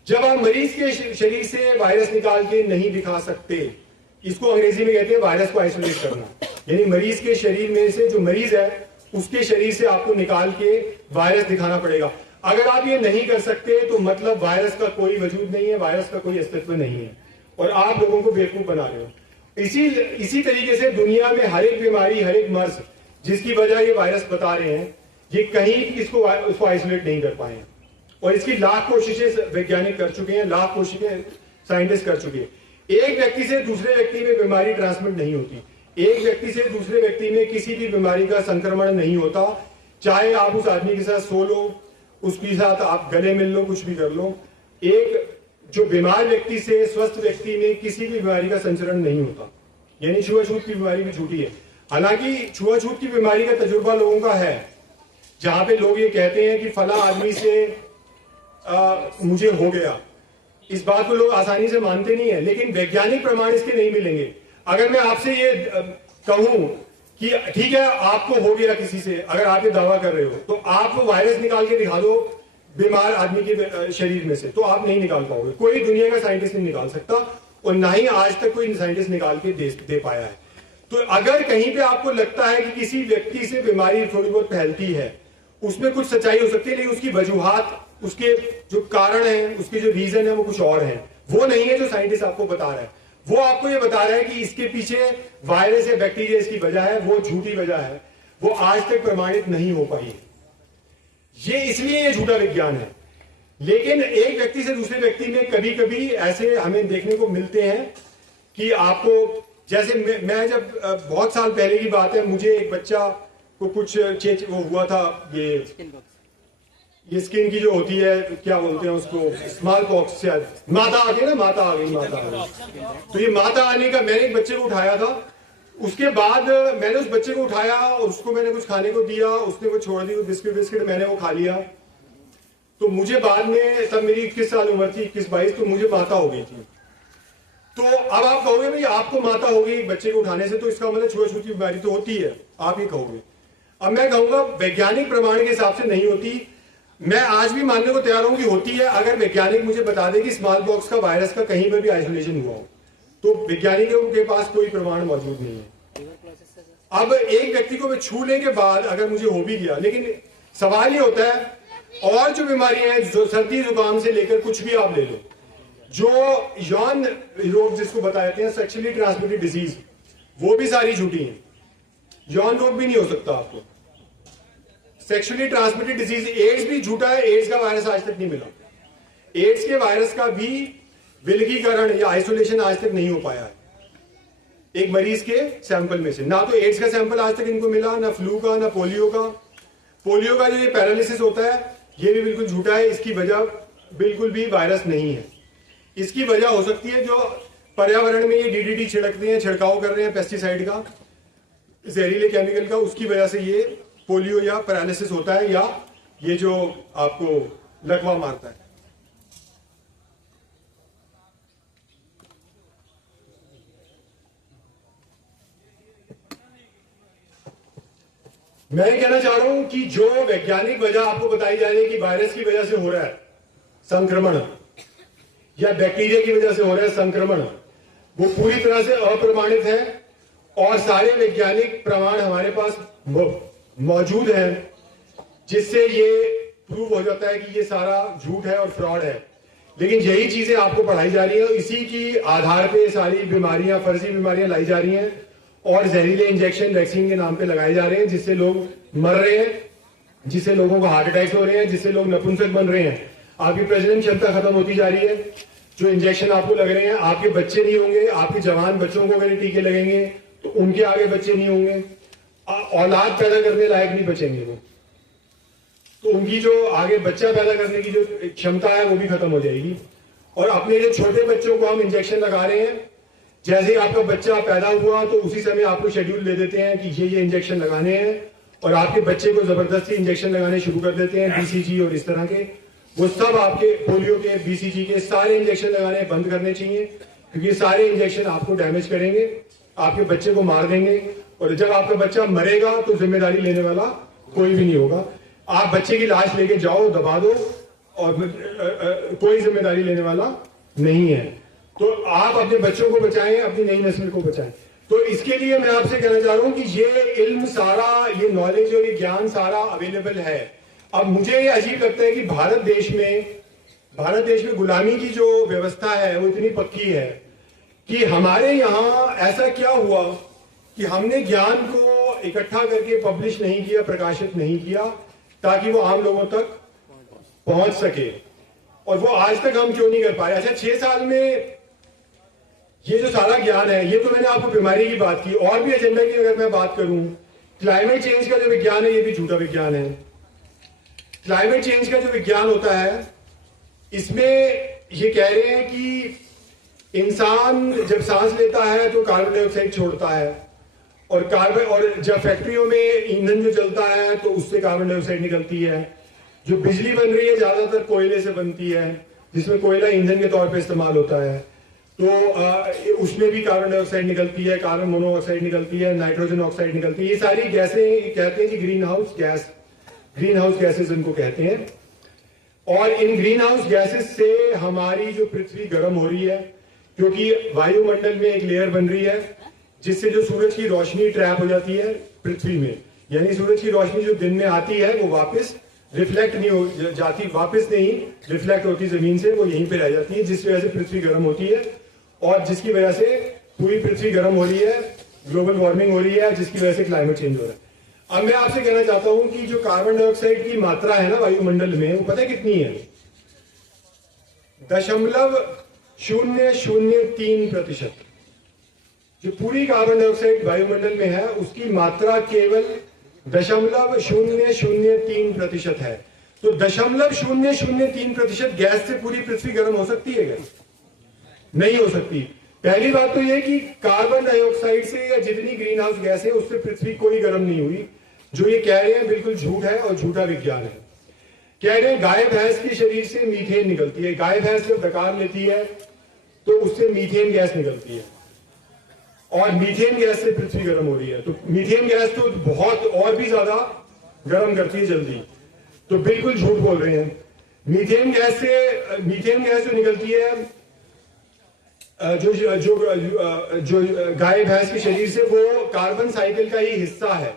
जब आप मरीज के शरीर से वायरस निकाल के नहीं दिखा सकते, इसको अंग्रेजी में कहते हैं वायरस को आइसोलेट करना, यानी मरीज के शरीर में से जो मरीज है उसके शरीर से आपको निकाल के वायरस दिखाना पड़ेगा। अगर आप ये नहीं कर सकते तो मतलब वायरस का कोई वजूद नहीं है, वायरस का कोई अस्तित्व नहीं है, और आप लोगों को बेवकूफ बना रहे हो। इसी तरीके से दुनिया में हर एक बीमारी, हर एक मर्ज जिसकी वजह ये वायरस बता रहे हैं, ये कहीं उसको आइसोलेट नहीं कर पाए हैं। और इसकी लाख कोशिशें वैज्ञानिक कर चुके हैं, लाख कोशिशें साइंटिस्ट कर चुके हैं। एक व्यक्ति से दूसरे व्यक्ति में बीमारी ट्रांसमिट नहीं होती, एक व्यक्ति से दूसरे व्यक्ति में किसी भी बीमारी का संक्रमण नहीं होता, चाहे आप उस आदमी के साथ सो लो, उसके साथ आप गले मिल लो, कुछ भी कर लो। एक जो बीमार व्यक्ति से स्वस्थ व्यक्ति में किसी भी बीमारी का संचरण नहीं होता, यानी छुआछूत की बीमारी भी झूठी है। हालांकि छुआछूत की बीमारी का तजुर्बा लोगों का है, जहां पे लोग ये कहते हैं कि फला आदमी से मुझे हो गया। इस बात को लोग आसानी से मानते नहीं है, लेकिन वैज्ञानिक प्रमाण इसके नहीं मिलेंगे। अगर मैं आपसे ये कहूं कि ठीक है आपको हो गया किसी से, अगर आप ये दावा कर रहे हो, तो आप वो वायरस निकाल के दिखा दो बीमार आदमी के शरीर में से, तो आप नहीं निकाल पाओगे। कोई दुनिया का साइंटिस्ट नहीं निकाल सकता, और ना ही आज तक कोई साइंटिस्ट निकाल के दे पाया है। तो अगर कहीं पे आपको लगता है कि किसी व्यक्ति से बीमारी थोड़ी बहुत फैलती है, उसमें कुछ सच्चाई हो सकती है, लेकिन उसकी वजूहात, उसके जो कारण है, उसके जो रीजन है, वो कुछ और है। वो नहीं है जो साइंटिस्ट आपको बता रहा है। वो आपको ये बता रहा है कि इसके पीछे वायरस या बैक्टीरिया इसकी वजह है, वो झूठी वजह है, वो आज तक प्रमाणित नहीं हो पाई। ये इसलिए ये झूठा विज्ञान है। लेकिन एक व्यक्ति से दूसरे व्यक्ति में कभी कभी ऐसे हमें देखने को मिलते हैं कि आपको, जैसे मैं जब बहुत साल पहले की बात है, मुझे एक बच्चा को कुछ वो हुआ था, ये स्किन की जो होती है, क्या बोलते हैं उसको, स्मॉल पॉक्स, शायद माता आ गई ना, माता आ गई। तो ये माता आने का, मैंने एक बच्चे को उठाया था, उसके बाद मैंने उस बच्चे को उठाया और उसको मैंने कुछ खाने को दिया, उसने वो छोड़ दी, बिस्किट मैंने वो खा लिया। तो मुझे बाद में, तब मेरी 21 साल उम्र थी, 21-22, तो मुझे माता हो गई थी। तो अब आप कहोगे भाई आपको माता हो गई बच्चे को उठाने से, तो इसका मतलब छुआछूत की बीमारी तो होती है, आप ये कहोगे। अब मैं कहूंगा वैज्ञानिक प्रमाण के हिसाब से नहीं होती। मैं आज भी मानने को तैयार हूं कि होती है, अगर वैज्ञानिक मुझे बता दे कि स्मॉल पॉक्स का वायरस का कहीं पर भी आइसोलेशन हुआ हो, तो वैज्ञानिकों के पास कोई प्रमाण मौजूद नहीं है। अब एक व्यक्ति को मैं छूने के बाद अगर मुझे हो भी गया, लेकिन सवाल ये होता है और जो बीमारियां हैं, जो सर्दी जुकाम से लेकर कुछ भी आप ले लो, जो यौन रोग जिसको बताते हैं सेक्सुअली ट्रांसमिटेड डिजीज, वो भी सारी झूठी हैं। यौन रोग भी नहीं हो सकता आपको। सेक्सुअली ट्रांसमिटेड डिजीज एड्स भी झूठा है, एड्स का वायरस आज तक नहीं मिला। एड्स के वायरस का भी विलगीकरण या आइसोलेशन आज तक नहीं हो पाया है एक मरीज के सैंपल में से। ना तो एड्स का सैंपल आज तक इनको मिला, ना फ्लू का, ना पोलियो का। पोलियो का जो ये पैरालिसिस होता है ये भी बिल्कुल झूठा है, इसकी वजह बिल्कुल भी वायरस नहीं है। इसकी वजह हो सकती है जो पर्यावरण में ये डीडीटी छिड़कते हैं, छिड़काव कर रहे हैं पेस्टिसाइड का, जहरीले केमिकल का, उसकी वजह से ये पोलियो या पैरालिसिस होता है, या ये जो आपको लकवा मारता है। मैं ये कहना चाह रहा हूं कि जो वैज्ञानिक वजह आपको बताई जा रही है कि वायरस की वजह से हो रहा है संक्रमण या बैक्टीरिया की वजह से हो रहा है संक्रमण, वो पूरी तरह से अप्रमाणित है और सारे वैज्ञानिक प्रमाण हमारे पास मौजूद हैं जिससे ये प्रूव हो जाता है कि ये सारा झूठ है और फ्रॉड है। लेकिन यही चीजें आपको पढ़ाई जा रही है, इसी की आधार पे सारी बीमारियां, फर्जी बीमारियां लाई जा रही हैं और जहरीले इंजेक्शन वैक्सीन के नाम पे लगाए जा रहे हैं, जिससे लोग मर रहे हैं, जिससे लोगों को हार्ट अटैक्स हो रहे हैं, जिससे लोग नपुंसक बन रहे हैं। आपकी प्रजनन क्षमता खत्म होती जा रही है। जो इंजेक्शन आपको लग रहे हैं, आपके बच्चे नहीं होंगे। आपके जवान बच्चों को अगर टीके लगेंगे तो उनके आगे बच्चे नहीं होंगे, औलाद पैदा करने लायक नहीं बचेंगे वो, तो उनकी जो आगे बच्चा पैदा करने की जो क्षमता है वो भी खत्म हो जाएगी। और अपने जो छोटे बच्चों को हम इंजेक्शन लगा रहे हैं, जैसे ही आपका बच्चा पैदा हुआ तो उसी समय आपको शेड्यूल दे देते हैं कि ये इंजेक्शन लगाने हैं, और आपके बच्चे को जबरदस्ती इंजेक्शन लगाने शुरू कर देते हैं, बीसीजी और इस तरह के। वो सब आपके पोलियो के, बीसीजी के सारे इंजेक्शन लगाने बंद करने चाहिए, क्योंकि सारे इंजेक्शन आपको डैमेज करेंगे, आपके बच्चे को मार देंगे, और जब आपका बच्चा मरेगा तो जिम्मेदारी लेने वाला कोई भी नहीं होगा। आप बच्चे की लाश लेके जाओ, दबा दो, और कोई जिम्मेदारी लेने वाला नहीं है। तो आप अपने बच्चों को बचाएं, अपनी नई नस्ल को बचाएं। तो इसके लिए मैं आपसे कहना चाह रहा हूं कि ये इल्म सारा, ये नॉलेज और ये ज्ञान सारा अवेलेबल है। अब मुझे ये अजीब लगता है कि भारत देश में गुलामी की जो व्यवस्था है वो इतनी पक्की है कि हमारे यहाँ ऐसा क्या हुआ कि हमने ज्ञान को इकट्ठा करके पब्लिश नहीं किया, प्रकाशित नहीं किया, ताकि वो आम लोगों तक पहुंच सके। और वो आज तक हम क्यों नहीं कर पाए? अच्छा, 6 साल में ये जो सारा ज्ञान है, ये तो मैंने आपको बीमारी की बात की, और भी एजेंडा की अगर मैं बात करूं, क्लाइमेट चेंज का जो विज्ञान है ये भी झूठा विज्ञान है। क्लाइमेट चेंज का जो विज्ञान होता है, इसमें ये कह रहे हैं कि इंसान जब सांस लेता है तो कार्बन डाइऑक्साइड छोड़ता है, और जब फैक्ट्रियों में ईंधन जो जलता है तो उससे कार्बन डाइऑक्साइड निकलती है। जो बिजली बन रही है ज्यादातर कोयले से बनती है, जिसमें कोयला ईंधन के तौर पे इस्तेमाल होता है, तो उसमें भी कार्बन डाइऑक्साइड निकलती है, कार्बन मोनोऑक्साइड निकलती है, नाइट्रोजन ऑक्साइड निकलती है। ये सारी गैसें कहते हैं कि ग्रीन हाउस गैसेस इनको कहते हैं। और इन ग्रीन हाउस गैसेस से हमारी जो पृथ्वी गर्म हो रही है, क्योंकि वायुमंडल में एक लेयर बन रही है जिससे जो सूरज की रोशनी ट्रैप हो जाती है पृथ्वी में, यानी सूरज की रोशनी जो दिन में आती है वो वापस रिफ्लेक्ट नहीं हो जाती, वापस नहीं रिफ्लेक्ट होती जमीन से, वो यहीं पे रह जाती है, जिस वजह से पृथ्वी गर्म होती है, और जिसकी वजह से पूरी पृथ्वी गर्म हो रही है, ग्लोबल वार्मिंग हो रही है, जिसकी वजह से क्लाइमेट चेंज हो रहा है। अब मैं आपसे कहना चाहता हूं कि जो कार्बन डाइऑक्साइड की मात्रा है ना वायुमंडल में, वो पता है कितनी है? 0.003%। जो पूरी कार्बन डाइऑक्साइड वायुमंडल में है उसकी मात्रा केवल 0.003% है। तो 0.003% गैस से पूरी पृथ्वी गर्म हो सकती है क्या? नहीं हो सकती। पहली बात तो यह कि कार्बन डाइऑक्साइड से या जितनी ग्रीन हाउस गैस है उससे पृथ्वी कोई गर्म नहीं हुई। जो ये कह रहे हैं बिल्कुल झूठ है और झूठा विज्ञान है। कह रहे हैं गाय भैंस के शरीर से मीथेन निकलती है, गाय भैंस जब डकार लेती है तो उससे मीथेन गैस निकलती है, और मीथेन गैस से पृथ्वी गर्म हो रही है। तो मीथेन गैस तो बहुत और भी ज्यादा गर्म करती है जल्दी, तो बिल्कुल झूठ बोल रहे हैं। मीथेन गैस जो निकलती है जो जो जो गाय भैंस के शरीर से वो कार्बन साइकिल का ही हिस्सा है,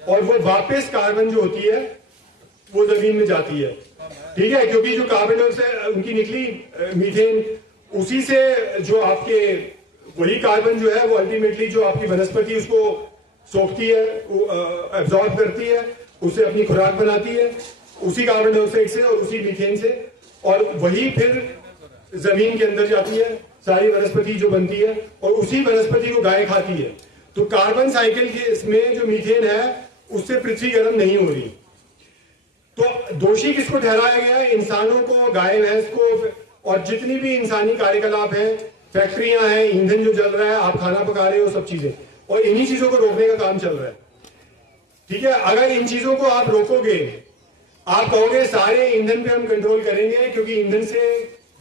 और वो वापस कार्बन जो होती है वो जमीन में जाती है। ठीक है, क्योंकि जो कार्बन डाइऑक्साइड उनकी निकली मीथेन, उसी से जो आपके वही कार्बन जो है वो अल्टीमेटली जो आपकी वनस्पति उसको सोखती है, एब्जॉर्ब करती है, उसे अपनी खुराक बनाती है उसी कार्बन डाइऑक्साइड से और उसी मीथेन से, और वही फिर जमीन के अंदर जाती है, सारी वनस्पति जो बनती है, और उसी वनस्पति को गाय खाती है। तो कार्बन साइकिल के इसमें जो मीथेन है उससे पृथ्वी गर्म नहीं हो रही। तो दोषी किसको ठहराया गया है? इंसानों को, गाय भैंस को, और जितनी भी इंसानी कार्यकलाप हैं, फैक्ट्रियां हैं, ईंधन जो जल रहा है, आप खाना पका रहे हो, सब चीजें, और इन्हीं चीजों को रोकने का काम चल रहा है। ठीक है, अगर इन चीजों को आप रोकोगे, आप कहोगे सारे ईंधन पे हम कंट्रोल करेंगे क्योंकि ईंधन से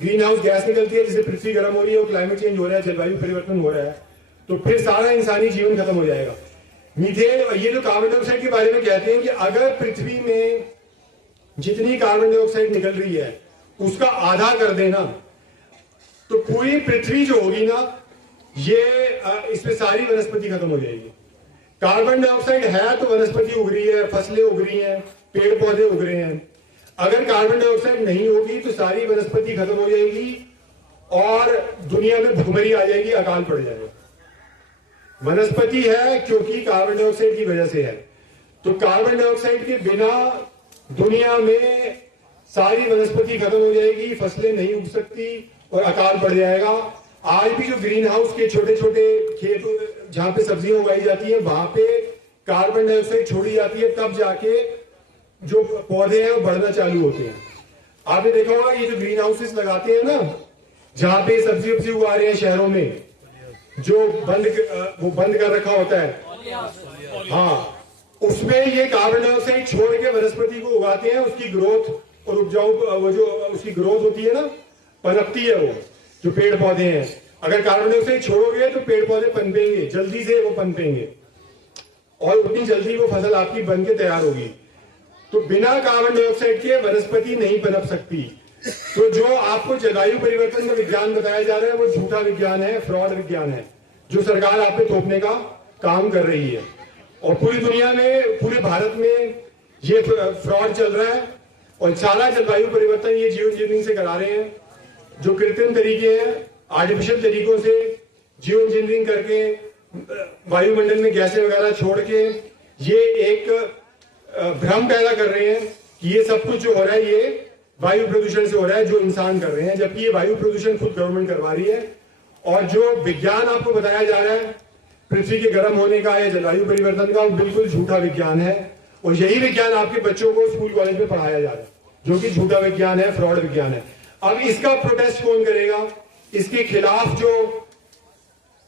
ग्रीन हाउस गैस निकलती है जिससे पृथ्वी गर्म हो रही है और क्लाइमेट चेंज हो रहा है, जलवायु परिवर्तन हो रहा है, तो फिर सारा इंसानी जीवन खत्म हो जाएगा। मीथेन और ये जो कार्बन डाइऑक्साइड के बारे में कहते हैं कि अगर पृथ्वी में जितनी कार्बन डाइऑक्साइड निकल रही है उसका आधा कर देना, तो पूरी पृथ्वी जो होगी ना, ये इसमें सारी वनस्पति खत्म हो जाएगी। कार्बन डाइऑक्साइड है तो वनस्पति उग रही है, फसलें उग रही हैं, पेड़ पौधे उग रहे हैं। अगर कार्बन डाइऑक्साइड नहीं होगी तो सारी वनस्पति खत्म हो जाएगी और दुनिया में भुखमरी आ जाएगी, अकाल पड़ जाएगा। वनस्पति है क्योंकि कार्बन डाइऑक्साइड की वजह से है, तो कार्बन डाइऑक्साइड के बिना दुनिया में सारी वनस्पति खत्म हो जाएगी, फसलें नहीं उग सकती और अकाल पड़ जाएगा। आज भी जो ग्रीन हाउस के छोटे छोटे खेत जहां पे सब्जियां उगाई जाती है वहां पे कार्बन डाइऑक्साइड छोड़ी जाती है, तब जाके जो पौधे हैं वो बढ़ना चालू होते हैं। आपने देखा होगा ये जो ग्रीन हाउसेस लगाते हैं ना, जहां पे सब्जी वब्जी उगा रहे हैं शहरों में, जो वो बंद कर रखा होता है, हाँ, उसमें ये कार्बन डाइऑक्साइड छोड़ के वनस्पति को उगाते हैं, उसकी ग्रोथ और उपजाऊ वो जो उसकी ग्रोथ होती है ना, पनपती है वो जो पेड़ पौधे हैं। अगर कार्बन डाइऑक्साइड छोड़ोगे तो पेड़ पौधे पनपेंगे, जल्दी से वो पनपेंगे और उतनी जल्दी वो फसल आपकी बन के तैयार होगी। तो बिना कार्बन डाइऑक्साइड के वनस्पति नहीं पनप सकती। तो जो आपको जलवायु परिवर्तन का विज्ञान बताया जा रहा है वो झूठा विज्ञान है, फ्रॉड विज्ञान है, जो सरकार आप पे थोपने का काम कर रही है। और पूरी दुनिया में, पूरे भारत में ये फ्रॉड चल रहा है और सारा जलवायु परिवर्तन ये जियो इंजीनियरिंग से करा रहे हैं। जो कृत्रिम तरीके हैं, आर्टिफिशियल तरीकों से जियो इंजीनियरिंग करके वायुमंडल में गैसें वगैरह छोड़ के ये एक भ्रम पैदा कर रहे हैं कि ये सब कुछ जो हो रहा है ये वायु प्रदूषण से हो रहा है, जो इंसान कर रहे हैं, जबकि ये वायु प्रदूषण खुद गवर्नमेंट करवा रही है। और जो विज्ञान आपको बताया जा रहा है पृथ्वी के गर्म होने का या जलवायु परिवर्तन का, वो बिल्कुल झूठा विज्ञान है। और यही विज्ञान आपके बच्चों को स्कूल कॉलेज में पढ़ाया जा रहा है, जो कि झूठा विज्ञान है, फ्रॉड विज्ञान है। अब इसका प्रोटेस्ट कौन करेगा? इसके खिलाफ जो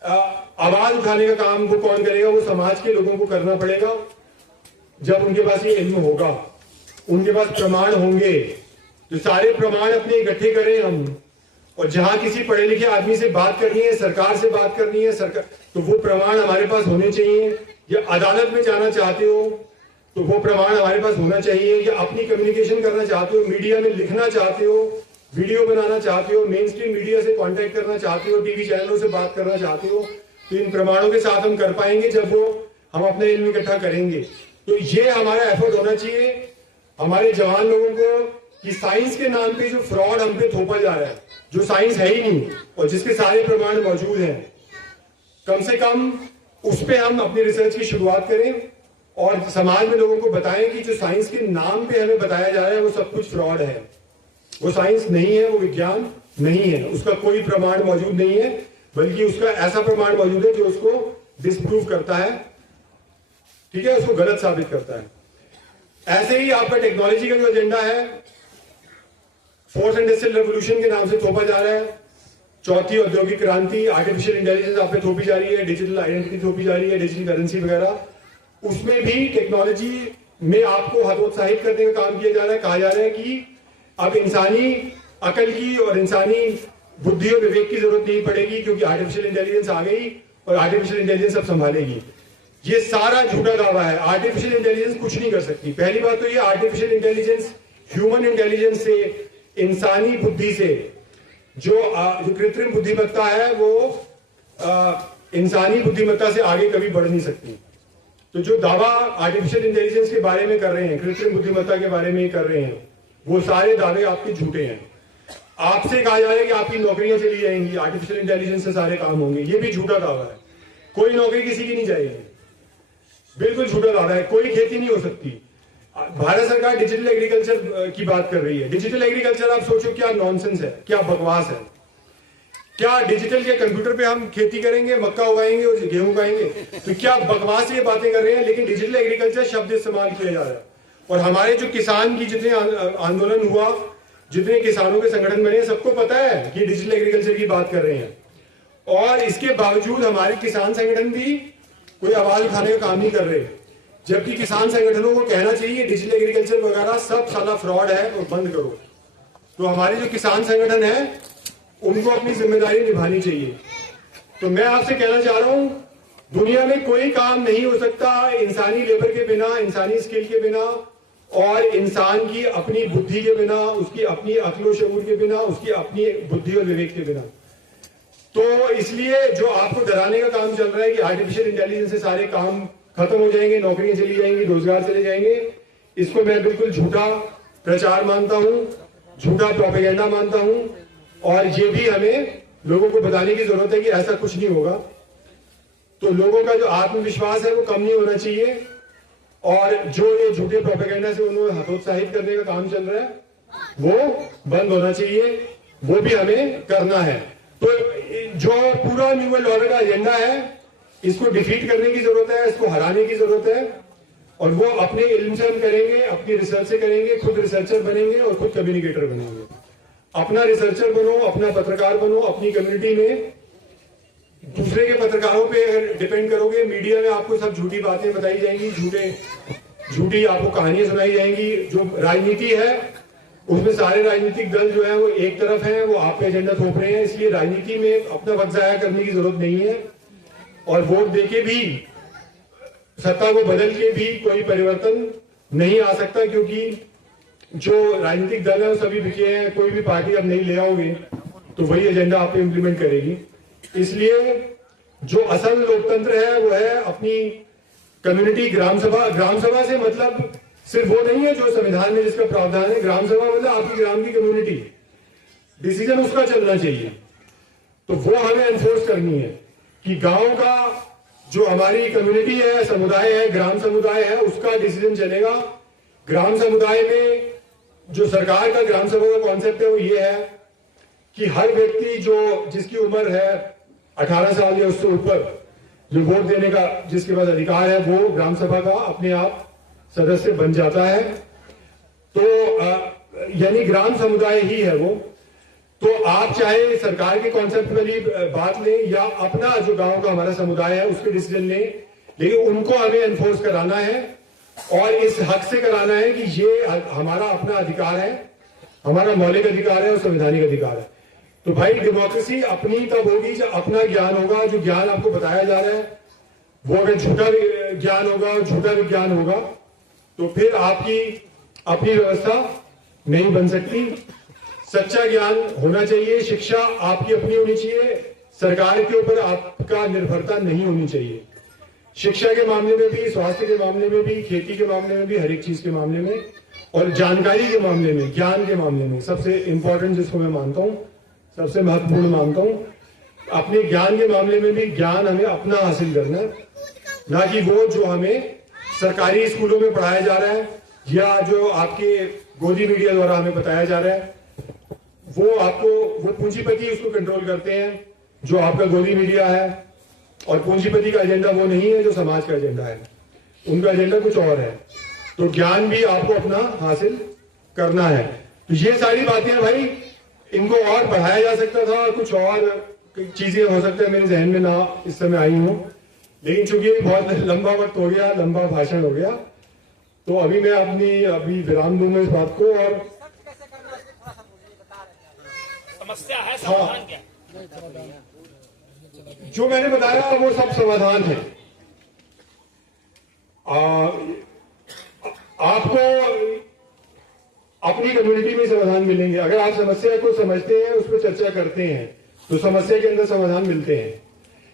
आवाज उठाने का काम वो कौन करेगा? वो समाज के लोगों को करना पड़ेगा। जब उनके पास ये इल्म होगा, उनके पास प्रमाण होंगे, तो सारे प्रमाण अपने इकट्ठे करें हम, और जहां किसी पढ़े लिखे आदमी से बात करनी है, सरकार से बात करनी है, सरकार, तो वो प्रमाण हमारे पास होने चाहिए। या अदालत में जाना चाहते हो तो वो प्रमाण हमारे पास होना चाहिए। या अपनी कम्युनिकेशन करना चाहते हो, मीडिया में लिखना चाहते हो, वीडियो बनाना चाहते हो, मेन स्ट्रीम मीडिया से कांटेक्ट करना चाहते हो, टीवी चैनलों से बात करना चाहते हो, तो इन प्रमाणों के साथ हम कर पाएंगे जब वो हम अपने इल्म इकट्ठा करेंगे। तो ये हमारा एफर्ट होना चाहिए हमारे जवान लोगों को कि साइंस के नाम पे जो फ्रॉड हम पे थोपा जा रहा है, जो साइंस है ही नहीं और जिसके सारे प्रमाण मौजूद हैं, कम से कम उस पे हम अपनी रिसर्च की शुरुआत करें और समाज में लोगों को बताएं कि जो साइंस के नाम पे हमें बताया जा रहा है वो सब कुछ फ्रॉड है, वो साइंस नहीं है, वो विज्ञान नहीं है, उसका कोई प्रमाण मौजूद नहीं है, बल्कि उसका ऐसा प्रमाण मौजूद है जो उसको डिस्प्रूव करता है, ठीक है, उसको गलत साबित करता है। ऐसे ही आपका टेक्नोलॉजी का जो एजेंडा है फोर्थ इंडस्ट्रियल रेवोल्यूशन के नाम से थोपा जा रहा है, चौथी औद्योगिक क्रांति, आर्टिफिशियल इंटेलिजेंस आप पे थोपी जा रही है, डिजिटल आइडेंटिटी थोपी जा रही है, डिजिटल करेंसी वगैरह, उसमें भी टेक्नोलॉजी में आपको हतोत्साहित करने का काम किया जा रहा है। कहा जा रहा है कि अब इंसानी अकल की और इंसानी बुद्धि और विवेक की जरूरत नहीं पड़ेगी क्योंकि आर्टिफिशियल इंटेलिजेंस आ गई और आर्टिफिशियल इंटेलिजेंस अब संभालेगी। ये सारा झूठा दावा है। आर्टिफिशियल इंटेलिजेंस कुछ नहीं कर सकती। पहली बात तो ये आर्टिफिशियल इंटेलिजेंस ह्यूमन इंटेलिजेंस से, इंसानी बुद्धि से जो कृत्रिम बुद्धिमत्ता है वो इंसानी बुद्धिमत्ता से आगे कभी बढ़ नहीं सकती। तो जो दावा आर्टिफिशियल इंटेलिजेंस के बारे में कर रहे हैं, कृत्रिम बुद्धिमत्ता के बारे में ही कर रहे हैं, वो सारे दावे आपके झूठे हैं। आपसे कहा जा रहा है कि आपकी नौकरियां चली जाएंगी, आर्टिफिशियल इंटेलिजेंस से सारे काम होंगे, ये भी झूठा दावा है। कोई नौकरी किसी की नहीं जाएगी, बिल्कुल झूठा दावा है। कोई खेती नहीं हो सकती। भारत सरकार डिजिटल एग्रीकल्चर की बात कर रही है। डिजिटल एग्रीकल्चर आप सोचो क्या नॉनसेंस है, क्या बकवास है। क्या डिजिटल के कंप्यूटर पे हम खेती करेंगे, मक्का उगाएंगे और गेहूं उगाएंगे? तो क्या बकवास ये बातें कर रहे हैं। लेकिन डिजिटल एग्रीकल्चर शब्द इस्तेमाल किया जा रहा है। और हमारे जो किसान की जितने आंदोलन हुआ, जितने किसानों के संगठन बने, सबको पता है कि डिजिटल एग्रीकल्चर की बात कर रहे हैं। और इसके बावजूद हमारे किसान संगठन भी कोई आवाज उठाने का काम नहीं कर रहे। जबकि किसान संगठनों को कहना चाहिए डिजिटल एग्रीकल्चर वगैरह सब साला फ्रॉड है और बंद करो। तो हमारे जो किसान संगठन है उनको अपनी जिम्मेदारी निभानी चाहिए। तो मैं आपसे कहना चाह रहा हूं, दुनिया में कोई काम नहीं हो सकता इंसानी लेबर के बिना, इंसानी स्किल के बिना, और इंसान की अपनी बुद्धि के बिना, उसकी अपनी अक्ल शऊर के बिना, उसकी अपनी बुद्धि और विवेक के बिना। तो इसलिए जो आपको डराने का काम चल रहा है कि आर्टिफिशियल इंटेलिजेंस से सारे काम खत्म हो जाएंगे, नौकरियां चली जाएंगी, रोजगार चले जाएंगे, इसको मैं बिल्कुल झूठा प्रचार मानता हूं, झूठा प्रोपेगेंडा मानता हूं। और ये भी हमें लोगों को बताने की जरूरत है कि ऐसा कुछ नहीं होगा। तो लोगों का जो आत्मविश्वास है वो कम नहीं होना चाहिए। और जो ये झूठे प्रोपेगेंडा से उन्हें हतोत्साहित करने का काम चल रहा है वो बंद होना चाहिए, वो भी हमें करना है। तो जो पूरा न्यू वर्ल्ड ऑर्डर का एजेंडा है, इसको डिफीट करने की जरूरत है, इसको हराने की जरूरत है। और वो अपने इल्म से हम करेंगे, अपनी रिसर्च से करेंगे, खुद रिसर्चर बनेंगे और खुद कम्युनिकेटर बनेंगे। अपना रिसर्चर बनो, अपना पत्रकार बनो। अपनी कम्युनिटी में दूसरे के पत्रकारों पे डिपेंड करोगे, मीडिया में आपको सब झूठी बातें बताई जाएंगी, झूठी आपको कहानियां सुनाई जाएंगी। जो राजनीति है उसमें सारे राजनीतिक दल जो है वो एक तरफ हैं, वो आप पे एजेंडा थोप रहे हैं। इसलिए राजनीति में अपना वक्त जाया करने की जरूरत नहीं है। और वोट देके भी, सत्ता को बदल के भी कोई परिवर्तन नहीं आ सकता, क्योंकि जो राजनीतिक दल है वो सभी बिके हैं। कोई भी पार्टी अब नहीं ले आओगे तो वही एजेंडा आप इंप्लीमेंट करेगी। इसलिए जो असल लोकतंत्र है वो है अपनी कम्युनिटी ग्राम सभा से मतलब सिर्फ वो नहीं है जो संविधान में जिसका प्रावधान है। ग्राम सभा मतलब आपकी ग्राम की कम्युनिटी, डिसीजन उसका चलना चाहिए। तो वो हमें एनफोर्स करनी है कि गांव का जो हमारी कम्युनिटी है, समुदाय है, ग्राम समुदाय है, उसका डिसीजन चलेगा। ग्राम समुदाय में जो सरकार का ग्राम सभा का कॉन्सेप्ट है वो ये है कि हर व्यक्ति जिसकी उम्र है 18 साल या उससे ऊपर, जो वोट देने का जिसके पास अधिकार है, वो ग्राम सभा का अपने आप सदस्य बन जाता है। तो यानी ग्राम समुदाय ही है वो। तो आप चाहे सरकार के कॉन्सेप्ट वाली बात लें या अपना जो गांव का हमारा समुदाय है उसके डिसीजन लें, लेकिन उनको हमें एनफोर्स कराना है और इस हक से कराना है कि ये हमारा अपना अधिकार है, हमारा मौलिक अधिकार है और संवैधानिक अधिकार है। तो भाई डेमोक्रेसी अपनी तब होगी जब अपना ज्ञान होगा। जो ज्ञान आपको बताया जा रहा है वो अगर झूठा ज्ञान होगा, झूठा विज्ञान होगा, तो फिर आपकी अपनी व्यवस्था नहीं बन सकती। सच्चा ज्ञान होना चाहिए, शिक्षा आपकी अपनी होनी चाहिए, सरकार के ऊपर आपका निर्भरता नहीं होनी चाहिए। शिक्षा के मामले में भी, स्वास्थ्य के मामले में भी, खेती के मामले में भी, हर एक चीज के मामले में, और जानकारी के मामले में, ज्ञान के मामले में सबसे इंपॉर्टेंट जिसको मैं मानता हूं, सबसे महत्वपूर्ण मानता हूं, अपने ज्ञान के मामले में भी ज्ञान हमें अपना हासिल करना है, ना कि वो जो हमें सरकारी स्कूलों में पढ़ाया जा रहा है या जो आपके गोदी मीडिया द्वारा हमें बताया जा रहा है। वो पूंजीपति उसको कंट्रोल करते हैं, जो आपका गोदी मीडिया है। और पूंजीपति का एजेंडा वो नहीं है जो समाज का एजेंडा है, उनका एजेंडा कुछ और है। तो ज्ञान भी आपको अपना हासिल करना है। तो ये सारी बातें भाई, इनको और बढ़ाया जा सकता था, कुछ और चीजें हो सकता है मेरे जहन में ना इस समय आई हूं, लेकिन चूंकि बहुत लंबा वक्त हो गया, लंबा भाषण हो गया, तो अभी मैं अभी विराम दूंगा इस बात को। और समस्या है, समाधान क्या? जो मैंने बताया वो सब समाधान है। आपको अपनी की कम्युनिटी में समाधान मिलेंगे। अगर आप समस्या को समझते हैं, उस पर चर्चा करते हैं, तो समस्या के अंदर समाधान मिलते हैं।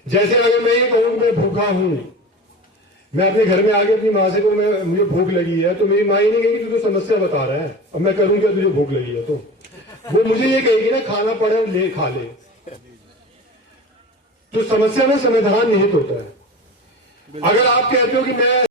जैसे अगर मैं ये कहूं कि मैं भूखा हूं, मैं अपने घर में आके अपनी माँ से कहूं मुझे भूख लगी है, तो मेरी माँ ये नहीं कहेगी तू तो समस्या बता रहा है, अब मैं करूं क्या, तुझे भूख लगी है, तो वो मुझे ये कहेगी ना खाना पड़े ले खा ले। तो समस्या में समाधान निहित होता है। अगर आप कहते हो कि मैं